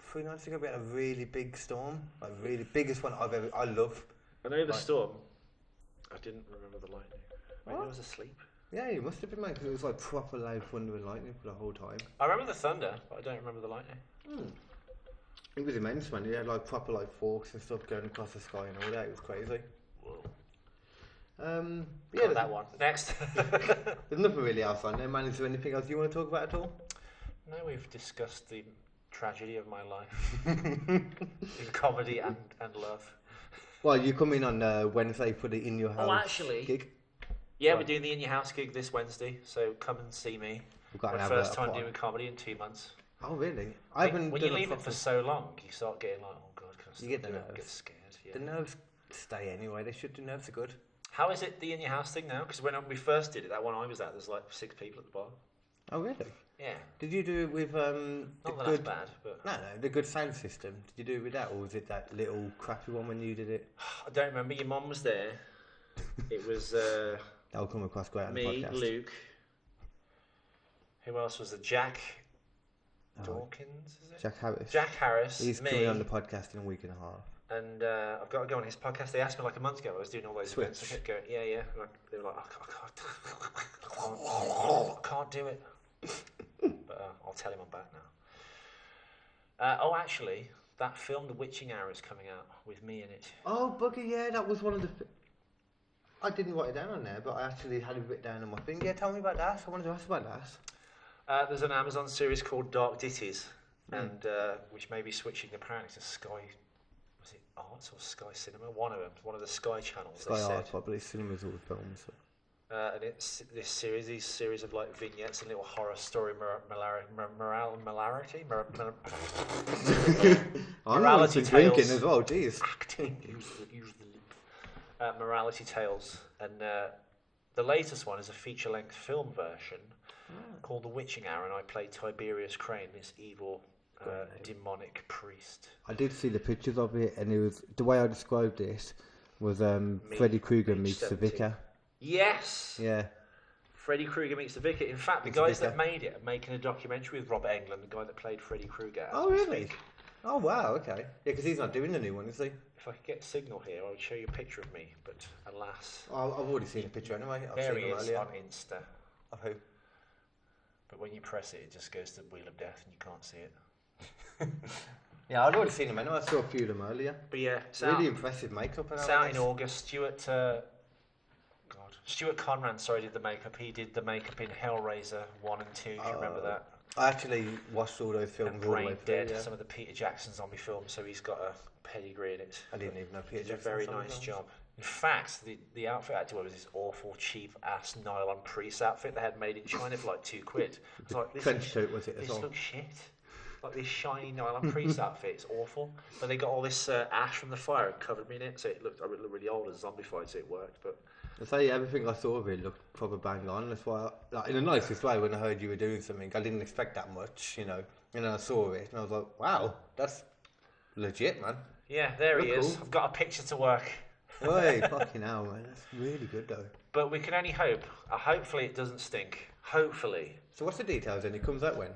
3 nights ago we had a really big storm. Really biggest one I love. I know the storm. I didn't remember the lightning. Maybe I was asleep. Yeah, you must have been, mate, because it was proper loud thunder and lightning for the whole time. I remember the thunder, but I don't remember the lightning. It was immense, man. It had proper forks and stuff going across the sky and all that. It was crazy. Whoa. Yeah, that one. Next. There's nothing really else on there, man. Is there anything else you want to talk about at all? No, we've discussed the tragedy of my life. In comedy and love. Well, you come in on Wednesday for the In Your House gig? Yeah, we're doing the In Your House gig this Wednesday, so come and see me. My first time doing comedy in 2 months. Oh, really? When you leave it for so long, you start getting oh God, you get the nerves. Get scared. Yeah. The nerves stay anyway. The nerves are good. How is it the In Your House thing now? Because when we first did it, that one I was at, there's 6 people at the bar. Oh, really? Yeah. Did you do it with not that that's bad, but no, the good sound system? Did you do it with that, or was it that little crappy one when you did it? I don't remember. Your mum was there. It was that'll come across great on me, the podcast. Luke. Who else was there? Jack, Dawkins, is it? Jack Harris. Jack Harris. He's me, coming on the podcast in a week and a half. And I've got to go on his podcast. They asked me like a month ago. I was doing all those events. I kept going, yeah. And they were like, I can't do it. But I'll tell him I'm back now. Actually, that film, The Witching Hour, is coming out with me in it. Oh, bugger, yeah, that was one of the... I didn't write it down on there, but I actually had it written down on my thing. Yeah, tell me about that. I wanted to ask about that. There's an Amazon series called Dark Ditties, and which may be switching apparently to Sky... Was it Arts or Sky Cinema? One of them. One of the Sky channels. Sky Arts, probably. Cinema's all the films. So. And it's these series of like vignettes and little horror story morality drinking as well, jeez. Acting, use the lip. Morality tales, and the latest one is a feature-length film version called The Witching Hour, and I play Tiberius Crane, this evil demonic priest. I did see the pictures of it, and it was the way I described this was Freddy Krueger meets the Vicar. Yes. Yeah. Freddy Krueger meets the Vicar. In fact, the guys that made it are making a documentary with Robert Englund, the guy that played Freddy Krueger. Oh, really? Oh, wow, okay. Yeah, because he's not doing the new one, is he? If I could get signal here, I would show you a picture of me, but alas. Oh, I've already seen a picture anyway. There he is on Insta. Of who? But when you press it, it just goes to the Wheel of Death and you can't see it. Yeah, I'd already seen him anyway. I saw a few of them earlier. But yeah, it's really impressive makeup. It's out in August. Stuart Conran, did the makeup. He did the makeup in Hellraiser 1 and 2. Do you remember that? I actually watched all those films all the way through. Dead, some of the Peter Jackson zombie films, so he's got a pedigree in it. I didn't even know Peter Jackson. Did a very nice job. In fact, the outfit I had to wear was this awful cheap ass nylon priest outfit they had made in China for like £2. It's like this trench coat was it as well? This looks shit. Like this shiny nylon priest outfit, it's awful. But they got all this ash from the fire and covered me in it, so I looked really old and zombified, so it worked. But I say everything I saw of it looked proper bang on. That's why, like, in the nicest way, when I heard you were doing something, I didn't expect that much, you know. And then I saw it, and I was like, "Wow, that's legit, man." Yeah, there he is. I've got a picture to work. Hey, fucking hell, man, that's really good though. But we can only hope. Hopefully, it doesn't stink. Hopefully. So, what's the details? Then it comes out when?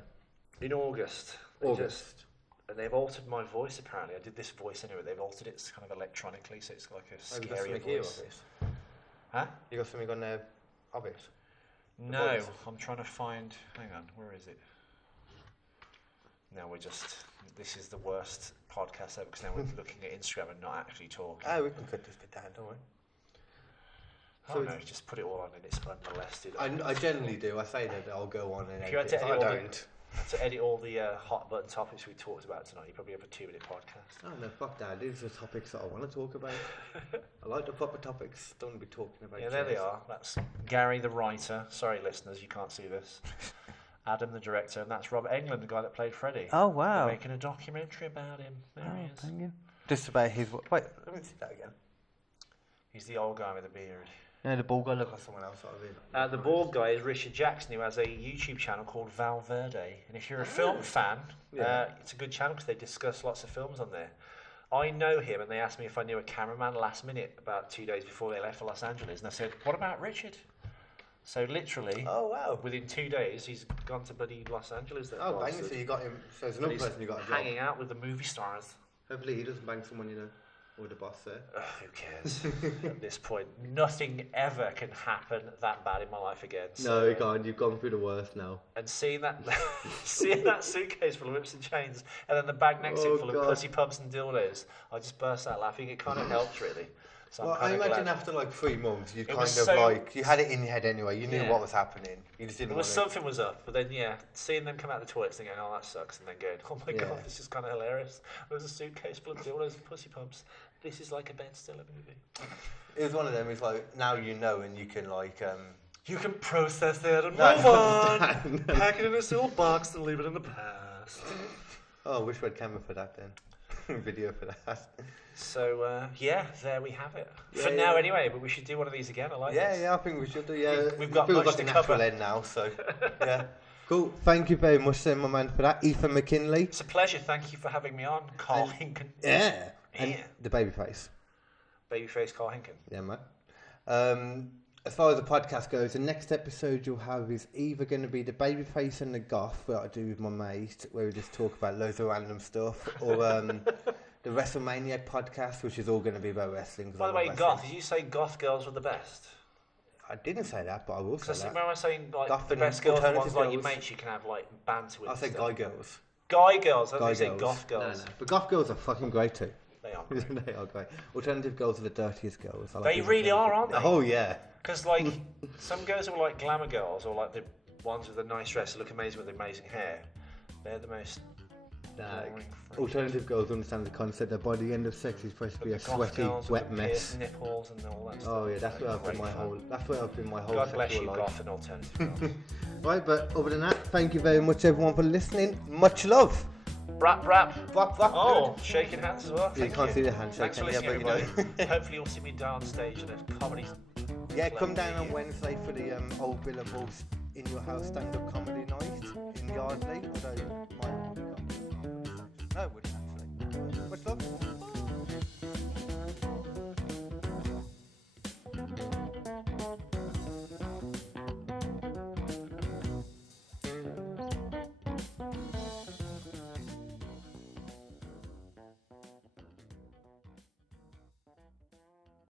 In August. And they've altered my voice apparently. I did this voice anyway. They've altered it kind of electronically, so it's like a scary voice. Huh? You got something on there of it? No, I'm trying to find. Hang on, where is it? No, this is the worst podcast ever because now we're looking at Instagram and not actually talking. Oh, we can cut this bit down, don't we? So no, just put it all on and it's unmolested. I generally do. I say that I'll go on and edit it. I don't. To edit all the hot button topics we talked about tonight, you probably have a 2-minute podcast. Oh no, fuck that. These are topics that I want to talk about. I like the proper topics. Don't want to be talking about. Yeah, there they are. That's Gary, the writer. Sorry, listeners, you can't see this. Adam, the director, and that's Robert Englund, the guy that played Freddy. Oh wow! They're making a documentary about him. There he is. Thank you. Just about his. Wait, let me see that again. He's the old guy with the beard. Yeah, the bald guy looks like someone else. The bald guy is Richard Jackson, who has a YouTube channel called Valverde. And if you're a film fan, it's a good channel because they discuss lots of films on there. I know him, and they asked me if I knew a cameraman last minute about 2 days before they left for Los Angeles. And I said, what about Richard? So literally, within 2 days, he's gone to bloody Los Angeles. Oh, bang, so you got him. So there's another person you got a job. Hanging out with the movie stars. Hopefully he doesn't bang someone, you know. Or the boss there. Who cares? At this point, nothing ever can happen that bad in my life again. So, no, you can't. You've gone through the worst now. And seeing that suitcase full of whips and chains, and then the bag next to it full of pussy pubs and dildos, I just burst out laughing. It kind of helped, really. So well, I imagine after like 3 months, you kind of you had it in your head anyway. You knew what was happening. You just didn't. Something was up, but then seeing them come out the toilets and going, "Oh, that sucks," and then going, "Oh my god, this is kind of hilarious." There's a suitcase full of dildos and pussy pubs. This is like a Ben Stiller movie. It was one of them. It's like now you know, and you can like you can process it and move on. Pack it in a sealed box and leave it in the past. Oh, I wish we had camera for that then. Video for that. So there we have it. For now, anyway. But we should do one of these again. I like this. Yeah, I think we should do. Yeah, we've got much to cover end now. So yeah, cool. Thank you very much, then, my man, for that. Ethan McKinley. It's a pleasure. Thank you for having me on, Carl Hinken. Yeah, and the Babyface. Babyface, Carl Hinken. Yeah, man. as far as the podcast goes, the next episode you'll have is either going to be the Babyface and the Goth, that I do with my mate, where we just talk about loads of random stuff, or the WrestleMania podcast, which is all going to be about wrestling. By the way, Goth, did you say Goth girls were the best? I didn't say that, but I will say that. Remember I was saying like Goth the and best girls are the ones like your girls. mates you can have like banter with. I'll say guy girls. Guy girls, I Guy think you say girls. Goth girls. No. But Goth girls are fucking great too. They are great. They are great. Alternative girls are the dirtiest girls. I like They these really are, alternative- aren't they? Oh yeah. Because like some girls are like glamour girls, or like the ones with the nice dress that look amazing with amazing hair. They're the most boring freaks. Alternative girls understand the concept that by the end of sex is supposed to be a The goth sweaty, girls wet with the mess. pierced nipples and all that stuff. Oh yeah, that's where I've been Great my fun. whole. That's where I've been my whole God bless you, sexual life. Goth and alternative girls. Right, but other than that, thank you very much everyone for listening. Much love. Rap, rap. Wap, wap, Oh, shaking hands as well. You Thank can't see the handshake, Thanks for can you? listening, But you everybody. Hopefully you'll see me down on stage at a comedy. Yeah, come down on Wednesday for the old Billabos in your house stand-up comedy night in Yardley. Although my no, it wouldn't actually. Much love.